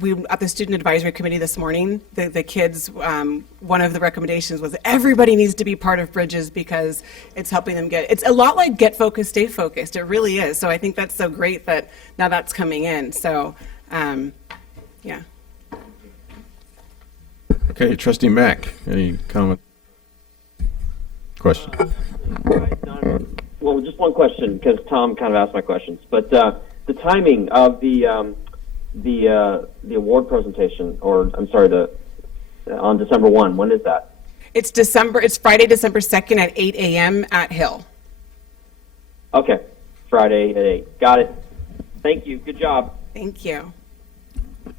we at the student advisory committee this morning, the kids, one of the recommendations was everybody needs to be part of Bridges because it's helping them it's a lot like Get Focused, Stay Focused. It really is. So I think that's so great that now that's coming in. So, yeah. Okay, Trustee Mack, any comment? Question? Well, just one question, because Tom kind of asked my questions. But the timing of the award presentation, or I'm sorry, on December 1, when is that? It's Friday, December 2nd at 8 a.m. at Hill. Okay, Friday at 8. Got it. Thank you. Good job. Thank you.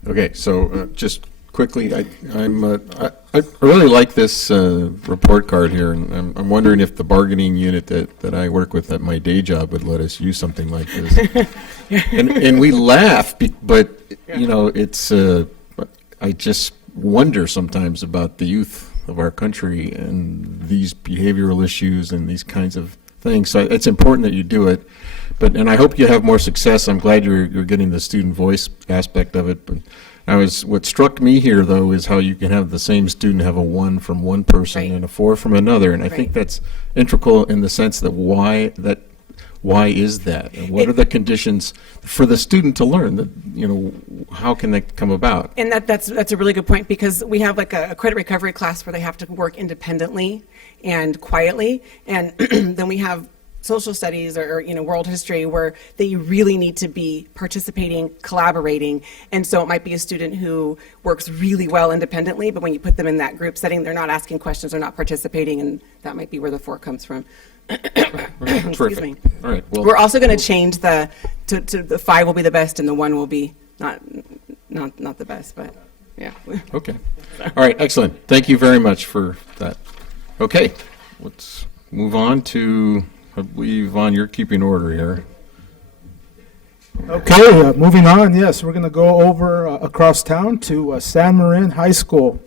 Okay, so just quickly, I really like this report card here, and I'm wondering if the bargaining unit that I work with at my day job would let us use something like this. and we laugh, but it's I just wonder sometimes about the youth of our country and these behavioral issues and these kinds of things. So it's important that you do it, and I hope you have more success. I'm glad you're getting the student voice aspect of it, but. What struck me here, though, is how you can have the same student have a 1 from one person and a 4 from another, and I think that's integral in the sense that why is that, and what are the conditions for the student to learn? That how can that come about? And that's a really good point, because we have like a credit recovery class where they have to work independently and quietly, and then we have social studies or world history where they really need to be participating, collaborating, and so it might be a student who works really well independently, but when you put them in that group setting, they're not asking questions, they're not participating, and that might be where the 4 comes from. Excuse me. All right. Well, we're also going to change to the 5 will be the best and the 1 will be not the best, but yeah. Okay. All right. Excellent. Thank you very much for that. Okay. Let's move on to. I believe, Vaughn, you're keeping order here. Okay, moving on, yes, we're going to go over across town to San Marin High School.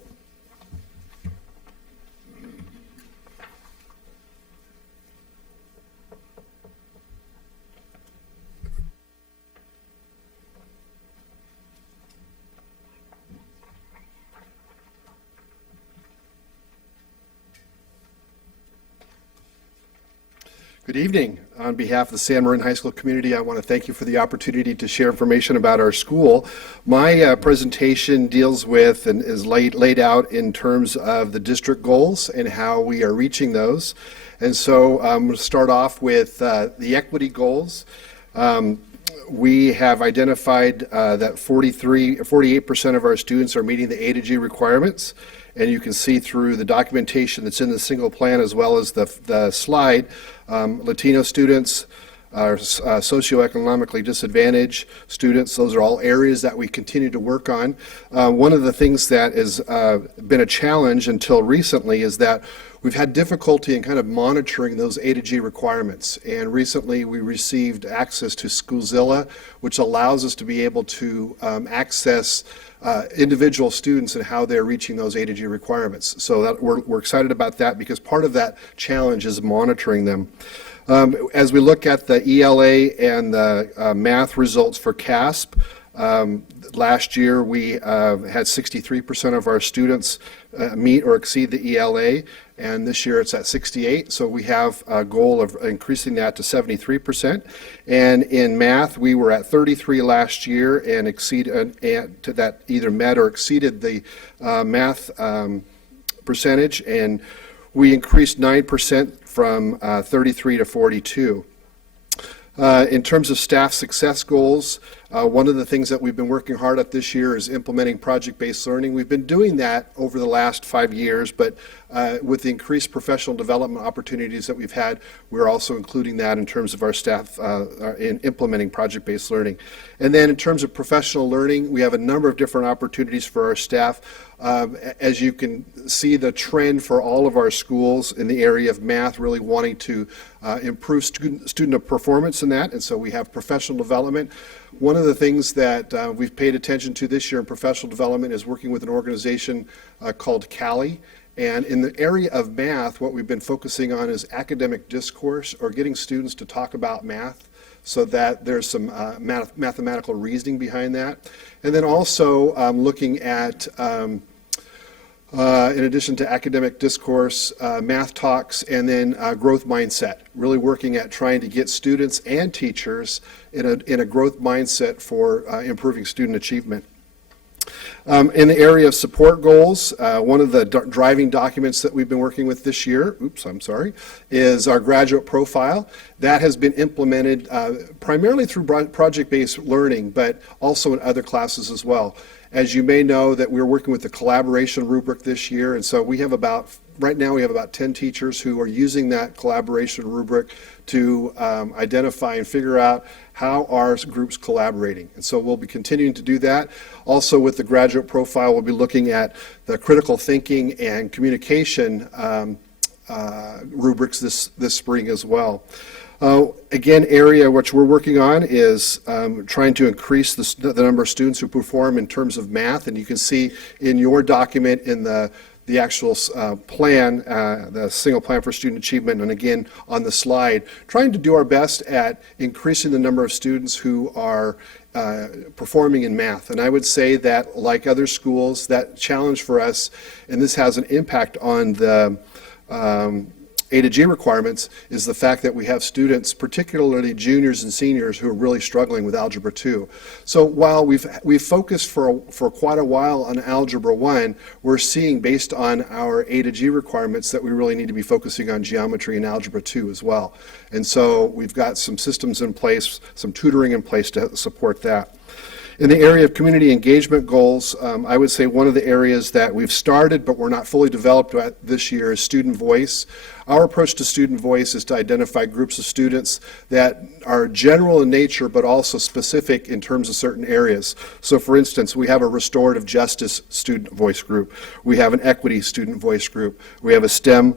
Good evening. On behalf of the San Marin High School community, I want to thank you for the opportunity to share information about our school. My presentation deals with and is laid out in terms of the district goals and how we are reaching those. And so I'm going to start off with the equity goals. We have identified that 48% of our students are meeting the A to G requirements. And you can see through the documentation that's in the single plan as well as the slide, Latino students, socioeconomically disadvantaged students, those are all areas that we continue to work on. One of the things that has been a challenge until recently is that we've had difficulty in kind of monitoring those A to G requirements. And recently we received access to Schoolzilla, which allows us to be able to access individual students and how they're reaching those A to G requirements. So that we're excited about that because part of that challenge is monitoring them. As we look at the ELA and the math results for CASP, last year we had 63% of our students meet or exceed the ELA, and this year it's at 68, so we have a goal of increasing that to 73%. And in math, we were at 33 last year and that either met or exceeded the math percentage, and we increased 9% from 33 to 42. In terms of staff success goals, one of the things that we've been working hard at this year is implementing project-based learning. We've been doing that over the last 5 years, but with the increased professional development opportunities that we've had, we're also including that in terms of our staff in implementing project-based learning. And then in terms of professional learning, we have a number of different opportunities for our staff. As you can see, the trend for all of our schools in the area of math really wanting to improve student performance in that, and so we have professional development. One of the things that we've paid attention to this year in professional development is working with an organization called CALI. And in the area of math, what we've been focusing on is academic discourse, or getting students to talk about math so that there's some mathematical reasoning behind that. And then also looking at, in addition to academic discourse, math talks, and then growth mindset, really working at trying to get students and teachers in a growth mindset for improving student achievement. In the area of support goals, one of the driving documents that we've been working with this year, is our graduate profile. That has been implemented primarily through project-based learning, but also in other classes as well. As you may know, that we're working with the collaboration rubric this year, and so we have right now we have about 10 teachers who are using that collaboration rubric to identify and figure out how are groups collaborating. And so we'll be continuing to do that. Also with the graduate profile, we'll be looking at the critical thinking and communication rubrics this spring as well. Again, area which we're working on is trying to increase the number of students who perform in terms of math, and you can see in your document in the actual plan, the single plan for student achievement, and again on the slide, trying to do our best at increasing the number of students who are performing in math. And I would say that, like other schools, that challenge for us, and this has an impact on the A to G requirements, is the fact that we have students, particularly juniors and seniors, who are really struggling with Algebra 2. So while we've focused for quite a while on Algebra 1, we're seeing, based on our A to G requirements, that we really need to be focusing on geometry and Algebra 2 as well. And so we've got some systems in place, some tutoring in place to support that. In the area of community engagement goals, I would say one of the areas that we've started but we're not fully developed at this year is student voice. Our approach to student voice is to identify groups of students that are general in nature but also specific in terms of certain areas. So for instance, we have a restorative justice student voice group. We have an equity student voice group. We have a STEM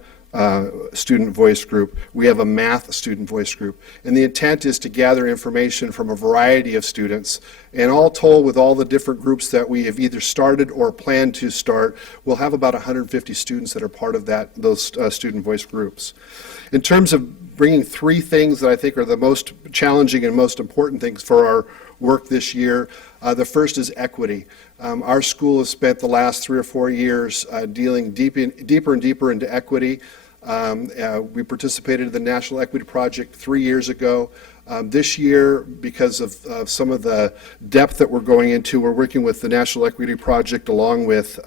student voice group. We have a math student voice group. And the intent is to gather information from a variety of students. And all told, with all the different groups that we have either started or plan to start, we'll have about 150 students that are part of those student voice groups. In terms of bringing three things that I think are the most challenging and most important things for our work this year, the first is equity. Our school has spent the last 3 or 4 years dealing deeper and deeper into equity. We participated in the National Equity Project 3 years ago. This year, because of some of the depth that we're going into, we're working with the National Equity Project along with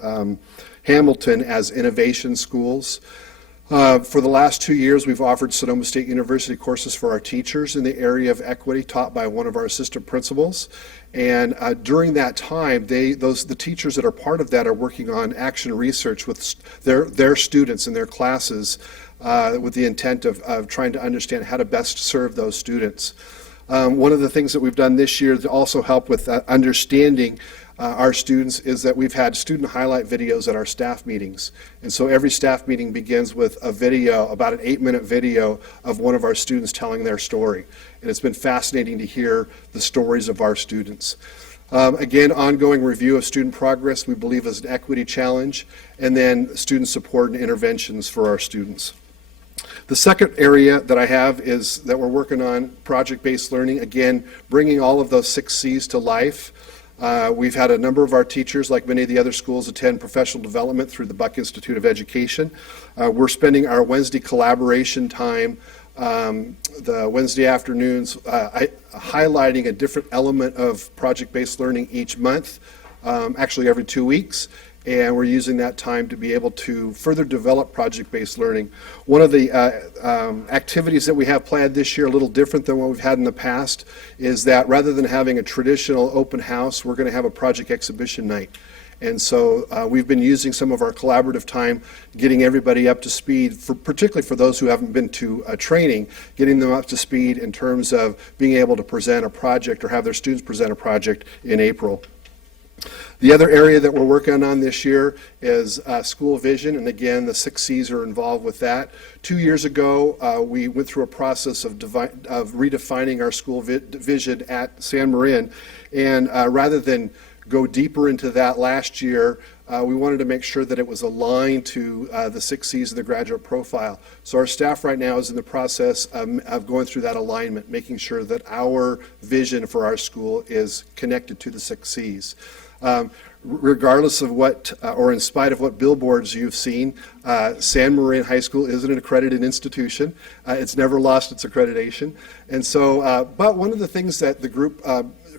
Hamilton as innovation schools. For the last 2 years, we've offered Sonoma State University courses for our teachers in the area of equity, taught by one of our assistant principals. And during that time, the teachers that are part of that are working on action research with their students in their classes with the intent of trying to understand how to best serve those students. One of the things that we've done this year to also help with understanding our students is that we've had student highlight videos at our staff meetings. And so every staff meeting begins with a video, about an 8-minute video of one of our students telling their story. And it's been fascinating to hear the stories of our students. Again, ongoing review of student progress we believe is an equity challenge, and then student support and interventions for our students. The second area that I have is that we're working on project-based learning, again, bringing all of those 6 C's to life. We've had a number of our teachers, like many of the other schools, attend professional development through the Buck Institute of Education. We're spending our Wednesday collaboration time, the Wednesday afternoons, highlighting a different element of project-based learning each month, actually every 2 weeks. And we're using that time to be able to further develop project-based learning. One of the activities that we have planned this year, a little different than what we've had in the past, is that rather than having a traditional open house, we're going to have a project exhibition night. And so we've been using some of our collaborative time, getting everybody up to speed, particularly for those who haven't been to training, getting them up to speed in terms of being able to present a project or have their students present a project in April. The other area that we're working on this year is school vision, and again, the 6 C's are involved with that. 2 years ago, we went through a process of redefining our school vision at San Marin, and rather than go deeper into that last year, we wanted to make sure that it was aligned to the 6 C's of the graduate profile. So our staff right now is in the process of going through that alignment, making sure that our vision for our school is connected to the 6 C's. Regardless of what, or in spite of what billboards you've seen, San Marin High School is an accredited institution. It's never lost its accreditation. And so, but one of the things that the group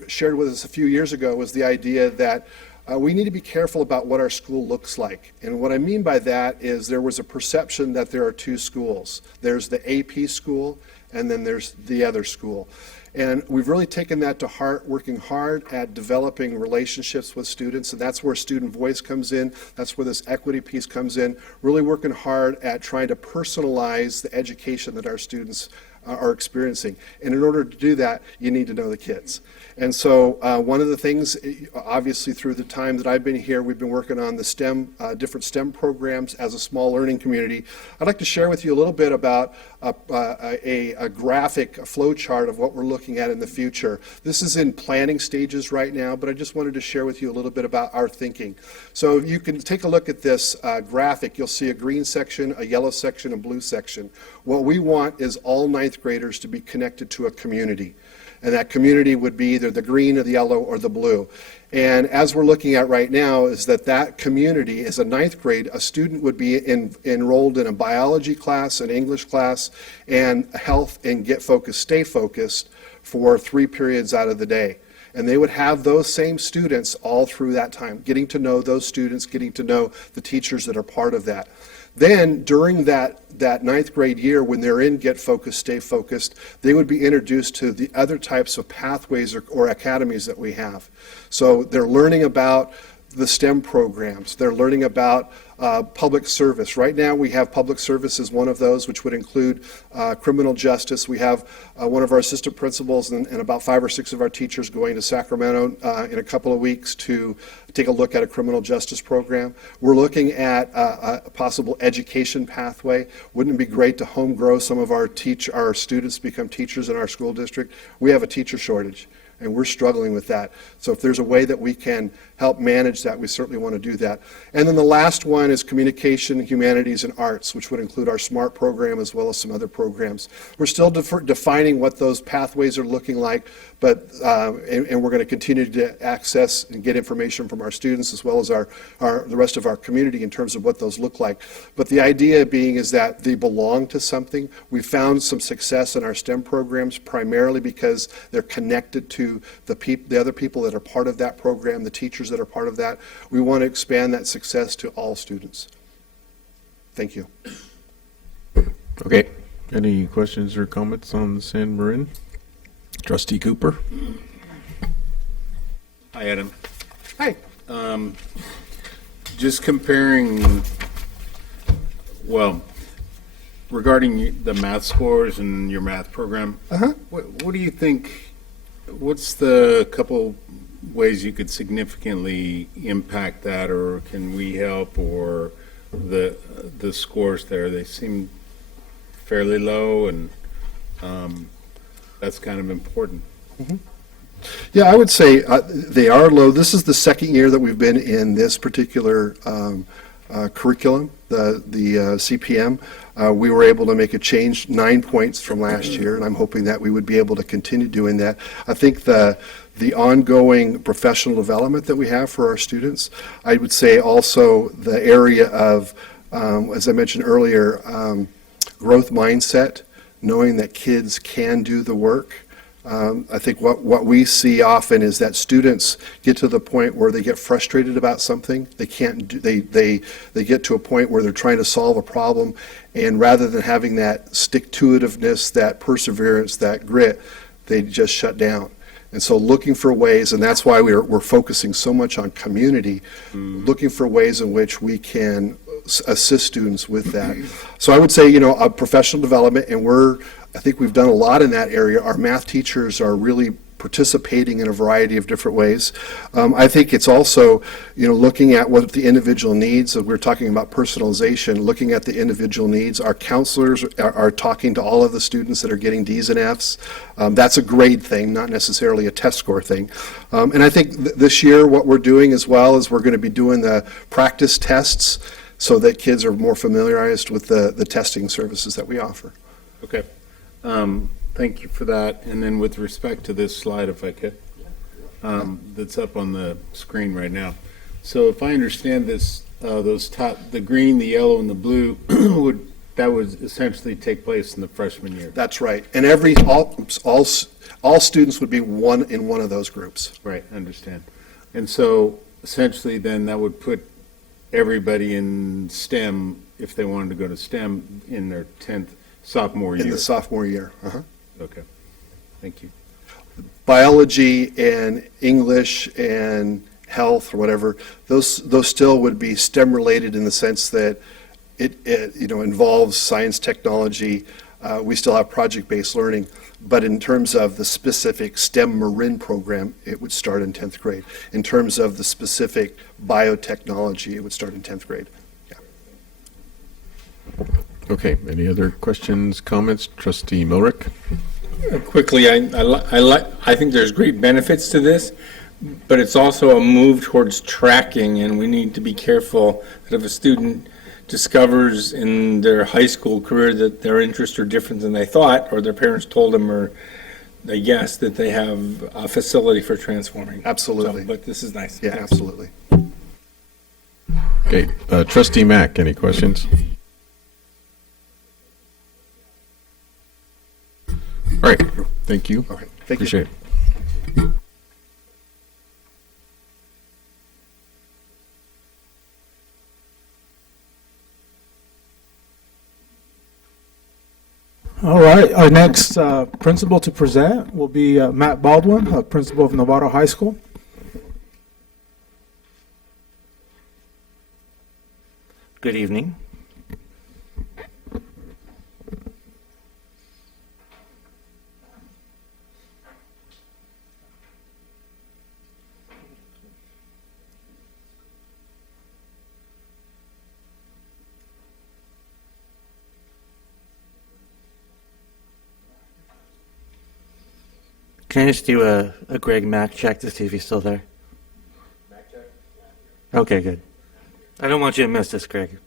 shared with us a few years ago was the idea that we need to be careful about what our school looks like. And what I mean by that is there was a perception that there are 2 schools. There's the AP school, and then there's the other school. And we've really taken that to heart, working hard at developing relationships with students, and that's where student voice comes in. That's where this equity piece comes in, really working hard at trying to personalize the education that our students are experiencing. And in order to do that, you need to know the kids. And so one of the things, obviously through the time that I've been here, we've been working on the STEM, different STEM programs as a small learning community. I'd like to share with you a little bit about a graphic flow chart of what we're looking at in the future. This is in planning stages right now, but I just wanted to share with you a little bit about our thinking. So you can take a look at this graphic. You'll see a green section, a yellow section, a blue section. What we want is all 9th graders to be connected to a community. And that community would be either the green or the yellow or the blue. And as we're looking at right now is that community is a 9th grade, a student would be enrolled in a biology class, an English class, and health and get focused, stay focused for 3 periods out of the day. And they would have those same students all through that time, getting to know those students, getting to know the teachers that are part of that. Then during that 9th grade year, when they're in Get Focused, Stay Focused, they would be introduced to the other types of pathways or academies that we have. So they're learning about the STEM programs. They're learning about public service. Right now, we have public service as one of those, which would include criminal justice. We have one of our assistant principals and about 5 or 6 of our teachers going to Sacramento in a couple of weeks to take a look at a criminal justice program. We're looking at a possible education pathway. Wouldn't it be great to home grow some of our students to become teachers in our school district? We have a teacher shortage, and we're struggling with that. So if there's a way that we can help manage that, we certainly want to do that. And then the last one is communication, humanities, and arts, which would include our SMART program as well as some other programs. We're still defining what those pathways are looking like, but and we're going to continue to access and get information from our students as well as the rest of our community in terms of what those look like. But the idea being is that they belong to something. We found some success in our STEM programs primarily because they're connected to the other people that are part of that program, the teachers that are part of that. We want to expand that success to all students. Thank you. Okay. Any questions or comments on San Marin? Trustee Cooper? Hi, Adam. Hi. Just comparing, well, regarding the math scores and your math program, what do you think, what's the couple ways you could significantly impact that, or can we help, or the scores there? They seem fairly low, and that's kind of important. Yeah, I would say they are low. This is the second year that we've been in this particular curriculum, the CPM. We were able to make a change, 9 points from last year, and I'm hoping that we would be able to continue doing that. I think the ongoing professional development that we have for our students, I would say also the area of, as I mentioned earlier, growth mindset, knowing that kids can do the work. I think what we see often is that students get to the point where they get frustrated about something. They can't do, they get to a point where they're trying to solve a problem, and rather than having that stick-to-itiveness, that perseverance, that grit, they just shut down. And so looking for ways, and that's why we're focusing so much on community, looking for ways in which we can assist students with that. So I would say, a professional development, and I think we've done a lot in that area. Our math teachers are really participating in a variety of different ways. I think it's also, looking at what the individual needs. So we're talking about personalization, looking at the individual needs. Our counselors are talking to all of the students that are getting D's and F's. That's a grade thing, not necessarily a test score thing. And I think this year what we're doing as well is we're going to be doing the practice tests so that kids are more familiarized with the testing services that we offer. Okay. Thank you for that. And then with respect to this slide, if I could, that's up on the screen right now. So if I understand this, the green, the yellow, and the blue that would essentially take place in the freshman year. That's right. And all students would be in one of those groups. Right, I understand. And so essentially then that would put everybody in STEM, if they wanted to go to STEM, in their sophomore year. In the sophomore year. Okay, thank you. Biology and English and health or whatever, those still would be STEM related in the sense that it involves science, technology. We still have project-based learning, but in terms of the specific STEM Marin program, it would start in 10th grade. In terms of the specific biotechnology, it would start in 10th grade. Okay, any other questions, comments? Trustee Milrick? Quickly, I think there's great benefits to this, but it's also a move towards tracking, and we need to be careful that if a student discovers in their high school career that their interests are different than they thought, or their parents told them, or they guessed, that they have a facility for transforming. Absolutely. But this is nice. Yeah, absolutely. Okay, Trustee Mack, any questions? All right, thank you. All right, thank Appreciate you. it. All right, our next principal to present will be Matt Baldwin, principal of Novato High School. Good evening. Can I just do a Greg Mack check to see if he's still there? Okay, good. I don't want you to miss this, Greg.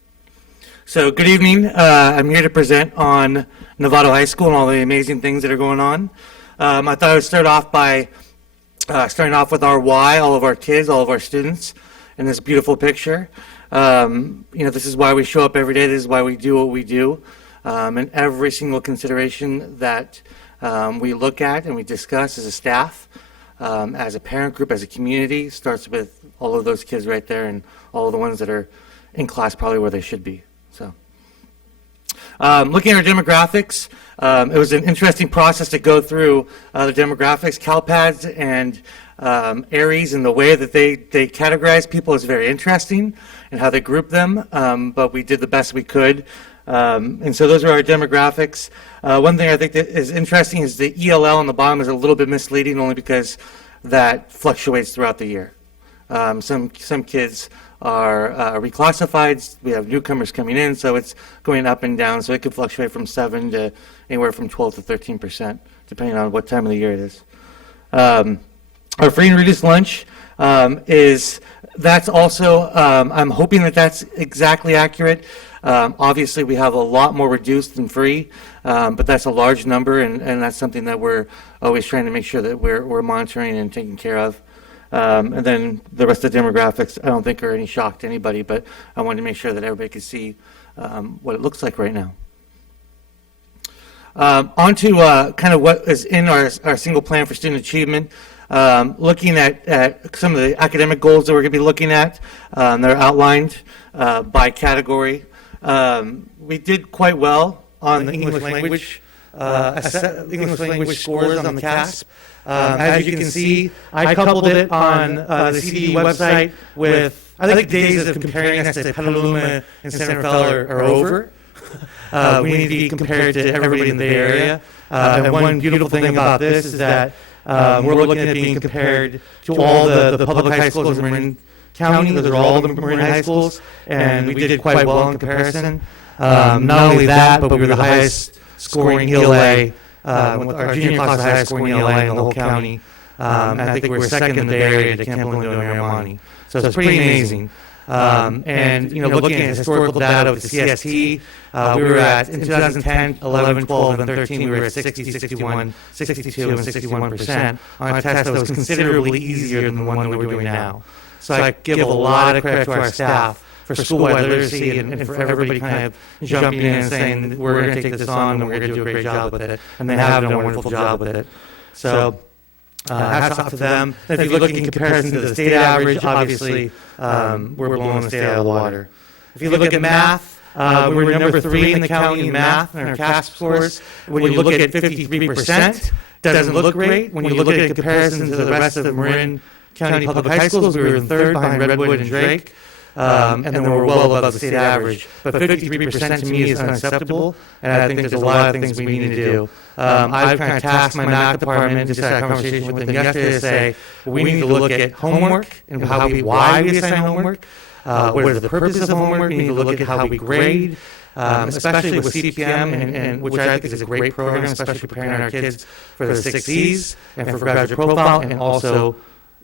So, good evening. I'm here to present on Novato High School and all the amazing things that are going on. I thought I would start off by starting off with our why, all of our kids, all of our students, in this beautiful picture. This is why we show up every day. This is why we do what we do. And every single consideration that we look at and we discuss as a staff, as a parent group, as a community, starts with all of those kids right there and all of the ones that are in class probably where they should be. So, looking at our demographics, it was an interesting process to go through the demographics. CalPADS and Aries and the way that they categorize people is very interesting and how they group them, but we did the best we could. And so those are our demographics. One thing I think that is interesting is the ELL on the bottom is a little bit misleading only because that fluctuates throughout the year. Some kids are reclassified. We have newcomers coming in, so it's going up and down. So it could fluctuate from 7 to anywhere from 12 to 13%, depending on what time of the year it is. Our free and reduced lunch that's also, I'm hoping that that's exactly accurate. Obviously, we have a lot more reduced than free, but that's a large number, and that's something that we're always trying to make sure that we're monitoring and taking care of. And then the rest of the demographics, I don't think are any shock to anybody, but I wanted to make sure that everybody could see what it looks like right now. On to kind of what is in our single plan for student achievement. Looking at some of the academic goals that we're going to be looking at, they're outlined by category. We did quite well on the English language scores on the CASP. As you can see, I coupled it on the CDE website with, I think days of comparing us to Petaluma and Santa Fe are over. We need to be compared to everybody in the Bay Area. And one beautiful thing about this is that we're looking at being compared to all the public high schools in Marin County. Those are all the Marin high schools, and we did quite well in comparison. Not only that, but we were the highest scoring ELA, our junior class was the highest scoring ELA in the whole county. And I think we were second in the Bay Area to Camp Lindo and Aramani. So it's pretty amazing. And looking at historical data of the CST, we were at, in 2010, 11, 12, and 13, we were at 60, 61, 62, and 61% on a test that was considerably easier than the one that we're doing now. So I give a lot of credit to our staff for school-wide literacy and for everybody kind of jumping in and saying, we're going to take this on and we're going to do a great job with it. And they have done a wonderful job with it. So hats off to them. If you look in comparison to the state average, obviously, we're blowing the state out of the water. If you look at math, we were number 3 in the county in math in our CASP scores. When you look at 53%, doesn't look great. When you look at it in comparison to the rest of the Marin County public high schools, we were in 3rd behind Redwood and Drake. And then we're well above the state average. But 53% to me is unacceptable, and I think there's a lot of things we need to do. I've kind of tasked my math department, just had a conversation with them yesterday to say, we need to look at homework and why we assign homework. What are the purposes of homework? We need to look at how we grade, especially with CPM, and which I think is a great program, especially preparing our kids for the 6 Cs and for graduate profile, and also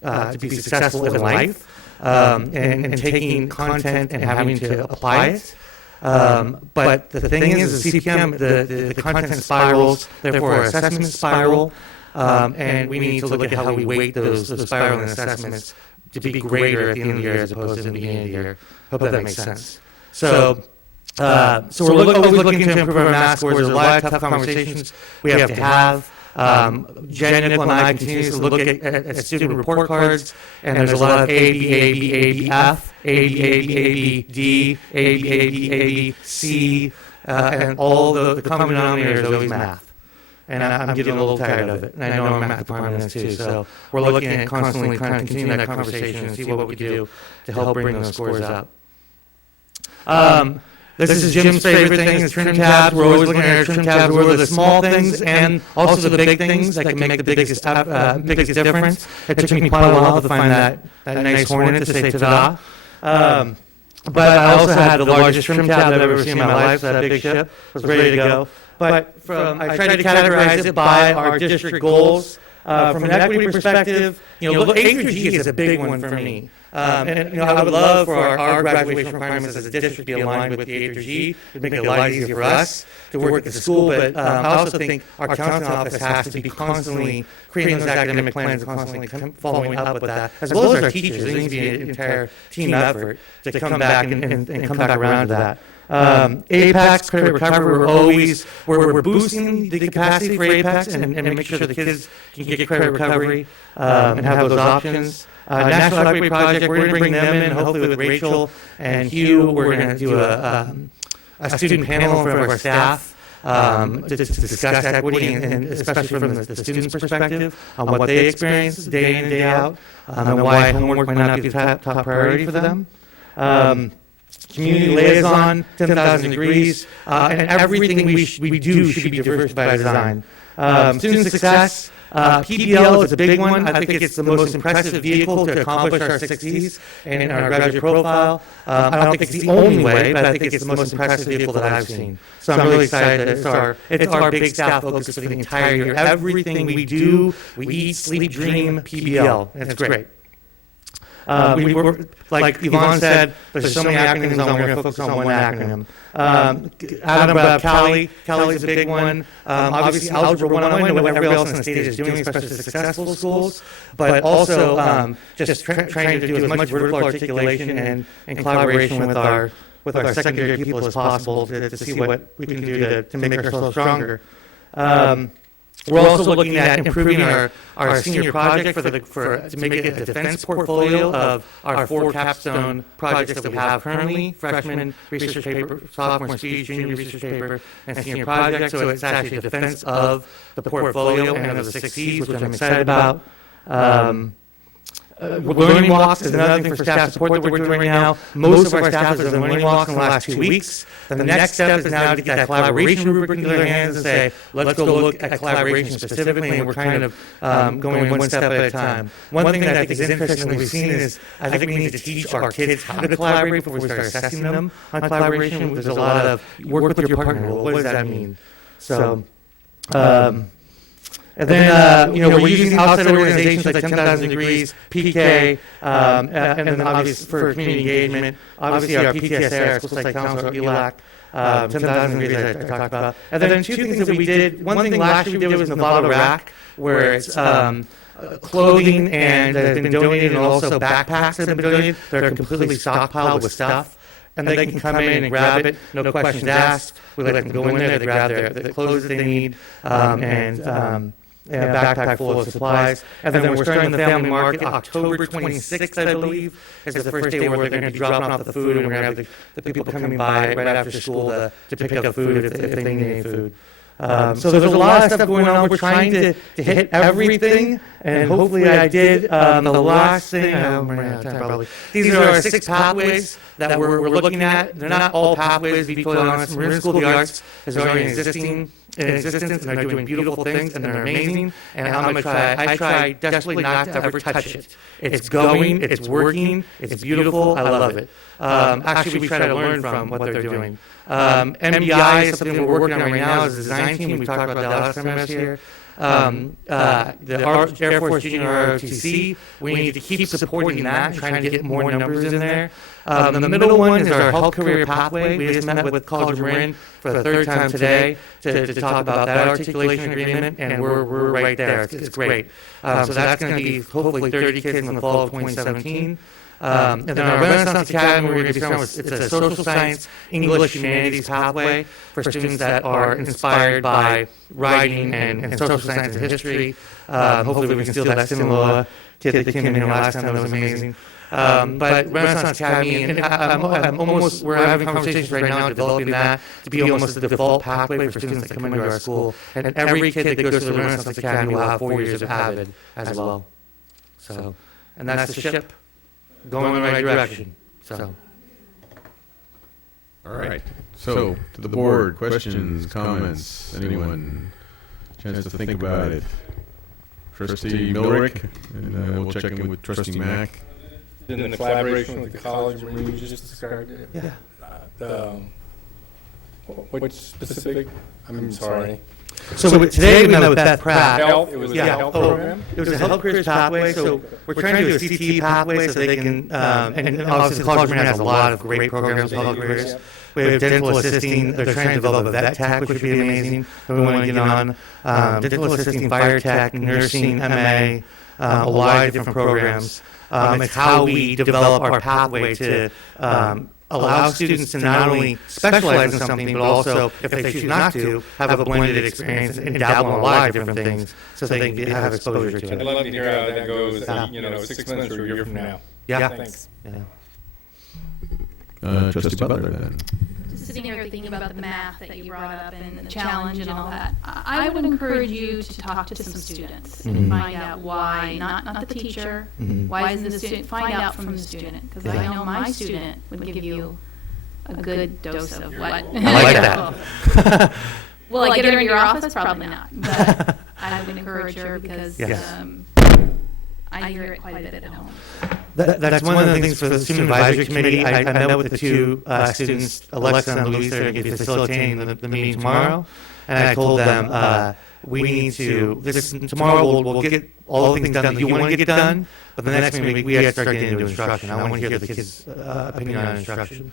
to be successful in life. And taking content and having to apply it. But the thing is, the CPM, the content spirals, therefore our assessment spiral, and we need to look at how we weight those spiraling assessments to be greater at the end of the year as opposed to the beginning of the year. Hope that makes sense. So we're always looking to improve our math scores. There's a lot of tough conversations we have to have. Jen, Nicole, and I continue to look at student report cards, and there's a lot of A, B, A, B, A, B, F, A, B, A, B, A, B, D, A, B, A, B, A, B, C, and all the common denominator is always math. And I'm getting a little tired of it, and I know our math department is too, so we're looking at constantly trying to continue that conversation and see what we can do to help bring those scores up. This is Jim's favorite thing, is trim tabs. We're always looking at our trim tabs. What are the small things and also the big things that can make the biggest difference? It took me quite a while to find that nice hornet to say ta-da. But I also had the largest trim tab I've ever seen in my life, so that big ship was ready to go. But I tried to categorize it by our district goals. From an equity perspective, A through G is a big one for me. And I would love for our graduation requirements as a district to be aligned with the A through G. It'd make it a lot easier for us to work at the school, but I also think our counseling office has to be constantly creating those academic plans and constantly following up with that, as well as our teachers. There needs to be an entire team effort to come back and come back around to that. APEX, credit recovery, we're boosting the capacity for APEX and making sure the kids can get credit recovery and have those options. National Equity Project, we're going to bring them in, hopefully with Rachel and Hugh. We're going to do a student panel in front of our staff to discuss equity, and especially from the students' perspective on what they experience day in and day out, and why homework might not be the top priority for them. Community liaison, 10,000 degrees, and everything we do should be diversified by design. Student success, PBL is a big one. I think it's the most impressive vehicle to accomplish our 6Ds in our graduate profile. I don't think it's the only way, but I think it's the most impressive vehicle that I've seen. So I'm really excited that it's our big staff focus for the entire year. Everything we do, we eat, sleep, dream, PBL, and it's great. Like Yvonne said, there's so many acronyms, we're going to focus on one acronym. Adam brought up Cali. Cali is a big one. Obviously, Algebra 101, I know what everybody else in the state is doing, especially successful schools, but also just trying to do as much vertical articulation and collaboration with our secondary people as possible to see what we can do to make ourselves stronger. We're also looking at improving our senior project to make it a defense portfolio of our 4 capstone projects that we have currently: freshman research paper, sophomore speech, junior research paper, and senior project. So it's actually a defense of the portfolio and of the 6Cs, which I'm excited about. Learning walks is another thing for staff support that we're doing right now. Most of our staff has done learning walks in the last 2 weeks. The next step is now to get that collaboration rubric into their hands and say, let's go look at collaboration specifically, and we're kind of going one step at a time. One thing that I think is interesting that we've seen is I think we need to teach our kids how to collaborate before we start assessing them on collaboration. There's a lot of work with your partner. Well, what does that mean? So, and then, we're using outside organizations like 10,000 Degrees, PK, and then obviously for community engagement, obviously our PTSA, our School Site Council, our ELAC, 10,000 Degrees I talked about. And then 2 things that we did. One thing last year we did was Novato Rack, where it's clothing and that has been donated, and also backpacks that have been donated. They're completely stockpiled with stuff. And they can come in and grab it, no questions asked. We let them go in there, they grab the clothes that they need, and a backpack full of supplies. And then we're starting the family market October 26th, I believe, is the first day where they're going to be dropping off the food, and we're going to have the people coming by right after school to pick up food if they need any food. So there's a lot of stuff going on. We're trying to hit everything, and hopefully I did. The last thing, I'm running out of time probably. These are our 6 pathways that we're looking at. They're not all pathways, to be totally honest. Marine School of the Arts is already in existence, and they're doing beautiful things, and they're amazing. And I'm going to I try desperately not to ever touch it. It's going, it's working, it's beautiful, I love it. Actually, we try to learn from what they're doing. MBI is something we're working on right now as a design team. We talked about that last time I was here. The Air Force Junior ROTC, we need to keep supporting that and trying to get more numbers in there. The middle one is our health career pathway. We just met with College of Marin for the 3rd time today to talk about that articulation agreement, and we're right there. It's great. So that's going to be hopefully 30 kids in the fall of 2017. And then our Renaissance Academy, we're going to be starting with, it's a social science, English, humanities pathway for students that are inspired by writing and social science and history. Hopefully we can steal that Sinaloa kid that came in here last time. That was amazing. But Renaissance Academy, and we're having conversations right now developing that to be almost the default pathway for students that come into our school. And every kid that goes to the Renaissance Academy will have 4 years of AVID as well. So, and that's the ship going in the right direction. So. All right. So, to the board, questions, comments, anyone? Chance to think about it. Trustee Millerick, and we'll check in with Trustee Mack. In the collaboration with the college, Marie, you just described it. Yeah. What specific? I'm sorry. So today we met with Beth Pratt. It was the health program? It was a health careers pathway, so we're trying to do a CTE pathway so they can, and obviously the College of Marin has a lot of great programs for health careers. We have dental assisting, they're trying to develop a vet tech, which would be amazing. We want to get on dental assisting, fire tech, nursing, MA, a lot of different programs. It's how we develop our pathway to allow students to not only specialize in something, but also, if they choose not to, have a blended experience and dabble in a lot of different things so they can have exposure to it. I'd love to hear how that goes, 6 months or a year from now. Yeah. Thanks. Trustee Butler, then. Just sitting here thinking about the math that you brought up and the challenge and all that, I would encourage you to talk to some students and find out why, not the teacher, why isn't the student, find out from the student. Because I know my student would give you a good dose of what. I like that. Will I get her in your office? Probably not. But I would encourage her because I hear it quite a bit at home. That's one of the things for the Student Advisory Committee. I met with the two students, Alexa and Luis, that are going to be facilitating the meeting tomorrow. And I told them, we need to, tomorrow we'll get all the things done that you want to get done, but the next week we have to start getting into instruction. I want to hear the kids' opinion on instruction.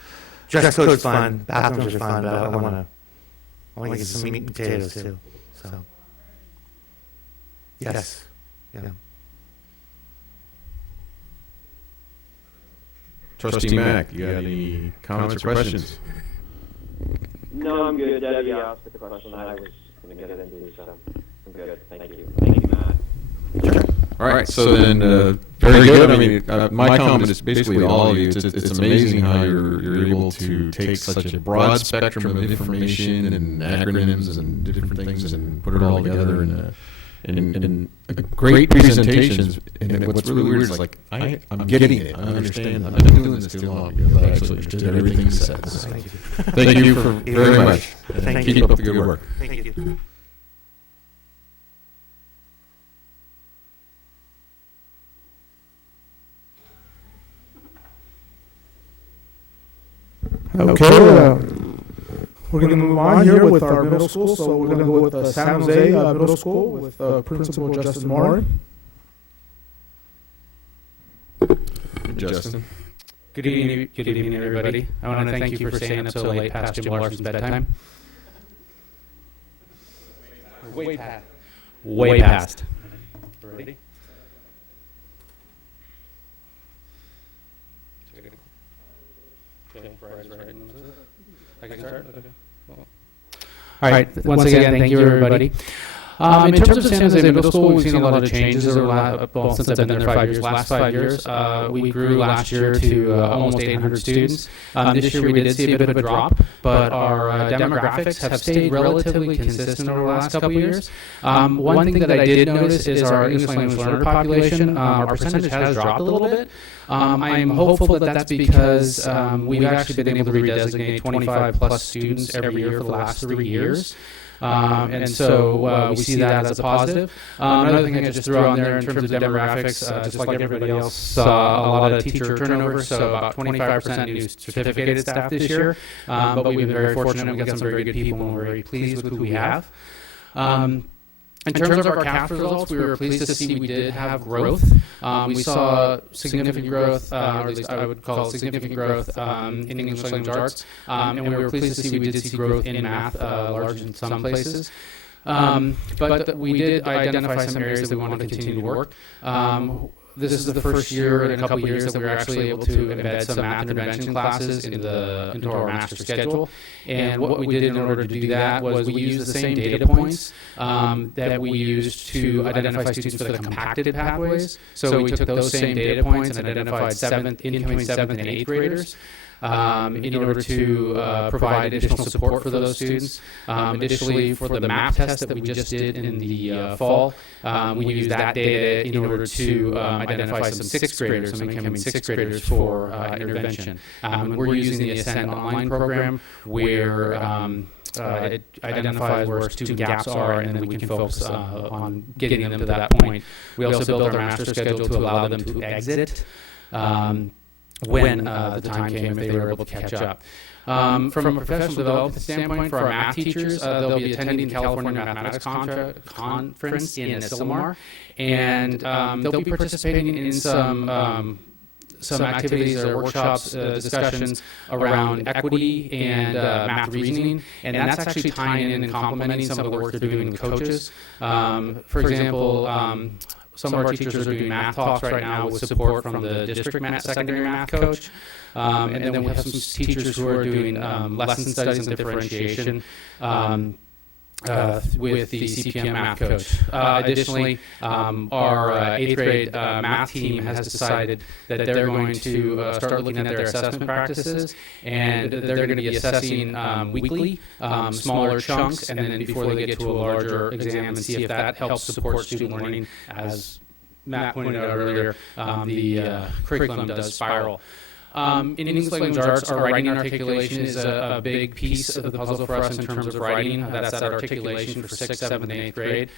Dress code's fun, bathrooms are fun, but I want to get some meat and potatoes too. So, yes. Yeah. Trustee Mack, you got any comments or questions? No, I'm good. Debbie asked the question I was going to get into, so I'm good. Thank you. Thank you, Matt. All right, so then, very good. I mean, my comment is basically to all of you. It's amazing how you're able to take such a broad spectrum of information and acronyms and different things and put it all together in great presentations. And what's really weird is like I'm getting it. I understand. I've been doing this too long because I actually understood everything you said. So thank you for very much. Thank Keep you. up the good work. Thank you. Okay, we're going to move on here with our middle school. So we're going to go with San Jose Middle School with Principal Justin Morin. Justin. Good evening, everybody. I want to thank you for staying up so late past Jim Larson's bedtime. Way past. Way past. Ready? I can start? Okay. All right. Once again, thank you, everybody. In terms of San Jose Middle School, we've seen a lot of changes over since I've been there 5 years. Last 5 years, we grew last year to almost 800 students. This year we did see a bit of a drop, but our demographics have stayed relatively consistent over the last couple of years. One thing that I did notice is our English language learner population. Our percentage has dropped a little bit. I'm hopeful that that's because we've actually been able to redesignate 25 plus students every year for the last 3 years. And so we see that as a positive. Another thing I just threw on there in terms of demographics, just like everybody else, saw a lot of teacher turnover, so about 25% new certificated staff this year. But we've been very fortunate. We got some very good people, and we're very pleased with who we have. In terms of our CAF results, we were pleased to see we did have growth. We saw significant growth, or at least I would call it significant growth in English language arts, and we were pleased to see we did see growth in math, large in some places. But we did identify some areas that we want to continue to work. This is the first year in a couple of years that we were actually able to embed some math intervention classes into our master schedule. And what we did in order to do that was we used the same data points that we used to identify students for the compacted pathways. So we took those same data points and identified incoming 7th and 8th graders. in order to provide additional support for those students. Additionally, for the MAP test that we just did in the fall, we used that data in order to identify some sixth graders, some incoming sixth graders for intervention. We're using the Ascend online program where it identifies where student gaps are, and then we can focus on getting them to that point. We also built our master schedule to allow them to exit when the time came, if they were able to catch up. From a professional development standpoint, for our math teachers, they'll be attending the California Mathematics Conference in Asilomar, and they'll be participating in some activities or workshops, discussions around equity and math reasoning, and that's actually tying in and complementing some of the work they're doing with coaches. For example, some of our teachers are doing math talks right now with support from the district secondary math coach. And then we have some teachers who are doing lesson studies and differentiation with the CPM math coach. Additionally, our 8th grade math team has decided that they're going to start looking at their assessment practices, and they're going to be assessing weekly, smaller chunks, and then before they get to a larger exam, and see if that helps support student learning. As Matt pointed out earlier, the curriculum does spiral. In English language arts, our writing and articulation is a big piece of the puzzle for us in terms of writing. That's that articulation for 6th, 7th, and 8th grade.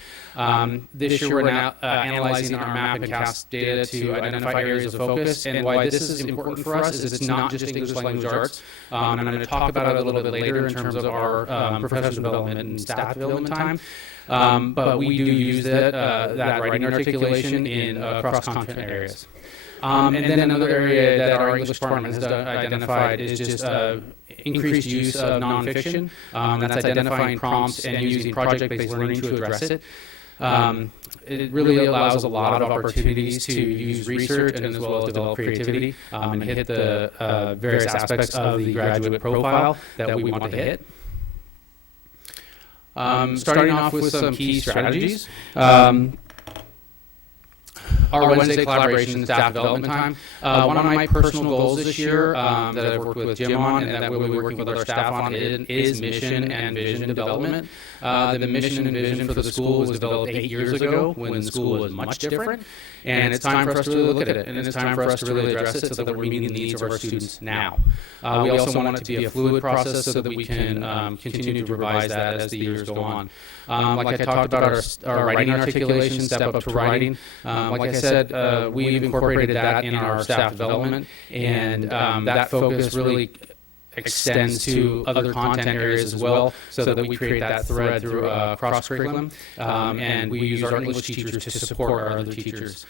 This year, we're now analyzing our MAP and CAST data to identify areas of focus. And why this is important for us is it's not just English language arts. And I'm going to talk about it a little bit later in terms of our professional development and staff development time. But we do use that writing articulation in cross-content areas. And then another area that our English department has identified is just increased use of nonfiction. That's identifying prompts and using project-based learning to address it. It really allows a lot of opportunities to use research and as well as develop creativity and hit the various aspects of the graduate profile that we want to hit. Starting off with some key strategies. Our Wednesday collaboration and staff development time. One of my personal goals this year that I've worked with Jim on and that we'll be working with our staff on is mission and vision development. The mission and vision for the school was developed 8 years ago when the school was much different. And it's time for us to really look at it. And it's time for us to really address it so that we're meeting the needs of our students now. We also want it to be a fluid process so that we can continue to revise that as the years go on. Like I talked about our writing articulation, step up to writing. Like I said, we've incorporated that in our staff development, and that focus really extends to other content areas as well, so that we create that thread through cross-curriculum, and we use our English teachers to support our other teachers.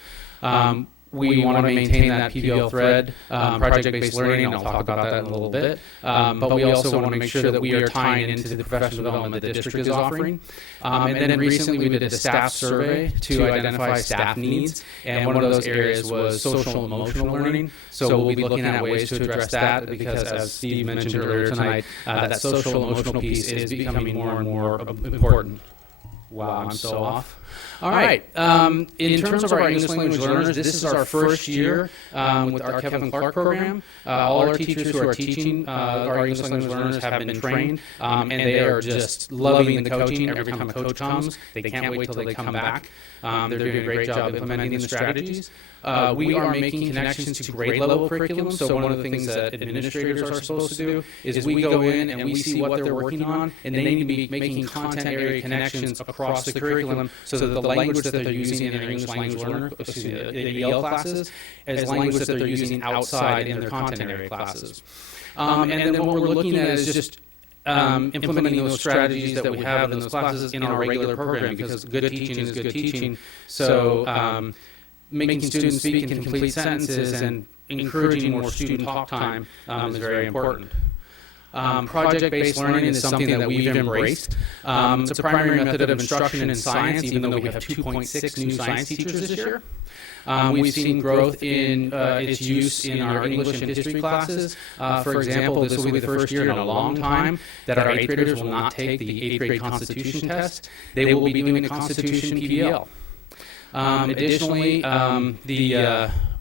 We want to maintain that PBL thread, project-based learning, and I'll talk about that in a little bit. But we also want to make sure that we are tying into the professional development the district is offering. And then recently we did a staff survey to identify staff needs, and one of those areas was social emotional learning. So we'll be looking at ways to address that because, as Steve mentioned earlier tonight, that social emotional piece is becoming more and more important. Wow, I'm so off. All right. In terms of our English language learners, this is our first year with our Kevin Clark program. All our teachers who are teaching our English language learners have been trained, and they are just loving the coaching. Every time a coach comes, they can't wait till they come back. They're doing a great job implementing the strategies. We are making connections to grade level curriculum. So one of the things that administrators are supposed to do is we go in and we see what they're working on, and they need to be making content area connections across the curriculum so that the language that they're using in their English language learner, the EL classes, is language that they're using outside in their content area classes. And then what we're looking at is just implementing those strategies that we have in those classes in our regular program, because good teaching is good teaching. So making students speak in complete sentences and encouraging more student talk time is very important. Project-based learning is something that we've embraced. It's a primary method of instruction in science, even though we have 2.6 new science teachers this year. We've seen growth in its use in our English and history classes. For example, this will be the first year in a long time that our 8th graders will not take the 8th grade Constitution test. They will be doing the Constitution PBL. Additionally,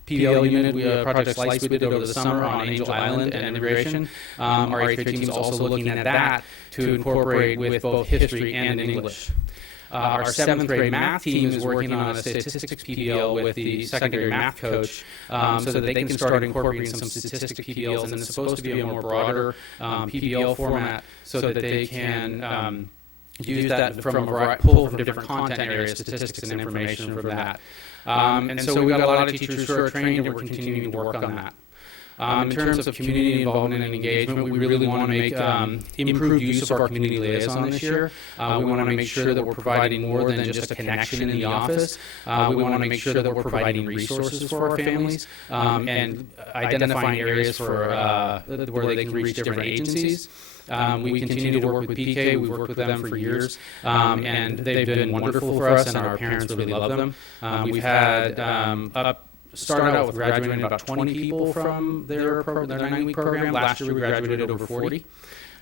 PBL unit project slice we did over the summer on Angel Island and immigration. Our 8th grade team is also looking at that to incorporate with both history and English. Our 7th grade math team is working on a statistics PBL with the secondary math coach so that they can start incorporating some statistics PBLs, and it's supposed to be a more broader PBL format so that they can use that from pull from different content areas, statistics and information from that. And so we've got a lot of teachers who are trained, and we're continuing to work on that. In terms of community involvement and engagement, we really want to make improved use of our community liaison this year. We want to make sure that we're providing more than just a connection in the office. We want to make sure that we're providing resources for our families and identifying areas for where they can reach different agencies. We continue to work with PK. We've worked with them for years, and they've been wonderful for us, and our parents really love them. We've had started out with graduating about 20 people from their 9-week program. Last year we graduated over 40.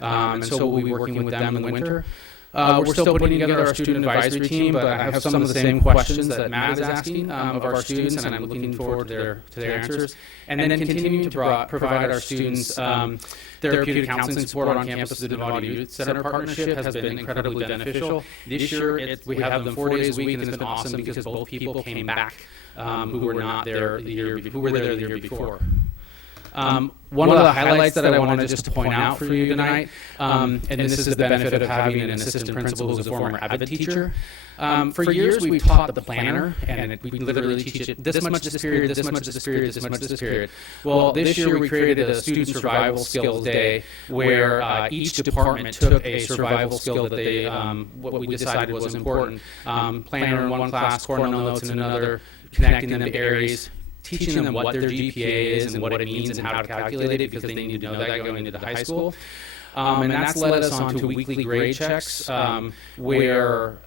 And so we'll be working with them in the winter. We're still putting together our student advisory team, but I have some of the same questions that Matt is asking of our students, and I'm looking forward to their answers. And then continuing to provide our students therapeutic counseling support on campus. The Novato Youth Center partnership has been incredibly beneficial. This year we have them 4 days a week, and it's been awesome because both people came back who were not there the year before. One of the highlights that I wanted just to point out for you tonight, and this is the benefit of having an assistant principal who's a former Avid teacher. For years we've taught the planner, and we literally teach it this much this period, this much this period, this much this period. Well, this year we created a student survival skills day where each department took a survival skill that they, what we decided was important. Planner in one class, Cornell notes in another, connecting them to areas, teaching them what their GPA is and what it means and how to calculate it, because they need to know that going into high school. And that's led us on to weekly grade checks where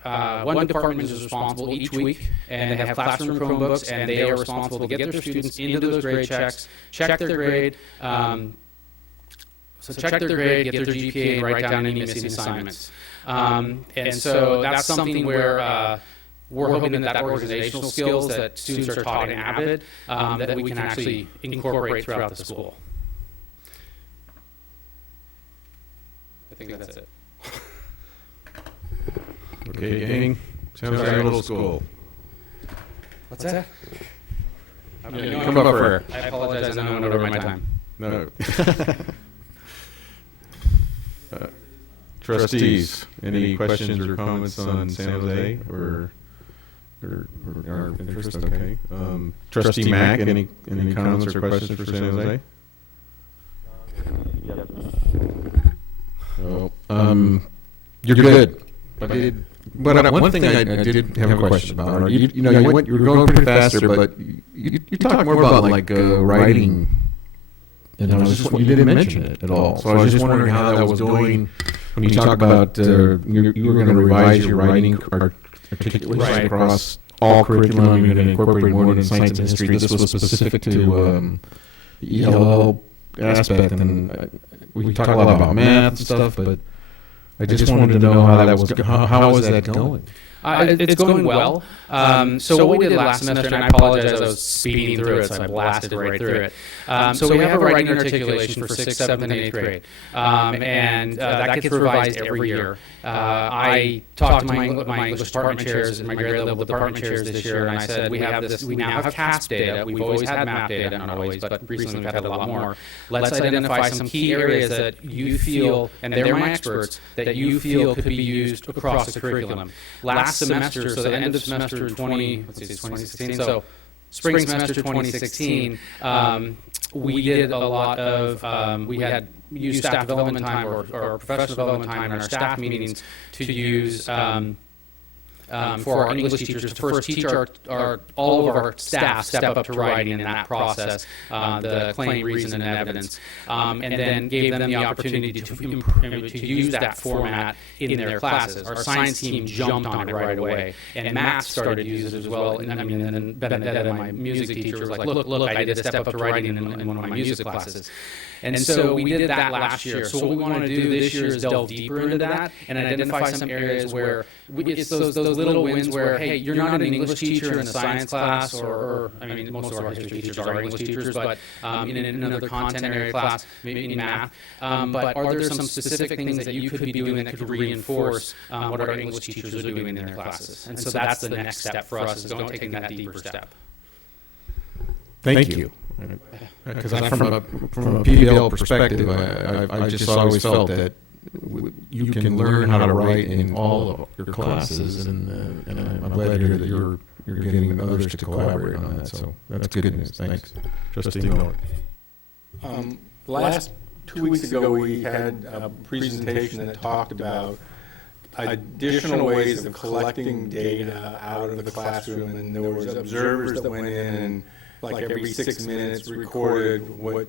one department is responsible each week, and they have classroom Chromebooks, and they are responsible to get their students into those grade checks, check their grade, get their GPA, and write down any missing assignments. And so that's something where we're hoping that organizational skills that students are taught in Avid, that we can actually incorporate throughout the school. I think that's it. Okay, gang. San Jose Middle School. What's that? Come up for air. I apologize, I know I went over my time. No. Trustees, any questions or comments on San Jose or our interest? Okay. Trustee Mack, any comments or questions for San Jose? Well, you're good. But one thing I did have a question about, you were going pretty fast there, but you talked more about like writing, and you didn't mention it at all. So I was just wondering how that was going when you talk about you were going to revise your writing articulation across all curriculum. You're going to incorporate more than science and history. This was specific to the ELL aspect, and we talk a lot about math and stuff, but I just wanted to know how that was. How was that going? It's going well. So what we did last semester, and I apologize, I was speeding through it, so I blasted right through it. So we have a writing articulation for 6th, 7th, and 8th grade, and that gets revised every year. I talked to my English department chairs and my grade level department chairs this year, and I said, we now have CASP data. We've always had MAP data, not always, but recently we've had a lot more. Let's identify some key areas that you feel, and they're my experts, that you feel could be used across the curriculum. Last semester, so the end of semester 2016, so spring semester 2016, we did a lot of, we had used staff development time or professional development time in our staff meetings to use for our English teachers to first teach all of our staff step up to writing in that process, the claim, reason, and evidence, and then gave them the opportunity to use that format in their classes. Our science team jumped on it right away, and math started to use it as well. And then Benedetta, my music teacher, was like, look, I did a step up to writing in one of my music classes. And so we did that last year. So what we want to do this year is delve deeper into that and identify some areas where it's those little wins where, hey, you're not an English teacher in a science class, or I mean, most of our history teachers are English teachers, but in another content area class, maybe in math. But are there some specific things that you could be doing that could reinforce what our English teachers are doing in their classes? And so that's the next step for us, is going taking that deeper step. Thank you. Because from a PBL perspective, I just always felt that you can learn how to write in all of your classes, and I'm glad to hear that you're getting others to collaborate on that. So that's good news. Thanks, Trustee Miller. Last 2 weeks ago, we had a presentation that talked about additional ways of collecting data out of the classroom, and there was observers that went in and, like, every 6 minutes recorded what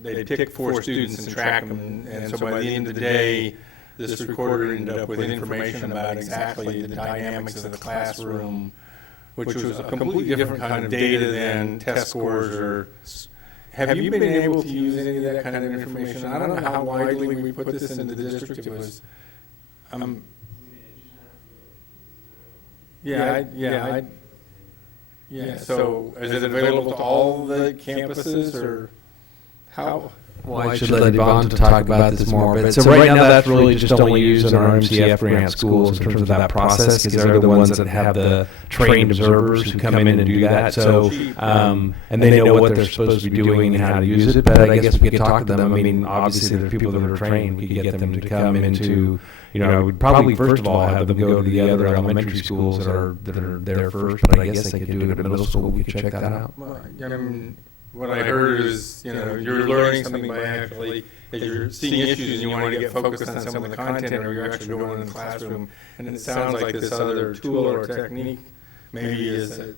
they'd pick 4 students and track them, and so by the end of the day, this recorder ended up with information about exactly the dynamics of the classroom, which was a completely different kind of data than test scores or. Have you been able to use any of that kind of information? I don't know how widely we put this into the district. It was, So is it available to all the campuses, or how? Well, I should let Yvonne to talk about this more. But so right now, that's really just only used in our MCF grant schools in terms of that process, because they're the ones that have the trained observers who come in and do that. So, and they know what they're supposed to be doing and how to use it. But I guess we could talk to them. I mean, obviously, there's people that are trained. We could get them to come into, I would probably first of all have them go to the other elementary schools that are there first. But I guess they could do it at middle school. We could check that out. What I heard is, you're learning something by actually, as you're seeing issues and you want to get focused on some of the content, or you're actually going in the classroom, and it sounds like this other tool or technique maybe is,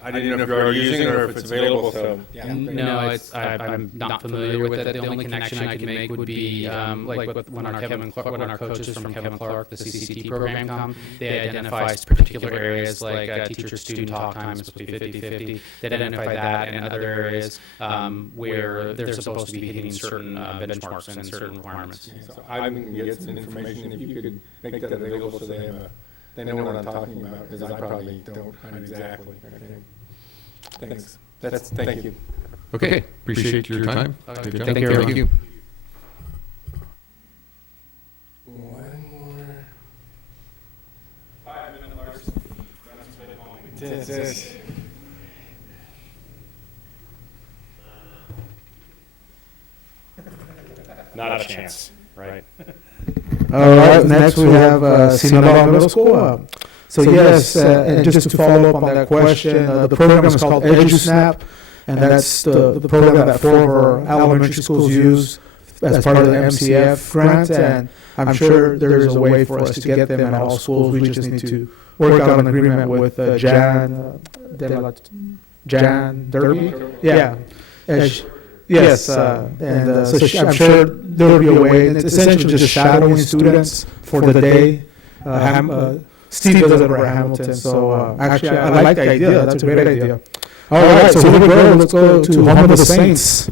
I didn't know if you're already using it or if it's available, so. Yeah. No, I'm not familiar with it. The only connection I could make would be when our coaches from Kevin Clark, the CCT program, come, they identify particular areas like teacher-student talk time is supposed to be 50-50. They identify that, and other areas where they're supposed to be hitting certain benchmarks and certain requirements. So I can get some information if you could make that available so they know what I'm talking about, because I probably don't exactly. Thanks. Thank you. Okay, appreciate your time. Okay. Good job. Thank you. One more. 5-minute Lars. That's it. Not a chance, right? All right, next we have Sinaloa Middle School. So yes, and just to follow up on that question, the program is called EduSnap, and that's the program that 4 of our elementary schools use as part of the MCF grant, and I'm sure there is a way for us to get them at all schools. We just need to work out an agreement with Jan Derby. Yeah. Yes, and so I'm sure there will be a way. It's essentially just shadowing students for the day. Steve does it over at Hamilton, so actually I like the idea. That's a great idea. All right, so here we go. Let's go to Home of the Saints.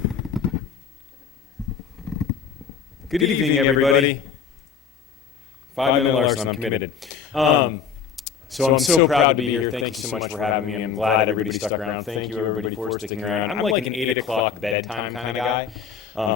Good evening, everybody. 5-minute Larson, I'm committed. So I'm so proud to be here. Thank you so much for having me. I'm glad everybody stuck around. Thank you, everybody, for sticking around. I'm like an 8 o'clock bedtime kind of guy.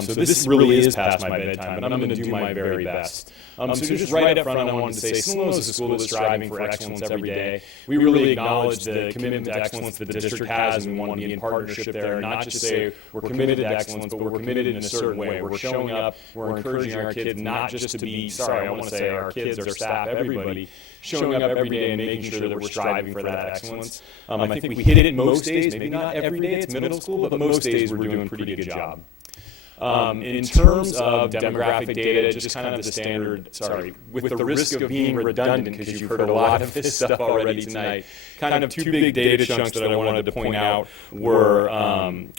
So this really is past my bedtime, but I'm going to do my very best. So just right up front, I wanted to say, Sinaloa is a school that's striving for excellence every day. We really acknowledge the commitment to excellence that the district has, and we want to be in partnership there, and not just say we're committed to excellence, but we're committed in a certain way. We're showing up, we're encouraging our kids not just to be, I want to say our kids, our staff, everybody, showing up every day and making sure that we're striving for that excellence. I think we hit it most days, maybe not every day, it's middle school, but most days we're doing a pretty good job. In terms of demographic data, just kind of the standard, with the risk of being redundant, because you've heard a lot of this stuff already tonight, kind of 2 big data chunks that I wanted to point out were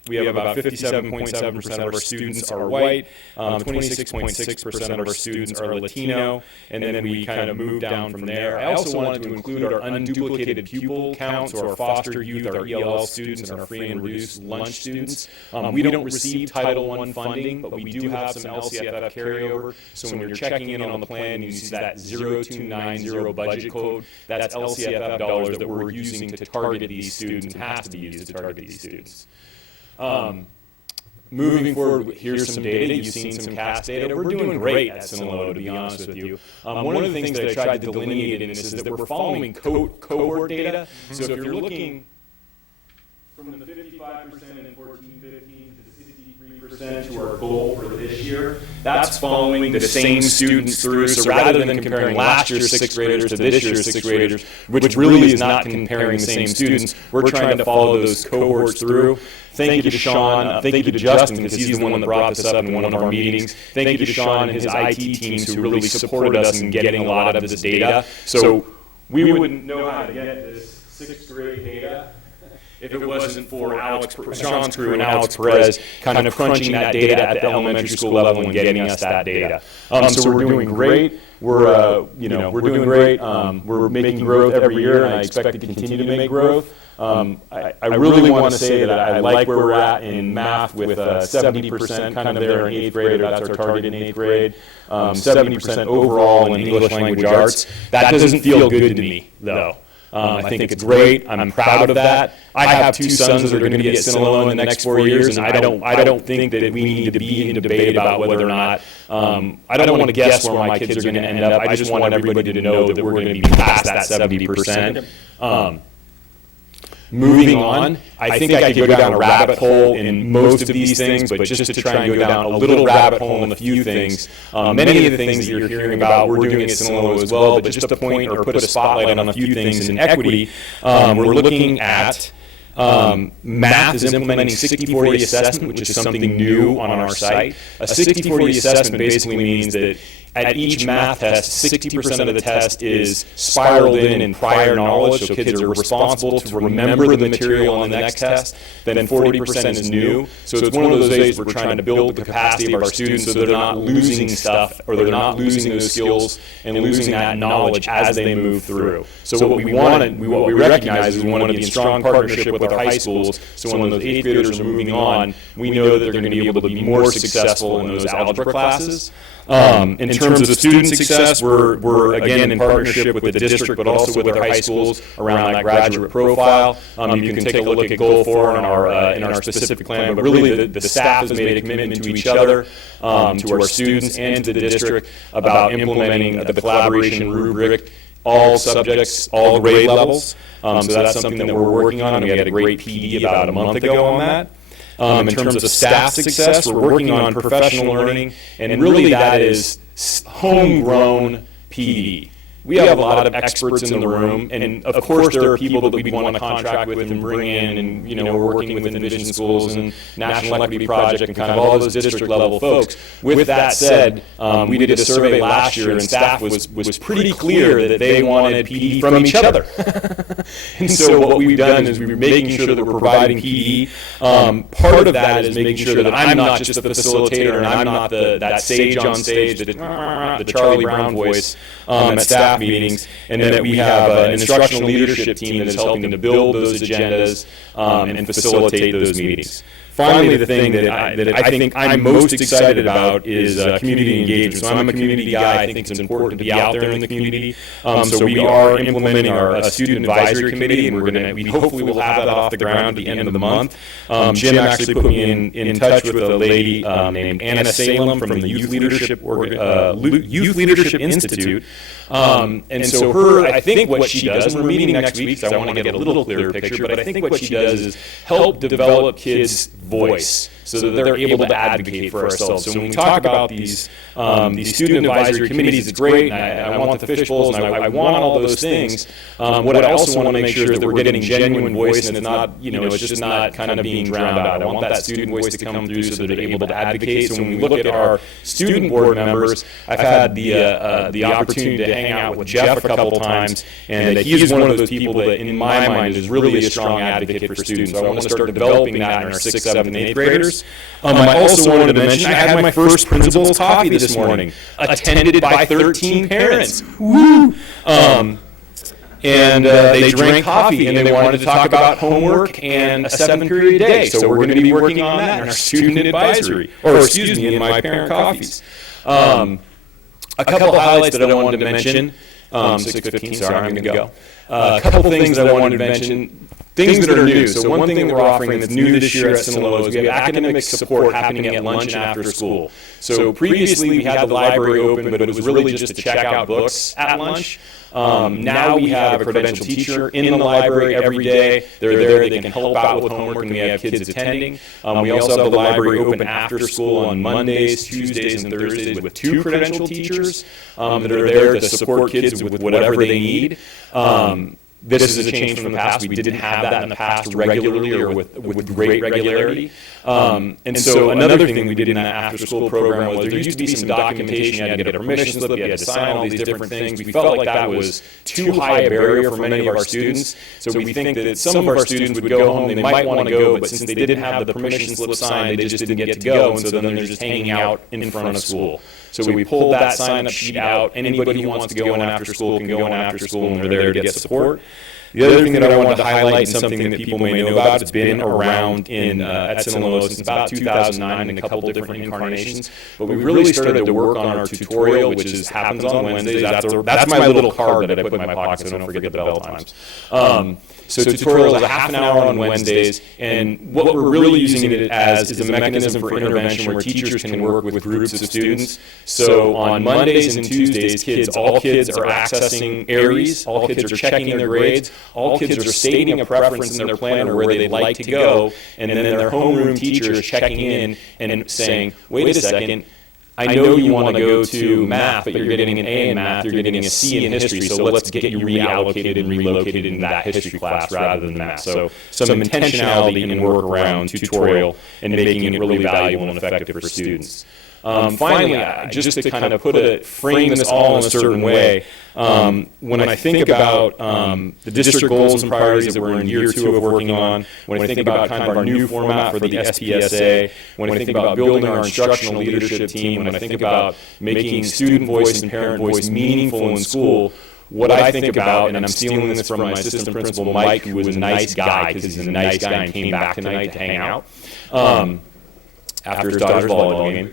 we have about 57.7% of our students are white, 26.6% of our students are Latino, and then we kind of move down from there. I also wanted to include our unduplicated pupil counts, or our foster youth, our ELL students, and our free and reduced lunch students. We don't receive Title I funding funding, but we do have some LCFF carryover. So when you're checking in on the plan and you see that 0290 budget code, that's LCFF dollars that we're using to target these students and has to be used to target these students. Moving forward, here's some data. You've seen some CAS data. We're doing great at Sinaloa, to be honest with you. One of the things that I tried to delineate in this is that we're following cohort data. So if you're looking from the 55% in 14-15 to 63% to our goal for this year, that's following the same students through. So rather than comparing last year's sixth graders to this year's sixth graders, which really is not comparing the same students, we're trying to follow those cohorts through. Thank you to Sean. Thank you to Justin, because he's the one that brought this up in one of our meetings. Thank you to Sean and his IT teams who really supported us in getting a lot of this data. So we wouldn't know how to get this sixth grade data if it wasn't for Sean's crew and Alex Perez kind of crunching that data at the elementary school level and getting us that data. So we're doing great. We're doing great. We're making growth every year, and I expect to continue to make growth. I really want to say that I like where we're at in math with 70% kind of there in 8th grade, or that's our target in 8th grade, 70% overall in English language arts. That doesn't feel good to me, though. I think it's great. I'm proud of that. I have two sons that are going to be at Sinaloa in the next 4 years, and I don't think that we need to be in a debate about whether or not. I don't want to guess where my kids are going to end up. I just want everybody to know that we're going to be past that 70%. Moving on, I think I could go down a rabbit hole in most of these things, but just to try and go down a little rabbit hole in a few things. Many of the things that you're hearing about, we're doing at Sinaloa as well, but just to point or put a spotlight on a few things in equity, we're looking at math is implementing 60-40 assessment, which is something new on our site. A 60-40 assessment basically means that at each math test, 60% of the test is spiraled in prior knowledge, so kids are responsible to remember the material on the next test, then 40% is new. So it's one of those days we're trying to build the capacity of our students so they're not losing stuff, or they're not losing those skills and losing that knowledge as they move through. So what we recognize is we want to be in strong partnership with our high schools, so when those 8th graders are moving on, we know that they're going to be able to be more successful in those algebra classes. In terms of student success, we're again in partnership with the district, but also with our high schools around that graduate profile. You can take a look at Goal 4 in our specific plan, but really the staff has made a commitment to each other, to our students and to the district about implementing the collaboration rubric, all subjects, all grade levels. So that's something that we're working on, and we had a great PD about a month ago on that. In terms of staff success, we're working on professional learning, and really that is homegrown PD. We have a lot of experts in the room, and of course there are people that we want to contract with and bring in, and we're working with Envision Schools and National Equity Project and kind of all those district level folks. With that said, we did a survey last year, and staff was pretty clear that they wanted PD from each other. And so what we've done is we're making sure that we're providing PD. Part of that is making sure that I'm not just the facilitator and I'm not that sage on stage, the Charlie Brown voice at staff meetings, and that we have an instructional leadership team that is helping to build those agendas and facilitate those meetings. Finally, the thing that I think I'm most excited about is community engagement. So I'm a community guy. I think it's important to be out there in the community. So we are implementing our student advisory committee, and we hopefully will have that off the ground at the end of the month. Jim actually put me in touch with a lady named Anna Salem from the Youth Leadership Institute. And so I think what she does, and we're meeting next week, so I want to get a little clearer picture, but I think what she does is help develop kids' voice so that they're able to advocate for ourselves. So when we talk about these student advisory committees, it's great, and I want the fish bowls, and I want all those things. What I also want to make sure is that we're getting genuine voice, and it's not, it's just not kind of being drowned out. I want that student voice to come through so that they're able to advocate. So when we look at our student board members, I've had the opportunity to hang out with Jeff a couple times, and he is one of those people that, in my mind, is really a strong advocate for students. So I want to start developing that in our 6th, 7th, and 8th graders. I also wanted to mention I had my first principal's coffee this morning, attended by 13 parents. Woo! and they drank coffee, and they wanted to talk about homework and a 7-period day. So we're going to be working on that in our student advisory, or excuse me, in my parent coffees. A couple highlights that I wanted to mention. 6:15, sorry, I'm going to go. A couple things that I wanted to mention. Things that are new. So one thing that we're offering that's new this year at Sinaloa is we have academic support happening at lunch and after school. So previously we had the library open, but it was really just to check out books at lunch. Now we have a credentialed teacher in the library every day. They're there, they can help out with homework, and we have kids attending. We also have the library open after school on Mondays, Tuesdays, and Thursdays with 2 credentialed teachers that are there to support kids with whatever they need. This is a change from the past. We didn't have that in the past regularly or with great regularity. And so another thing we did in that after-school program was there used to be some documentation. You had to get a permission slip, you had to sign all these different things. We felt like that was too high a barrier for many of our students. So we think that some of our students would go home, they might want to go, but since they didn't have the permission slip signed, they just didn't get to go, and so then they're just hanging out in front of school. So we pulled that sign-up sheet out. Anybody who wants to go in after school can go in after school, and they're there to get support. The other thing that I wanted to highlight, and something that people may know about, it's been around at Sinaloa since about 2009 in a couple different incarnations, but we really started to work on our tutorial, which happens on Wednesdays. That's my little card that I put in my pocket, so don't forget the bell times. So tutorial is a half an hour on Wednesdays, and what we're really using it as is a mechanism for intervention where teachers can work with groups of students. So on Mondays and Tuesdays, all kids are accessing ARIES, all kids are checking their grades, all kids are stating a preference in their planner where they'd like to go, and then their homeroom teacher is checking in and saying, wait a second, I know you want to go to math, but you're getting an A in math, you're getting a C in history, so let's get you reallocated and relocated into that history class rather than math. So some intentionality in work around tutorial and making it really valuable and effective for students. Finally, just to kind of frame this all in a certain way, when I think about the district goals and priorities that we're in year 2 of working on, when I think about kind of our new format for the SPSA, when I think about building our instructional leadership team, when I think about making student voice and parent voice meaningful in school, what I think about, and I'm stealing this from my assistant principal, Mike, who was a nice guy, because he's a nice guy and came back tonight to hang out after his daughter's volleyball game.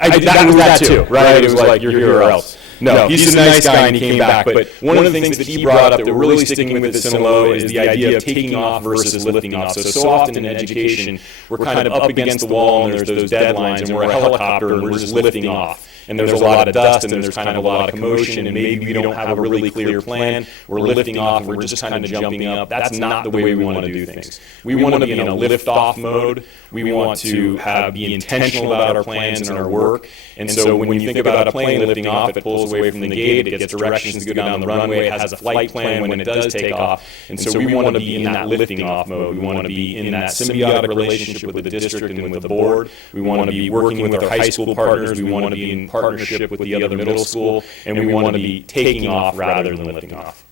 That was that too, right? It was like, you're here or else. No, he's a nice guy and he came back. But one of the things that he brought up that we're really sticking with at Sinaloa is the idea of taking off versus lifting off. So often in education, we're kind of up against the wall and there's those deadlines and we're a helicopter and we're just lifting off. And there's a lot of dust and there's kind of a lot of commotion and maybe we don't have a really clear plan. We're lifting off and we're just kind of jumping up. That's not the way we want to do things. We want to be in a lift-off mode. We want to be intentional about our plans and our work. And so when you think about a plane lifting off, it pulls away from the gate, it gets directions to go down the runway, it has a flight plan when it does take off. And so we want to be in that lifting off mode. We want to be in that symbiotic relationship with the district and with the board. We want to be working with our high school partners. We want to be in partnership with the other middle school. And we want to be taking off rather than lifting off.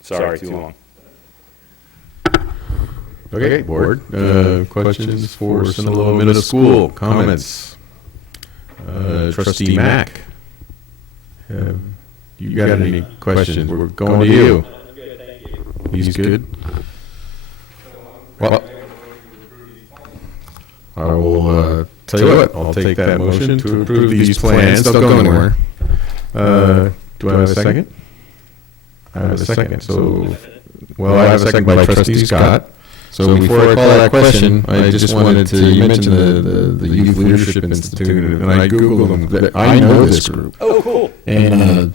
Sorry, too long. Okay, board. Questions for Sinaloa Middle School? Comments? Trustee Mack, you got any questions? We're going to you. He's good. Well, I will tell you what. I'll take that motion to approve these plans. Don't go anywhere. Do I have a second? I have a second. So, well, I have a second by Trustee Scott. So before I call that question, I just wanted to, you mentioned the Youth Leadership Institute, and I Googled them. I know this group. Oh, cool. And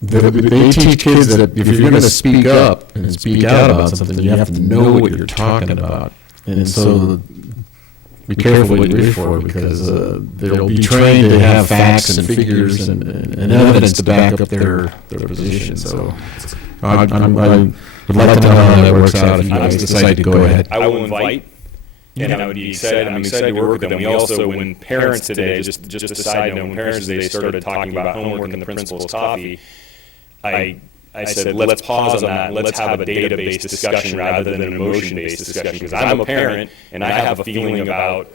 they teach kids that if you're going to speak up and speak out about something, you have to know what you're talking about. And so be careful what you wish for, because they'll be trained to have facts and figures and evidence to back up their position. So I would like to know how that works out if you guys decide to go ahead. I will invite, and I would be excited. I'm excited to work with them. We also, when parents today, just a side note, when parents today started talking about homework and the principal's coffee, I said, let's pause on that and let's have a data-based discussion rather than an emotion-based discussion, because I'm a parent and I have a feeling about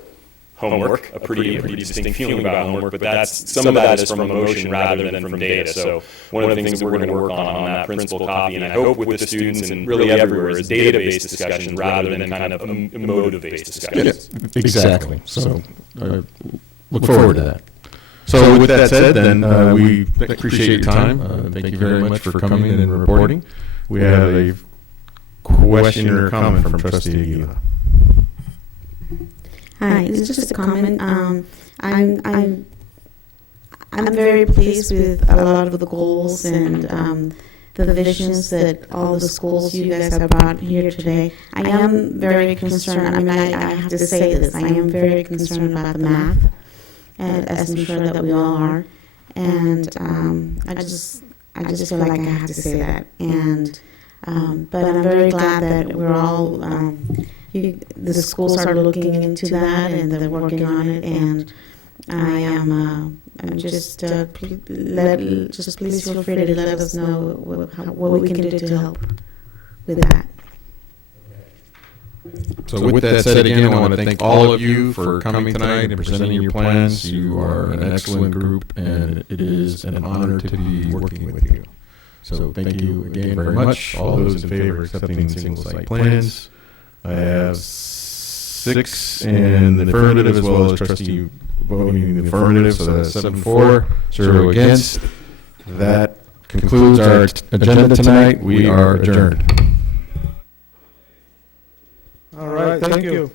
homework, a pretty distinct feeling about homework, but some of that is from emotion rather than from data. So one of the things that we're going to work on that principal copy, and I hope with the students and really everywhere, is data-based discussion rather than kind of emotive-based discussion. Yes, exactly. So I look forward to that. So with that said, then, we appreciate your time. Thank you very much for coming in and reporting. We have a question or comment from Trustee Aguila. Hi, it's just a comment. I'm very pleased with a lot of the goals and the visions that all the schools you guys have brought here today. I am very concerned. I mean, I have to say this. I am very concerned about the math, as I'm sure that we all are. And I just feel like I have to say that. And but I'm very glad that we're all. The schools are looking into that and they're working on it, and I'm just please feel free to let us know what we can do to help with that. So with that said, again, I want to thank all of you for coming tonight and presenting your plans. You are an excellent group, and it is an honor to be working with you. So thank you again very much. All those in favor of accepting single-site plans. I have 6 in the affirmative, as well as Trustee voting in the affirmative, so that's 7-4, 0 against. That concludes our agenda tonight. We are adjourned. All right, thank you.